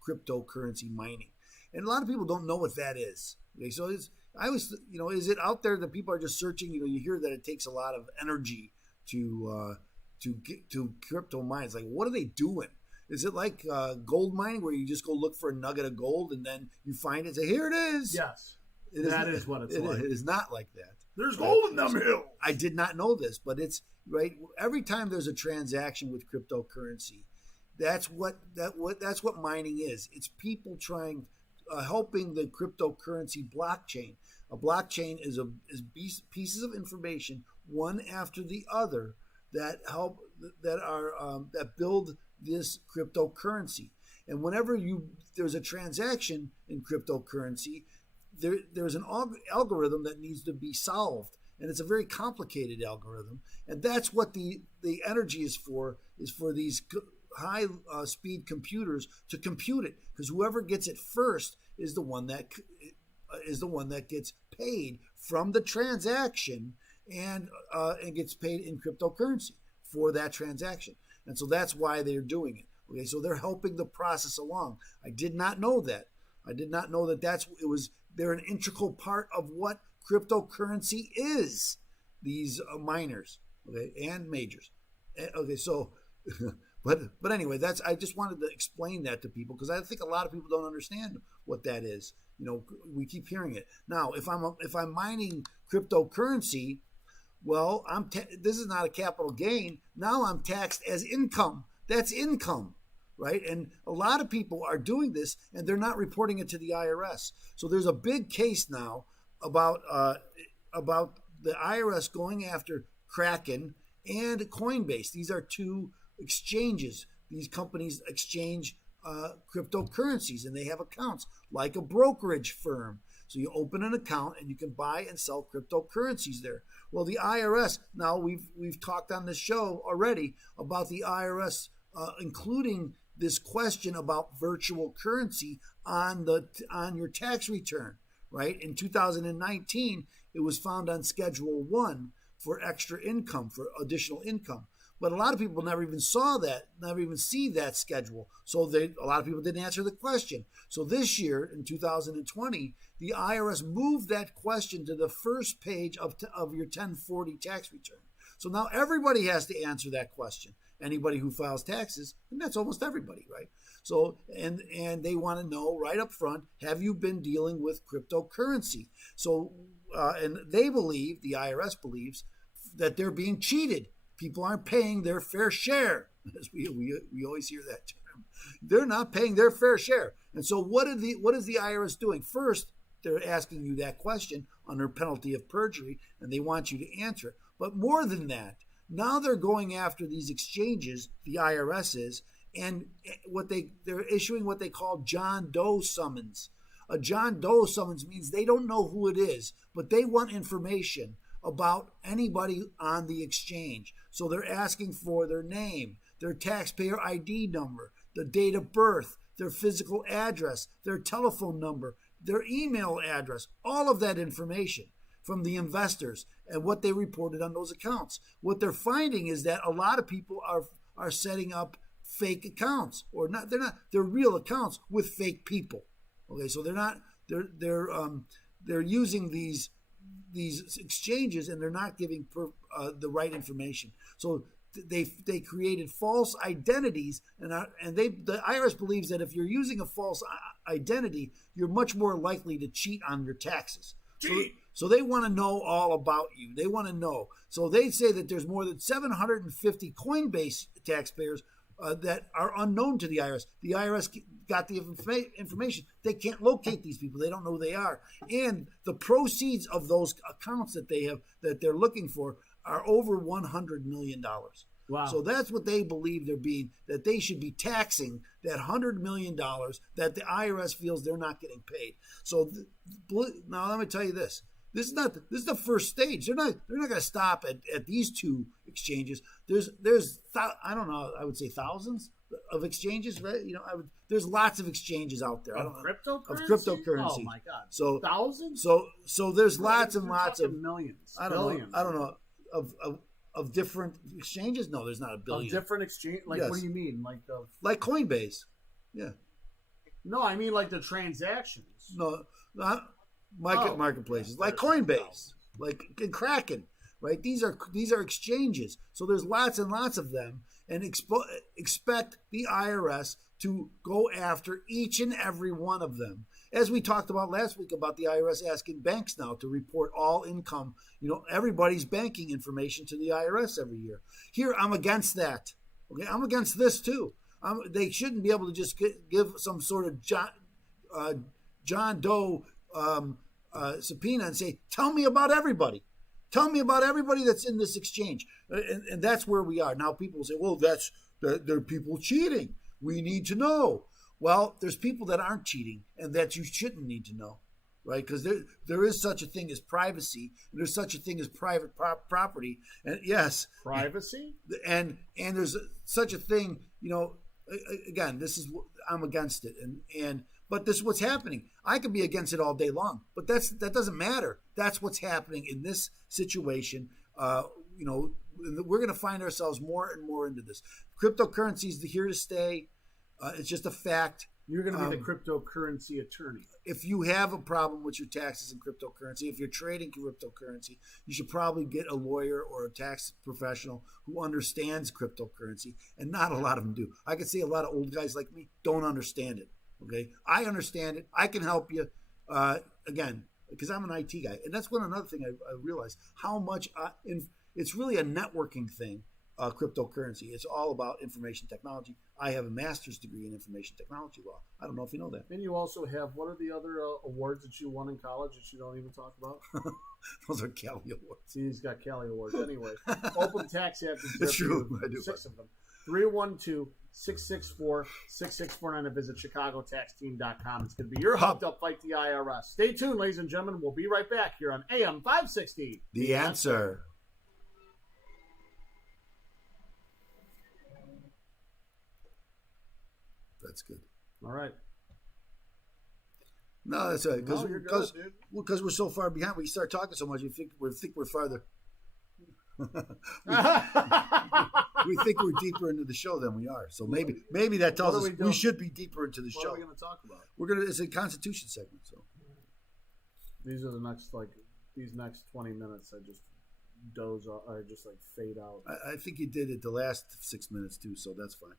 cryptocurrency mining, and a lot of people don't know what that is. Okay, so is it out there that people are just searching? You hear that it takes a lot of energy to get to crypto mines. Like, what are they doing? Is it like gold mining where you just go look for a nugget of gold and then you find it and say, here it is? Yes, that is what it's like. It is not like that. There's gold in them hills. I did not know this, but it's right. Every time there's a transaction with cryptocurrency, that's what mining is. It's people helping the cryptocurrency blockchain. A blockchain is pieces of information, one after the other, that build this cryptocurrency. And whenever there's a transaction in cryptocurrency, there's an algorithm that needs to be solved, and it's a very complicated algorithm. And that's what the energy is for these high speed computers to compute it, because whoever gets it first is the one that gets paid from the transaction and gets paid in cryptocurrency for that transaction. And so that's why they're doing it. Okay, so they're helping the process along. I did not know that. I did not know that they're an integral part of what cryptocurrency is. These miners, okay, and majors. Okay, so, but anyway, I just wanted to explain that to people because I think a lot of people don't understand what that is. We keep hearing it. Now, if I'm mining cryptocurrency, well, this is not a capital gain. Now I'm taxed as income. That's income, right? And a lot of people are doing this, and they're not reporting it to the IRS. So there's a big case now about the IRS going after Kraken and Coinbase. These are two exchanges. These companies exchange cryptocurrencies, and they have accounts like a brokerage firm. So you open an account and you can buy and sell cryptocurrencies there. Well, the IRS, now we've talked on this show already about the IRS including this question about virtual currency on your tax return, right? In 2019, it was found on Schedule 1 for extra income, for additional income. But a lot of people never even saw that, never even see that schedule. So a lot of people didn't answer the question. So this year, in 2020, the IRS moved that question to the first page of your 1040 tax return. So now everybody has to answer that question. Anybody who files taxes, and that's almost everybody, right? So, and they want to know right up front, have you been dealing with cryptocurrency? So, and they believe, the IRS believes, that they're being cheated. People aren't paying their fair share. As we always hear that term. They're not paying their fair share. And so what is the IRS doing? First, they're asking you that question under penalty of perjury, and they want you to answer it. But more than that, now they're going after these exchanges, the IRS is, and they're issuing what they call John Doe summons. A John Doe summons means they don't know who it is, but they want information about anybody on the exchange. So they're asking for their name, their taxpayer ID number, their date of birth, their physical address, their telephone number, their email address, all of that information. from the investors and what they reported on those accounts. What they're finding is that a lot of people are setting up fake accounts, or not. They're real accounts with fake people. Okay, so they're using these exchanges, and they're not giving the right information. So they created false identities, and the IRS believes that if you're using a false identity, you're much more likely to cheat on your taxes. So they want to know all about you. They want to know. So they say that there's more than 750 Coinbase taxpayers that are unknown to the IRS. The IRS got the information. They can't locate these people. They don't know who they are. And the proceeds of those accounts that they're looking for are over $100 million. Wow. So that's what they believe that they should be taxing that $100 million that the IRS feels they're not getting paid. So now let me tell you this. This is the first stage. They're not going to stop at these two exchanges. There's I don't know, I would say thousands of exchanges, right? There's lots of exchanges out there. Of cryptocurrency? Of cryptocurrency. Oh my God. So thousands? So there's lots and lots of millions. Billions. I don't know of different exchanges. No, there's not a billion. Of different exchange? Like, yes. What do you mean? Like Coinbase. Yeah. No, I mean like the transactions. No, not marketplaces like Coinbase, like Kraken, right? These are exchanges. So there's lots and lots of them, and expect the IRS to go after each and every one of them. As we talked about last week about the IRS asking banks now to report all income, everybody's banking information to the IRS every year. Here, I'm against that. Okay, I'm against this too. They shouldn't be able to just give some sort of John Doe subpoena and say, tell me about everybody. Tell me about everybody that's in this exchange. And that's where we are. Now people say, well, there are people cheating. We need to know. Well, there's people that aren't cheating and that you shouldn't need to know, right? Because there is such a thing as privacy, and there's such a thing as private property. And yes. Privacy? And there's such a thing, again, I'm against it. But this is what's happening. I could be against it all day long, but that doesn't matter. That's what's happening in this situation. We're going to find ourselves more and more into this. Cryptocurrency is here to stay. It's just a fact. You're going to be the cryptocurrency attorney. If you have a problem with your taxes in cryptocurrency, if you're trading cryptocurrency, you should probably get a lawyer or a tax professional who understands cryptocurrency, and not a lot of them do. I can see a lot of old guys like me don't understand it. Okay, I understand it. I can help you. Again, because I'm an IT guy, and that's another thing I realized how much it's really a networking thing. Cryptocurrency. It's all about information technology. I have a master's degree in information technology law. I don't know if you know that. And you also have, what are the other awards that you won in college that you don't even talk about? Those are Cali Awards. He's got Cali Awards. Anyway, Open Tax Advocates. That's true. I do. 6 of them. 312-664-6649 and visit ChicagoTaxTeam.com. It's going to be your hub to fight the IRS. Stay tuned, ladies and gentlemen. We'll be right back here on AM 560. The Answer. That's good. All right. No, that's right. Because we're so far behind. We start talking so much, we think we're farther. we think we're deeper into the show than we are. So maybe that tells us we should be deeper into the show. What are we going to talk about? It's a Constitution segment. So these are these next 20 minutes. I just doze off. I just fade out. I think you did it the last 6 minutes too, so that's fine.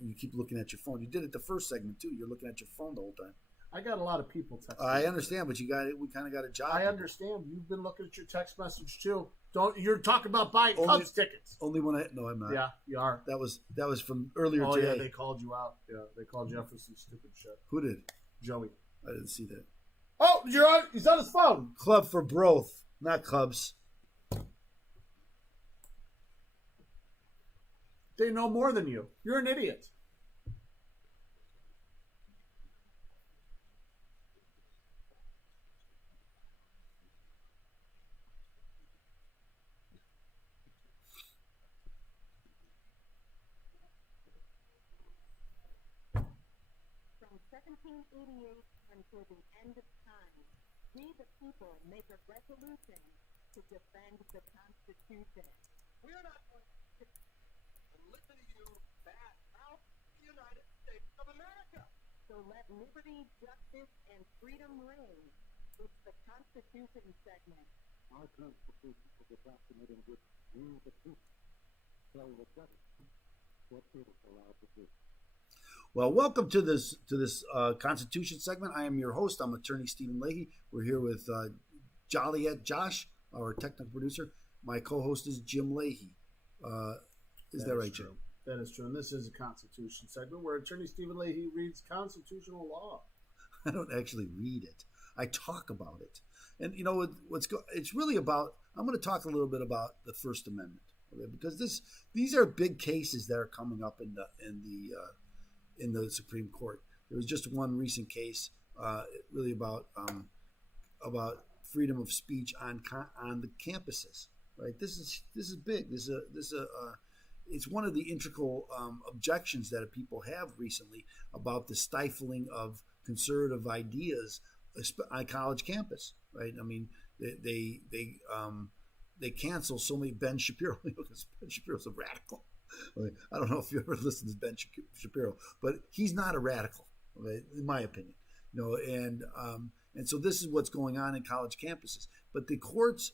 You keep looking at your phone. You did it the first segment too. You're looking at your phone the whole time. I got a lot of people texting. I understand, but we kind of got a job. I understand. You've been looking at your text message too. You're talking about buying Cubs tickets. Only when no, I'm not. Yeah, you are. That was from earlier today. Oh yeah, they called you out. Yeah, they called you out for some stupid shit. Who did? Joey. I didn't see that. Oh, he's on his phone. Club for Broth, not Cubs. They know more than you. You're an idiot. From 1788 until the end of time, We, the people, make a resolution to defend the Constitution. We're not going to sit and listen to you bad mouth the United States of America. So let liberty, justice, and freedom reign. It's the Constitution segment. Our Constitution was adopted in which we, the people, tell the government what it is allowed to do. Well, welcome to this Constitution segment. I am your host. I'm Attorney Stephen Leahy. We're here with Joliet Josh, our technical producer. My co-host is Jim Leahy. Is that right, Jim? That is true. And this is a Constitution segment where Attorney Stephen Leahy reads constitutional law. I don't actually read it. I talk about it. And you know it's really about. I'm going to talk a little bit about the First Amendment, okay? Because these are big cases that are coming up in the Supreme Court. There was just one recent case, really about freedom of speech on the campuses. Right. This is big. It's one of the integral objections that people have recently about the stifling of conservative ideas on college campus. Right. I mean, they cancel so many Ben Shapiro because Ben Shapiro's a radical. I don't know if you ever listened to Ben Shapiro, but he's not a radical, okay, in my opinion. And so this is what's going on in college campuses. But the courts,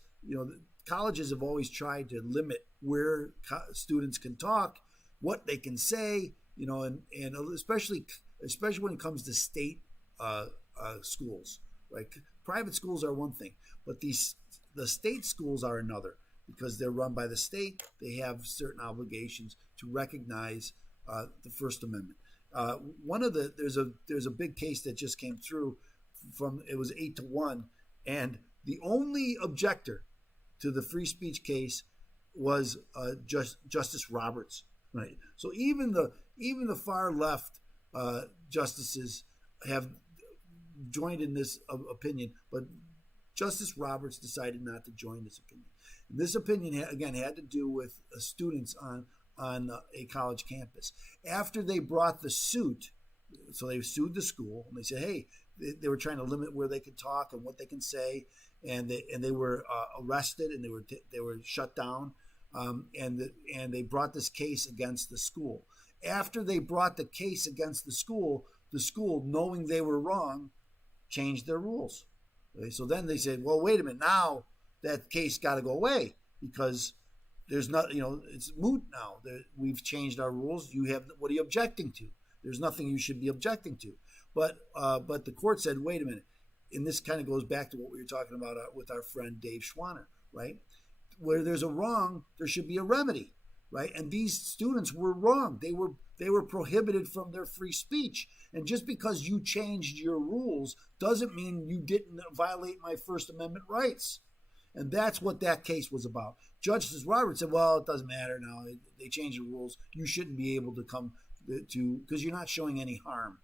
colleges have always tried to limit where students can talk, what they can say, and especially when it comes to state schools. Right? Private schools are one thing, but the state schools are another. Because they're run by the state, they have certain obligations to recognize the First Amendment. There's a big case that just came through it was 8-1, and the only objector to the free speech case was Justice Roberts. Right. So even the far left justices have joined in this opinion, but Justice Roberts decided not to join this opinion. And this opinion, again, had to do with students on a college campus. After they brought the suit, so they sued the school, and they said, hey, they were trying to limit where they could talk and what they can say, and they were arrested and they were shut down, and they brought this case against the school. After they brought the case against the school, knowing they were wrong, changed their rules. Okay, so then they said, well, wait a minute, now that case got to go away because there's not, it's moot now. We've changed our rules. What are you objecting to? There's nothing you should be objecting to. But the court said, wait a minute. And this kind of goes back to what we were talking about with our friend Dave Schwaner, right? Where there's a wrong, there should be a remedy, right? And these students were wrong. They were prohibited from their free speech. And just because you changed your rules doesn't mean you didn't violate my First Amendment rights. And that's what that case was about. Justice Roberts said, well, it doesn't matter now. They changed the rules. You shouldn't be able to come to, because you're not showing any harm.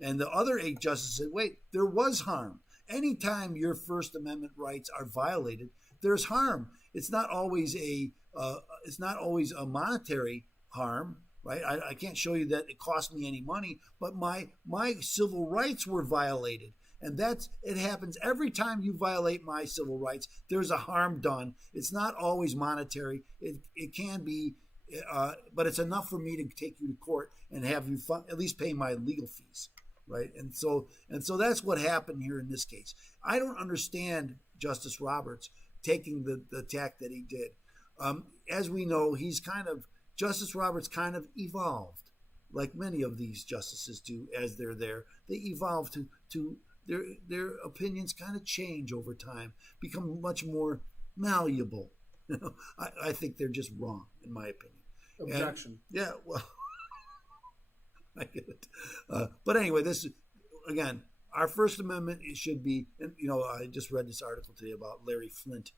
And the other 8 justices said, wait, there was harm. Anytime your First Amendment rights are violated, there's harm. It's not always a monetary harm, right? I can't show you that it cost me any money, but my civil rights were violated. And it happens every time you violate my civil rights. There's a harm done. It's not always monetary. It can be, but it's enough for me to take you to court and have you at least pay my legal fees, right? And so that's what happened here in this case. I don't understand Justice Roberts taking the tack that he did. As we know, Justice Roberts kind of evolved, like many of these justices do as they're there. They evolve to their opinions kind of change over time, become much more malleable. I think they're just wrong, in my opinion. Objection. Yeah, well, I get it. But anyway, this is, again, our First Amendment, it should be, I just read this article today about Larry Flint.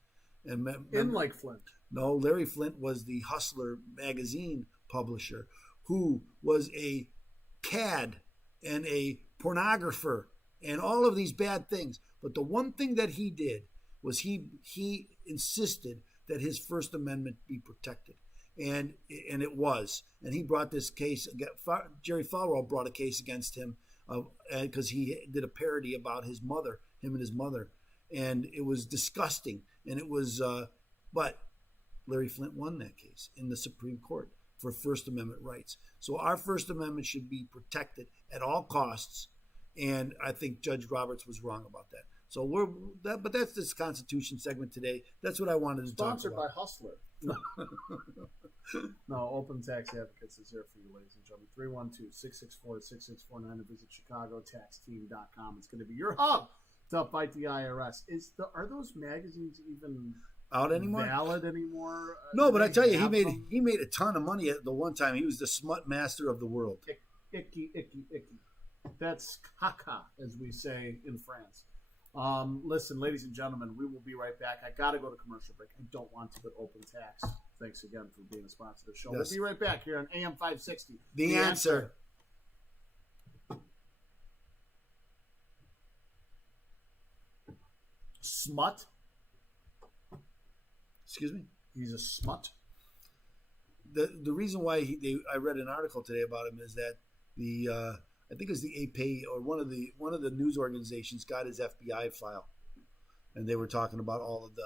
Like Flint. No, Larry Flint was the Hustler magazine publisher who was a cad and a pornographer and all of these bad things. But the one thing that he did was he insisted that his First Amendment be protected. And it was. And he brought this case, Jerry Falwell brought a case against him because he did a parody about his mother, him and his mother. and it was disgusting. And it was, but Larry Flint won that case in the Supreme Court for First Amendment rights. So our First Amendment should be protected at all costs, and I think Judge Roberts was wrong about that. So but that's this Constitution segment today. That's what I wanted to talk Sponsored about. by Hustler. No, Open Tax Advocates is here for you, ladies and gentlemen. 312-664-6649 and visit ChicagoTaxTeam.com. It's going to be your hub to fight the IRS. Are those magazines even out anymore? Valid anymore? No, but I tell you, he made a ton of money at the one time. He was the smut master of the world. Icky. That's caca, as we say in France. Listen, ladies and gentlemen, we will be right back. I got to go to commercial break. I don't want to, but Open Tax. Thanks again for being a sponsor of the show. Yes. We'll be right back here on AM 560. The answer. Smut. Excuse me? He's a smut. The reason why I read an article today about him is that I think it was the AP or one of the news organizations got his FBI file, and they were talking about all of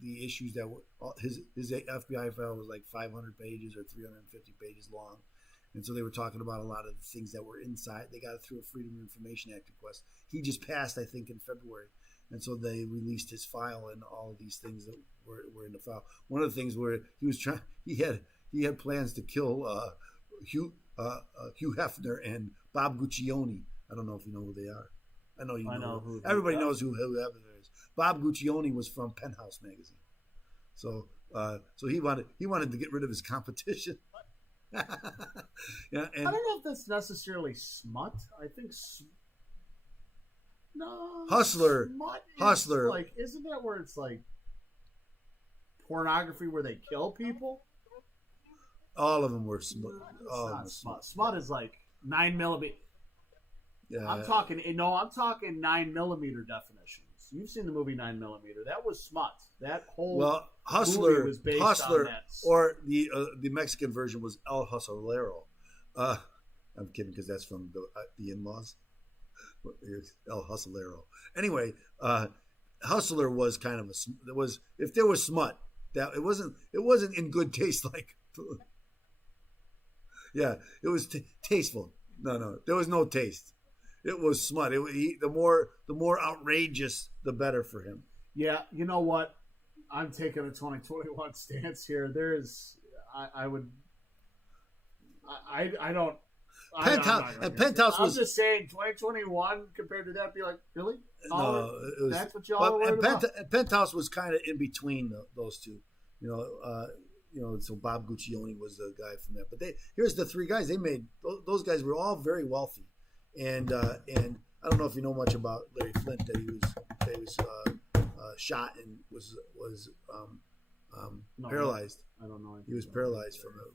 the issues that were his FBI file was like 500 pages or 350 pages long, and so they were talking about a lot of the things that were inside. They got it through a Freedom of Information Act request. He just passed, I think, in February, and so they released his file and all of these things that were in the file. One of the things where he had plans to kill Hugh Hefner and Bob Guccione. I don't know if you know who they are. I know you know. Who everybody knows who Hefner is. Bob Guccione was from Penthouse magazine, so he wanted to get rid of his competition. Yeah, and I don't know if that's necessarily smut. I think Hustler. Hustler. Like, isn't that where it's like pornography where they kill people? All of them were smut. Smut. Smut is like 9mm. Yeah, I'm talking 9mm definitions. You've seen the movie 9mm. That was smut. That whole Hustler movie was based on that. Or the Mexican version was El Hustlero. I'm kidding because that's from the In-Laws. El Hustlero. Anyway, Hustler was kind of if there was smut, that it wasn't in good taste like. Yeah, it was tasteful. No, there was no taste. It was smut. The more outrageous, the better for him. Yeah, you know what? I'm taking a 2021 stance here. Penthouse was. I'm just saying, 2021 compared to that, be like, really? That's what y'all were worried about. Penthouse was kind of in between those two. So Bob Guccione was the guy from that. But here's the three guys. Those guys were all very wealthy, and I don't know if you know much about Larry Flint. That he was shot and was paralyzed. I don't know. He was paralyzed from it.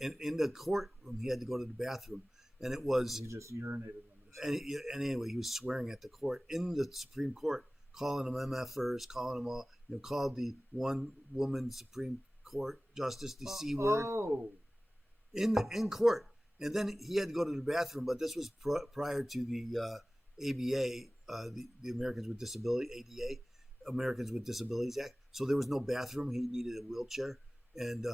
And in the courtroom, he had to go to the bathroom, and it was he just urinated on himself. And anyway, he was swearing at the court in the Supreme Court, calling them MFers, calling them all. Called the one woman Supreme Court justice the C word in court, and then he had to go to the bathroom. But this was prior to the ABA, the Americans with Disability ADA, Americans with Disabilities Act. So there was no bathroom. He needed a wheelchair, and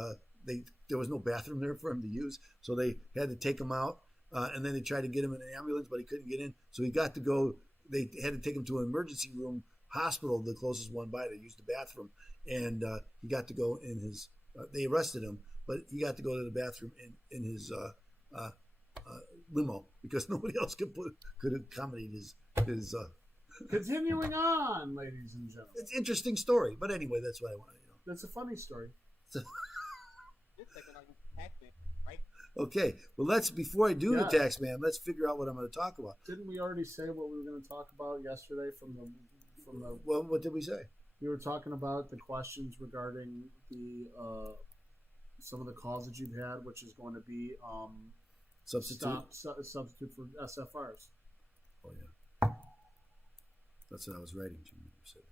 there was no bathroom there for him to use. So they had to take him out, and then they tried to get him in an ambulance, but he couldn't get in. So he got to go. They had to take him to an emergency room hospital, the closest one by, to use the bathroom, and he got to go in his. They arrested him, but he got to go to the bathroom in his limo because nobody else could accommodate his. Continuing on, ladies and gentlemen, it's an interesting story, but anyway, that's what I want to know. That's a funny story. Right? Okay, well before I do the tax man, let's figure out what I'm going to talk about. Didn't we already say what we were going to talk about yesterday from the? Well, what did we say? We were talking about the questions regarding the some of the calls that you've had, which is going to be substitute for SFRs. Oh yeah, that's what I was writing. Jimmy, you said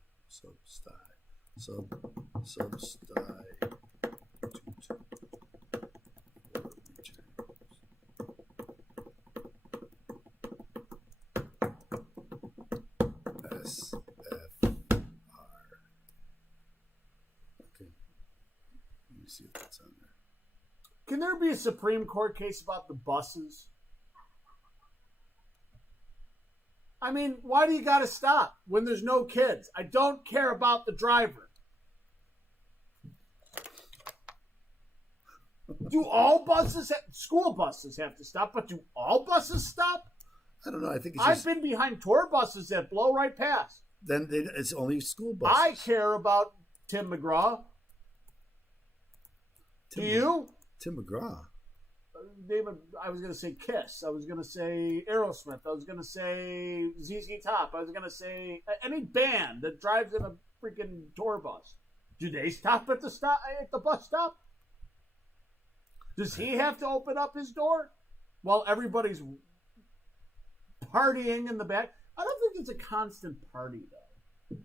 Can there be a Supreme Court case about the buses? I mean, why do you got to stop when there's no kids? I don't care about the driver. Do all buses, school buses have to stop, but do all buses stop? I don't know. I think I've been behind tour buses that blow right past. Then it's only school buses. I care about Tim McGraw. Do you? Tim McGraw. David, I was going to say Kiss. I was going to say Aerosmith. I was going to say ZZ Top. I was going to say any band that drives in a freaking tour bus. Do they stop at the bus stop? Does he have to open up his door while everybody's partying in the back? I don't think it's a constant party, though.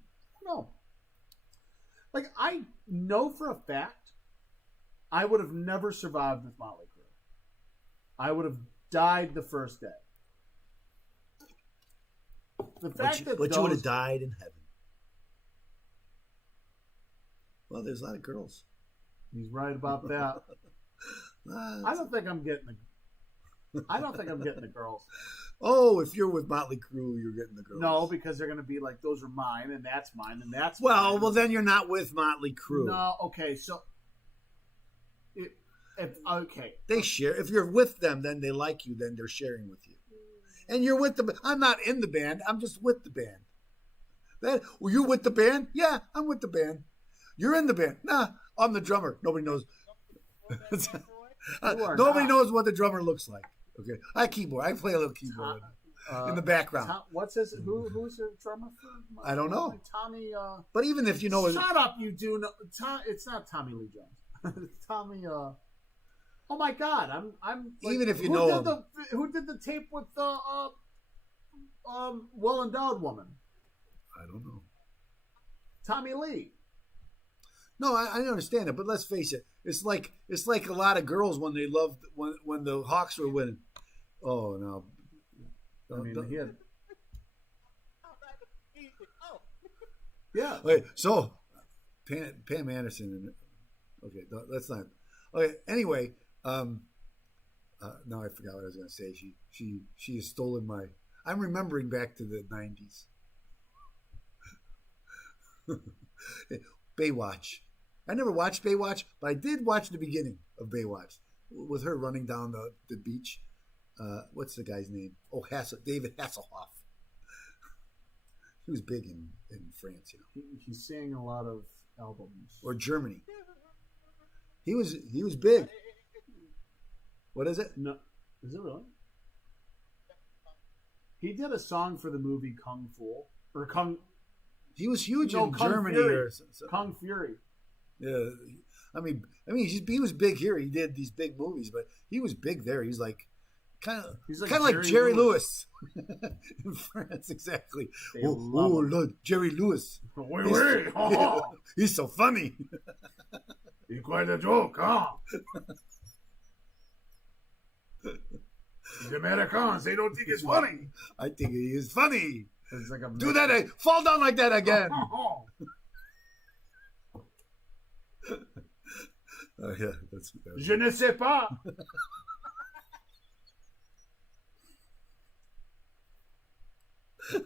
No. Like, I know for a fact I would have never survived with Motley Crue. I would have died the first day. The fact that you would have died in heaven. Well, there's a lot of girls. He's right about that. I don't think I'm getting the girls. Oh, if you're with Motley Crue, you're getting the girls. No, because they're going to be like, those are mine, and that's mine, and that's well, mine. Well, then you're not with Motley Crue. No, okay, so okay, they share. If you're with them, then they like you. Then they're sharing with you, and you're with them. I'm not in the band. I'm just with the band. Were you with the band? Yeah, I'm with the band. You're in the band. Nah, I'm the drummer. Nobody knows. Nobody knows what the drummer looks like. Okay, I keyboard. I play a little keyboard in the background. What's his? Who's the drummer for? I don't know. Tommy. But even if you know, shut up! You do know. It's not Tommy Lee Jones. It's Tommy. Oh my God! I'm. Like, even if you know who did the tape with the Well Endowed Woman? I don't know. Tommy Lee. No, I understand it, but let's face it. It's like a lot of girls when they loved when the Hawks were winning. Oh no! I mean, he had. Yeah. Okay, so Pam Anderson. Okay, that's not. Okay. Anyway, now I forgot what I was going to say. She has stolen my. I'm remembering back to the 90s. Baywatch. I never watched Baywatch, but I did watch the beginning of Baywatch with her running down the beach. What's the guy's name? Oh, David Hasselhoff. He was big in France, you know. He sang a lot of albums. Or Germany. He was big. What is it? No, is it really? He did a song for the movie Kung Fu or Kung. He was huge in Kung Germany. Fury. Kung Fury. Yeah, I mean, he was big here. He did these big movies, but he was big there. He's like kind of like Jerry Lewis in France, exactly. Look, Jerry Lewis. He's so funny. He's quite a joke, huh? The Americans, they don't think it's funny. I think he is funny. It's like do that. Fall down like that again. Yeah, that's Je ne sais pas. Do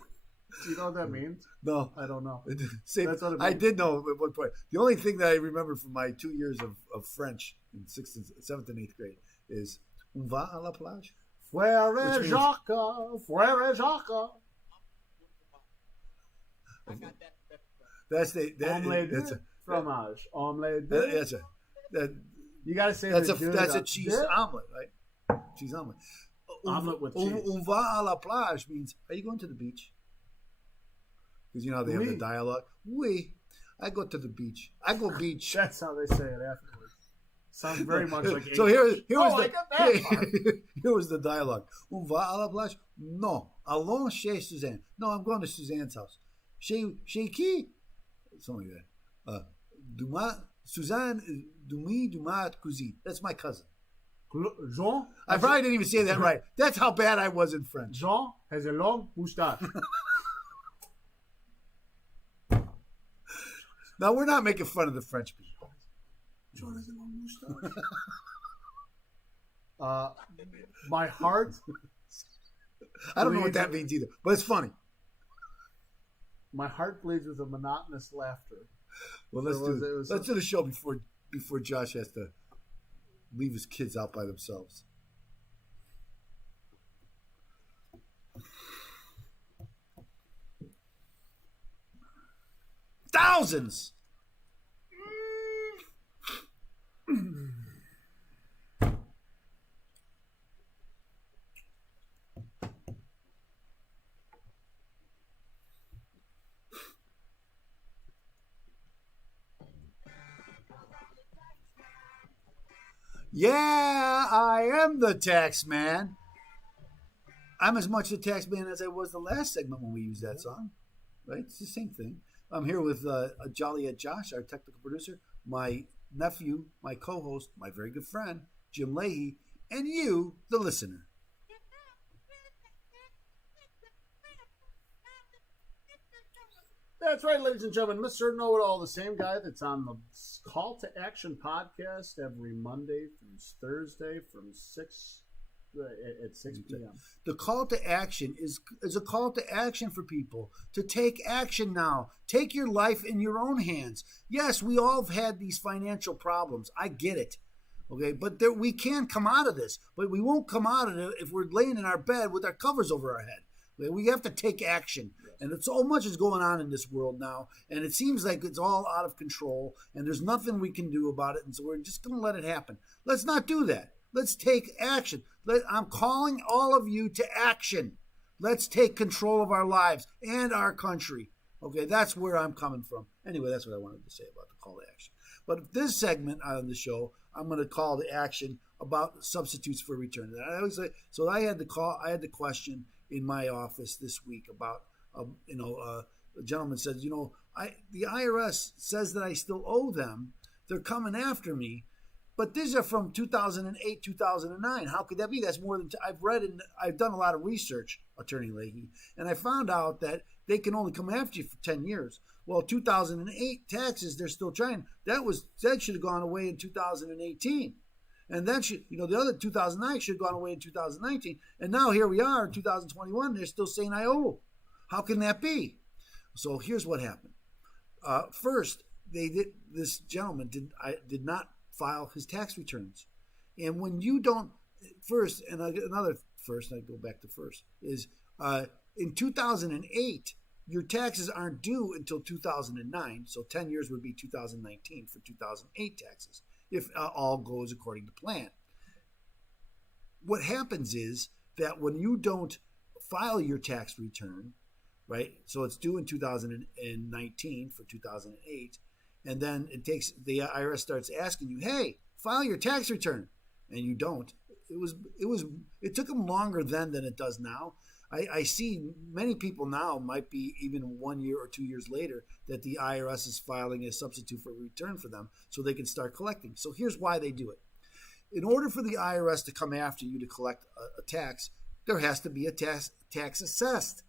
you know what that means? No, I don't know. That's what it means. I did know at one point. The only thing that I remember from my 2 years of French in 6th and 7th and 8th grade is "On va à la plage." Frère Jacques, Frère Jacques. I got that. That's omelette de fromage. Omelette. That's you gotta say that's a cheese omelet, right? Cheese omelet. Omelet with cheese. On va à la plage means, are you going to the beach? Because you know how they have the dialogue. Oui, I go to the beach. I go beach. That's how they say it afterwards. Sounds very much like. So here was I got that part. Here was the dialogue. On va à la plage? Non, allons chez Suzanne. No, I'm going to Suzanne's house. Chez qui? Something like that. Suzanne Dumas cousine. That's my cousin. Jean? I probably didn't even say that right. That's how bad I was in French. Jean has a long moustache. Now, we're not making fun of the French people. Jean has a long moustache. My heart. I don't know what that means either, but it's funny. My heart bleeds with a monotonous laughter. Well, let's do the show before Josh has to leave his kids out by themselves. Thousands. Yeah, I am the tax man. I'm as much the tax man as I was the last segment when we used that song. Right? It's the same thing. I'm here with Joliet Josh, our technical producer, my nephew, my co-host, my very good friend, Jim Leahy, and you, the listener. That's right, ladies and gentlemen. Mr. Know-It-All, the same guy that's on the Call to Action podcast every Monday through Thursday from 6 p.m. The call to action is a call to action for people to take action now. Take your life in your own hands. Yes, we all have had these financial problems. I get it. Okay, but we can come out of this. But we won't come out of it if we're laying in our bed with our covers over our head. Okay? We have to take action. And so much is going on in this world now, and it seems like it's all out of control, and there's nothing we can do about it, and so we're just going to let it happen. Let's not do that. Let's take action. I'm calling all of you to action. Let's take control of our lives and our country. Okay, that's where I'm coming from. Anyway, that's what I wanted to say about the call to action. But this segment on the show, I'm going to call to action about substitutes for return. So I had the question in my office this week about. A gentleman said, the IRS says that I still owe them. They're coming after me. But these are from 2008, 2009. How could that be? That's more than I've read, and I've done a lot of research, Attorney Leahy, and I found out that they can only come after you for 10 years. Well, 2008 taxes, they're still trying. That should have gone away in 2018. And then the other 2009 should have gone away in 2019. And now here we are in 2021. They're still saying I owe. How can that be? So here's what happened. First, this gentleman did not file his tax returns. And when you don't, first, and I go back to first, is in 2008, your taxes aren't due until 2009. So 10 years would be 2019 for 2008 taxes, if all goes according to plan. What happens is that when you don't file your tax return, right? So it's due in 2019 for 2008. And then the IRS starts asking you, hey, file your tax return. And you don't. It took them longer then than it does now. I see many people now might be even 1 year or 2 years later that the IRS is filing a substitute for return for them so they can start collecting. So here's why they do it. In order for the IRS to come after you to collect a tax, there has to be a tax assessed.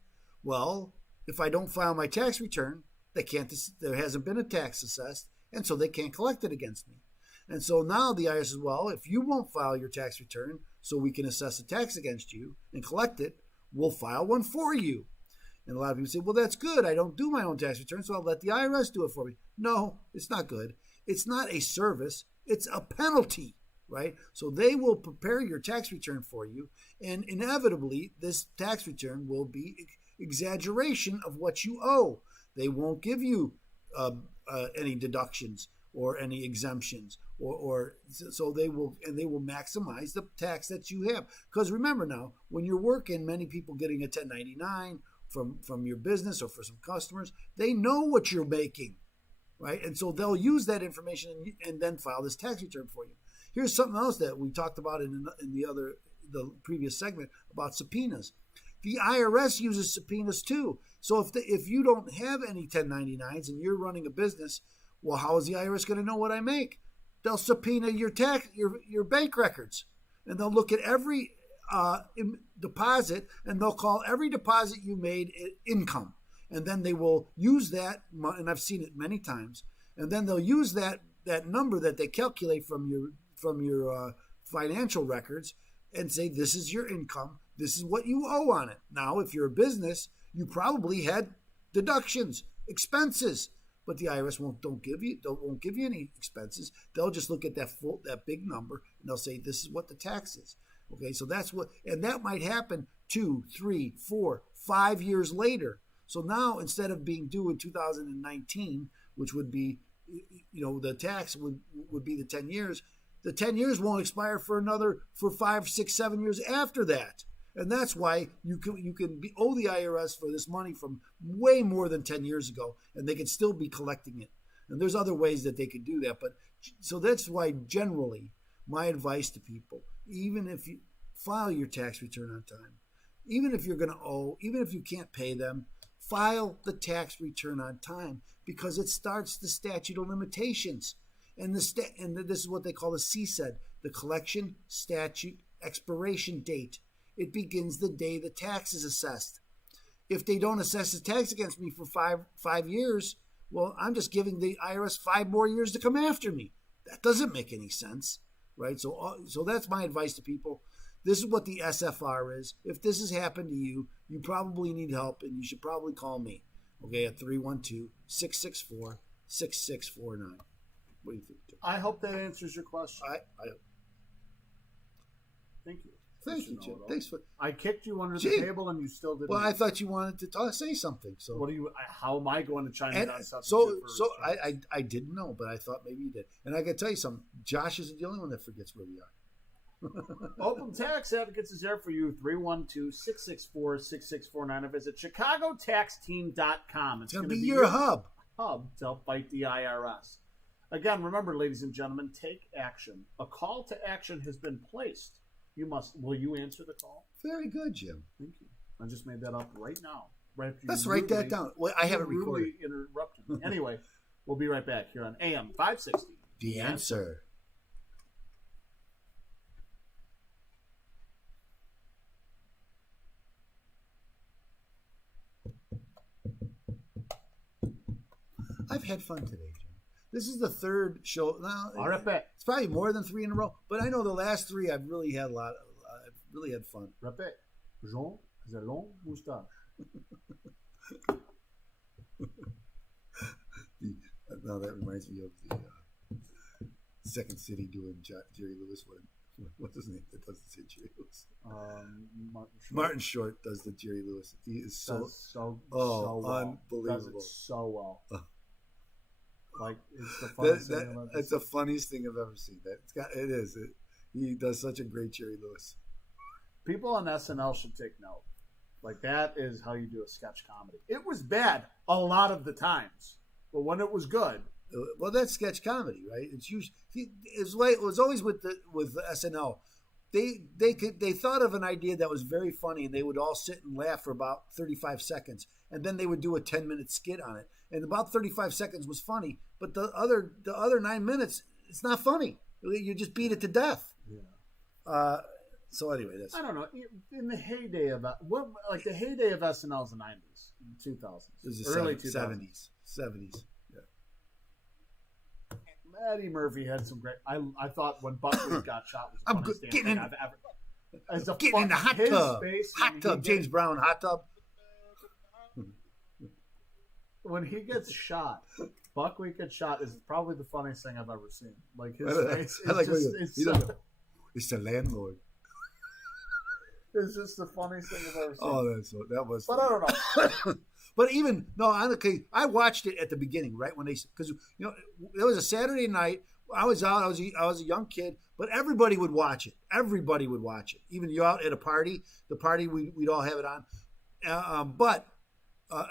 Well, if I don't file my tax return, there hasn't been a tax assessed, and so they can't collect it against me. And so now the IRS says, well, if you won't file your tax return so we can assess a tax against you and collect it, we'll file one for you. And a lot of people say, well, that's good. I don't do my own tax return, so I'll let the IRS do it for me. No, it's not good. It's not a service. It's a penalty, right? So they will prepare your tax return for you, and inevitably, this tax return will be exaggeration of what you owe. They won't give you any deductions or any exemptions, so they will maximize the tax that you have. Because remember now, when you're working, many people getting a 1099 from your business or for some customers, they know what you're making, right? And so they'll use that information and then file this tax return for you. Here's something else that we talked about in the previous segment about subpoenas. The IRS uses subpoenas too. So if you don't have any 1099s and you're running a business, well, how is the IRS going to know what I make? They'll subpoena your bank records, and they'll look at every deposit, and they'll call every deposit you made income, and then they will use that. And I've seen it many times. And then they'll use that number that they calculate from your financial records and say, this is your income. This is what you owe on it. Now, if you're a business, you probably had deductions, expenses, but the IRS won't give you any expenses. They'll just look at that big number and they'll say, this is what the tax is. Okay, so and that might happen 2, 3, 4, 5 years later. So now, instead of being due in 2019, which would be, the tax would be the 10 years, the 10 years won't expire for 5, 6, 7 years after that. And that's why you can owe the IRS for this money from way more than 10 years ago, and they can still be collecting it. And there's other ways that they could do that. But so that's why generally my advice to people, even if you file your tax return on time, even if you're going to owe, even if you can't pay them, file the tax return on time, because it starts the statute of limitations. And this is what they call the CSED, the collection statute expiration date. It begins the day the tax is assessed. If they don't assess the tax against me for five years, well, I'm just giving the IRS 5 more years to come after me. That doesn't make any sense, right? So that's my advice to people. This is what the SFR is. If this has happened to you, you probably need help, and you should probably call me, okay, at 312-664-6649. What do you think, Jim? I hope that answers your question. Thank you. Thank you, Jim. Thanks for. I kicked you under the table, and you still didn't. Well, I thought you wanted to say something. So what do you? How am I going to chime in on something? So I didn't know, but I thought maybe you did. And I got to tell you something. Josh isn't the only one that forgets where we are. Open Tax Advocates is there for you. 312-664-6649. Or visit ChicagoTaxTeam.com. It's going to be your hub to help fight the IRS. Again, remember, ladies and gentlemen, take action. A call to action has been placed. Will you answer the call? Very good, Jim. Thank you. I just made that up right now. Right after Let's write that down. Well, I haven't recorded. Interrupted me. Anyway, we'll be right back here on AM 560. The answer. I've had fun today, Jim. This is the third show. Now, it's probably more than 3 in a row, but I know the last 3 I've really had I've really had fun. Répète. Jean has a long moustache. Now that reminds me of the Second City doing Jerry Lewis one. What's his name? That doesn't say Jerry Lewis. Martin Short does the Jerry Lewis. He is so well. Unbelievable. Does it so well. Like it's the funniest thing I've ever It's the funniest thing I've ever seen. He does such a great Jerry Lewis. People on SNL should take note. Like that is how you do a sketch comedy. It was bad a lot of the times, but when it was good. Well, that's sketch comedy, right? It's usually it was always with SNL. They thought of an idea that was very funny, and they would all sit and laugh for about 35 seconds, and then they would do a 10-minute skit on it. And about 35 seconds was funny, but the other 9 minutes, it's not funny. You just beat it to death. Yeah. So anyway, I don't know. In the heyday of the heyday of SNL is the 90s, 2000s, early 2000s, 70s. Eddie Murphy had some great. I thought when Buckley got shot was the funniest thing I've ever. Getting in the hot tub, James Brown hot tub. When he gets shot, Buckley gets shot is probably the funniest thing I've ever seen. Like his face, it's the landlord. It's just the funniest thing I've ever seen. Oh, that was. But I don't know. But I watched it at the beginning, right when because it was a Saturday night. I was out. I was a young kid, but everybody would watch it. Everybody would watch it. Even you out at a party, we'd all have it on.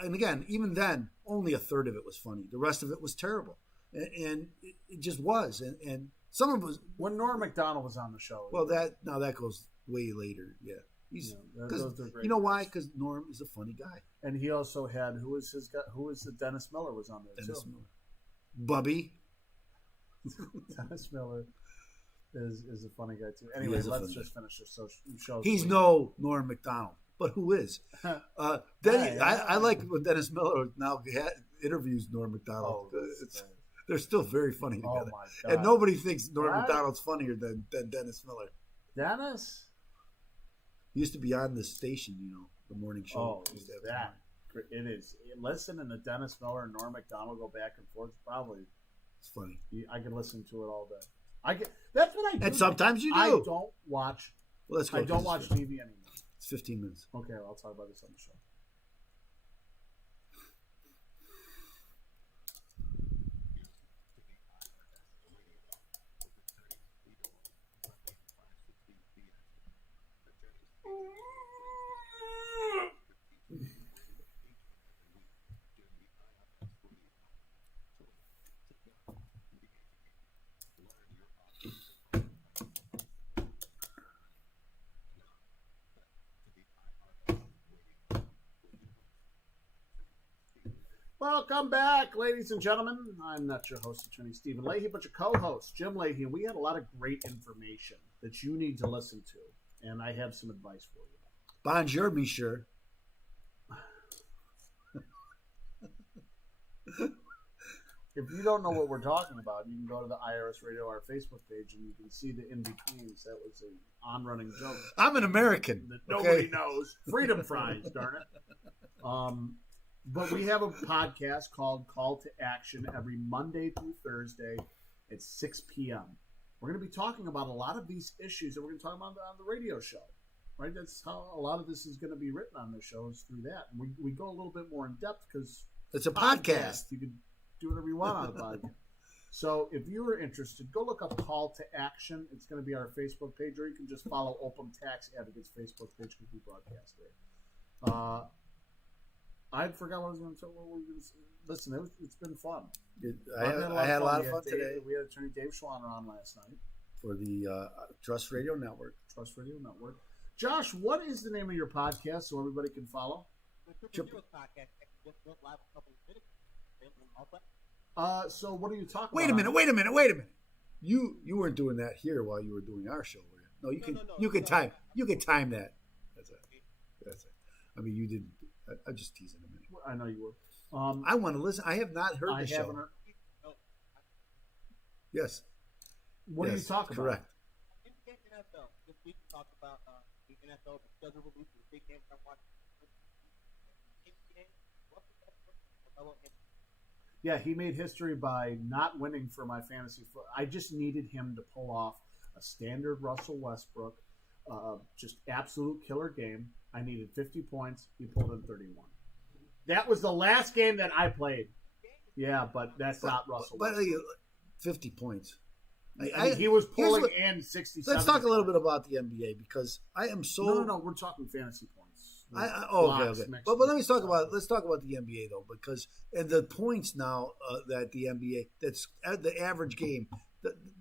And again, even then, only a third of it was funny. The rest of it was terrible, and it just was. And some of it was when Norm Macdonald was on the show. Well, that goes way later. Yeah. You know why? Because Norm is a funny guy, and he also had who was the Dennis Miller was on there too. Bubby. Dennis Miller is a funny guy too. Anyway, let's just finish this show. He's no Norm Macdonald, but who is? I like when Dennis Miller now interviews Norm Macdonald. They're still very funny Oh together. my God. And nobody thinks Norm Right? Macdonald's funnier than Dennis Miller. Dennis? He used to be on this station, the morning show. Oh, Used is to have- that? It is. Listening to Dennis Miller and Norm Macdonald go back and forth, probably. It's funny. I can listen to it all day. That's what I do. And sometimes you do. I don't watch. Well, let's go. I don't watch TV anymore. It's 15 minutes. Okay, I'll talk about this on the show. Welcome back, ladies and gentlemen. I'm not your host, Attorney Stephen Leahy, but your co-host, Jim Leahy, and we had a lot of great information that you need to listen to, and I have some advice for you. Bonjour, monsieur. If you don't know what we're talking about, you can go to the IRS Radio, our Facebook page, and you can see the in-betweens. That was an on-running joke I'm an American. that nobody knows. Freedom fries, darn it. But we have a podcast called Call to Action every Monday through Thursday at 6 p.m. We're going to be talking about a lot of these issues that we're going to talk about on the radio show. Right? That's how a lot of this is going to be written on the shows through that. And we go a little bit more in depth because It's a podcast. You can do whatever you want on the podcast. So if you are interested, go look up Call to Action. It's going to be our Facebook page, or you can just follow Open Tax Advocates Facebook page because we broadcast there. I forgot what I was going to say. What were we going to say? Listen, it's been fun. I had a lot of fun today. We had attorney Dave Schwaner on last night for the Trust Radio Network. Trust Radio Network. Josh, what is the name of your podcast so everybody can follow? The Triple Zeros podcast actually just went live a couple of minutes ago. So what are you talking Wait about? a minute. You weren't doing that here while you were doing our show, were you? No, you could time that. That's it. I mean, you didn't. I'm just teasing a minute. I know you were. I want to listen. I have not heard I the show. haven't heard. Yes. What are you talking correct. In the NFL, this week we talked about the NFL, the schedule release, the big games I'm watching. NBA, what's the best book for Carmelo Anthony? Yeah, he made history by not winning for my fantasy. I just needed him to pull off a standard Russell Westbrook, just absolute killer game. I needed 50 points. He pulled in 31. That was the last game that I played. Yeah, but that's not Russell But Westbrook. 50 points. I mean, he was pulling what- in 67. Let's talk a little bit about the NBA because I am so. No. We're talking fantasy points. Okay. But let's talk about the NBA though, because and the points now that the NBA that's at the average game,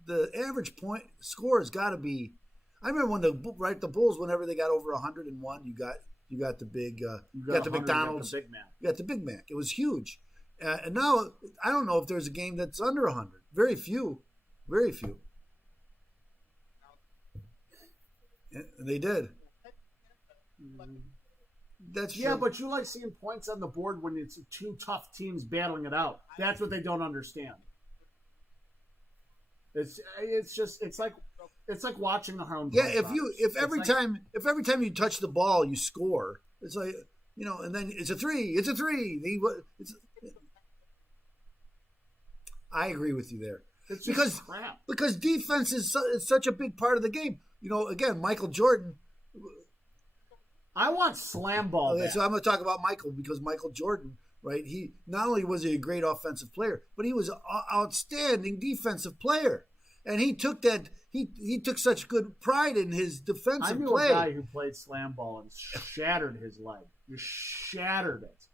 the average point score has got to be. I remember when the Bulls, whenever they got over 101, you got the big you got the McDonald's, Big Mac. you got the Big Mac. It was huge, and now I don't know if there's a game that's under 100. Very few. And they did. That's true. Yeah, but you like seeing points on the board when it's two tough teams battling it out. That's what they don't understand. It's like watching the Harlem. Yeah, Globetrotters. if every time you touch the ball you score, it's like and then it's a three. I agree with you there. It's just crap. Because defense is such a big part of the game. Again, Michael Jordan. I want slam ball. So I'm going to talk about Michael because Michael Jordan, right? He not only was he a great offensive player, but he was an outstanding defensive player, and he took that. He took such good pride in his defensive play. I knew a guy who played slam ball and shattered his leg. Just shattered it.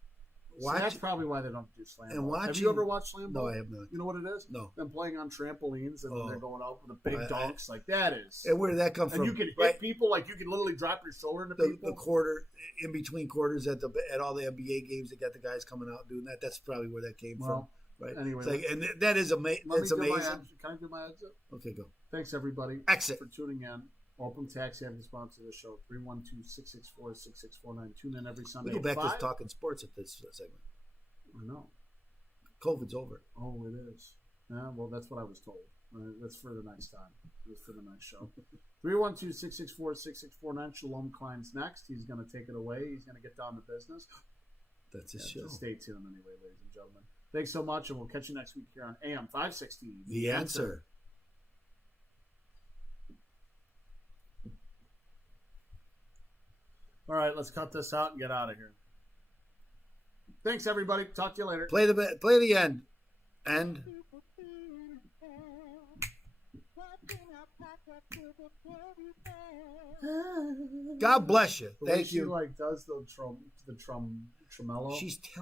So that's probably why they don't do slam ball. Have you ever watched slam ball? No, I have not. You know what it is? No. Them playing on trampolines and then they're going out with the big dunks. Like that is. And where did that come from? And you can hit people like you can literally drop your shoulder into people. The quarter in between quarters at all the NBA games, they got the guys coming out doing that. That's probably where that came from. Right. Anyway, and that is amazing. That's amazing. Can I do my exit? Okay, go. Thanks everybody. Exit for tuning in. Open Tax having sponsor the show 312-664-6649. Tune in every Sunday. We go back to talking sports at this segment. I know. COVID's over. Oh, it is. Well, that's what I was told. That's for the next time. That's for the next show. 312-664-6649. Shalom Klein's next. He's going to take it away. He's going to get down to business. That's his show. Just stay tuned anyway, ladies and gentlemen. Thanks so much, and we'll catch you next week here on AM 560. The Answer. All right, let's cut this out and get out of here. Thanks, everybody. Talk to you later. Play the end. End. God bless you. The Thank way she you. like does the tremolo. She's telling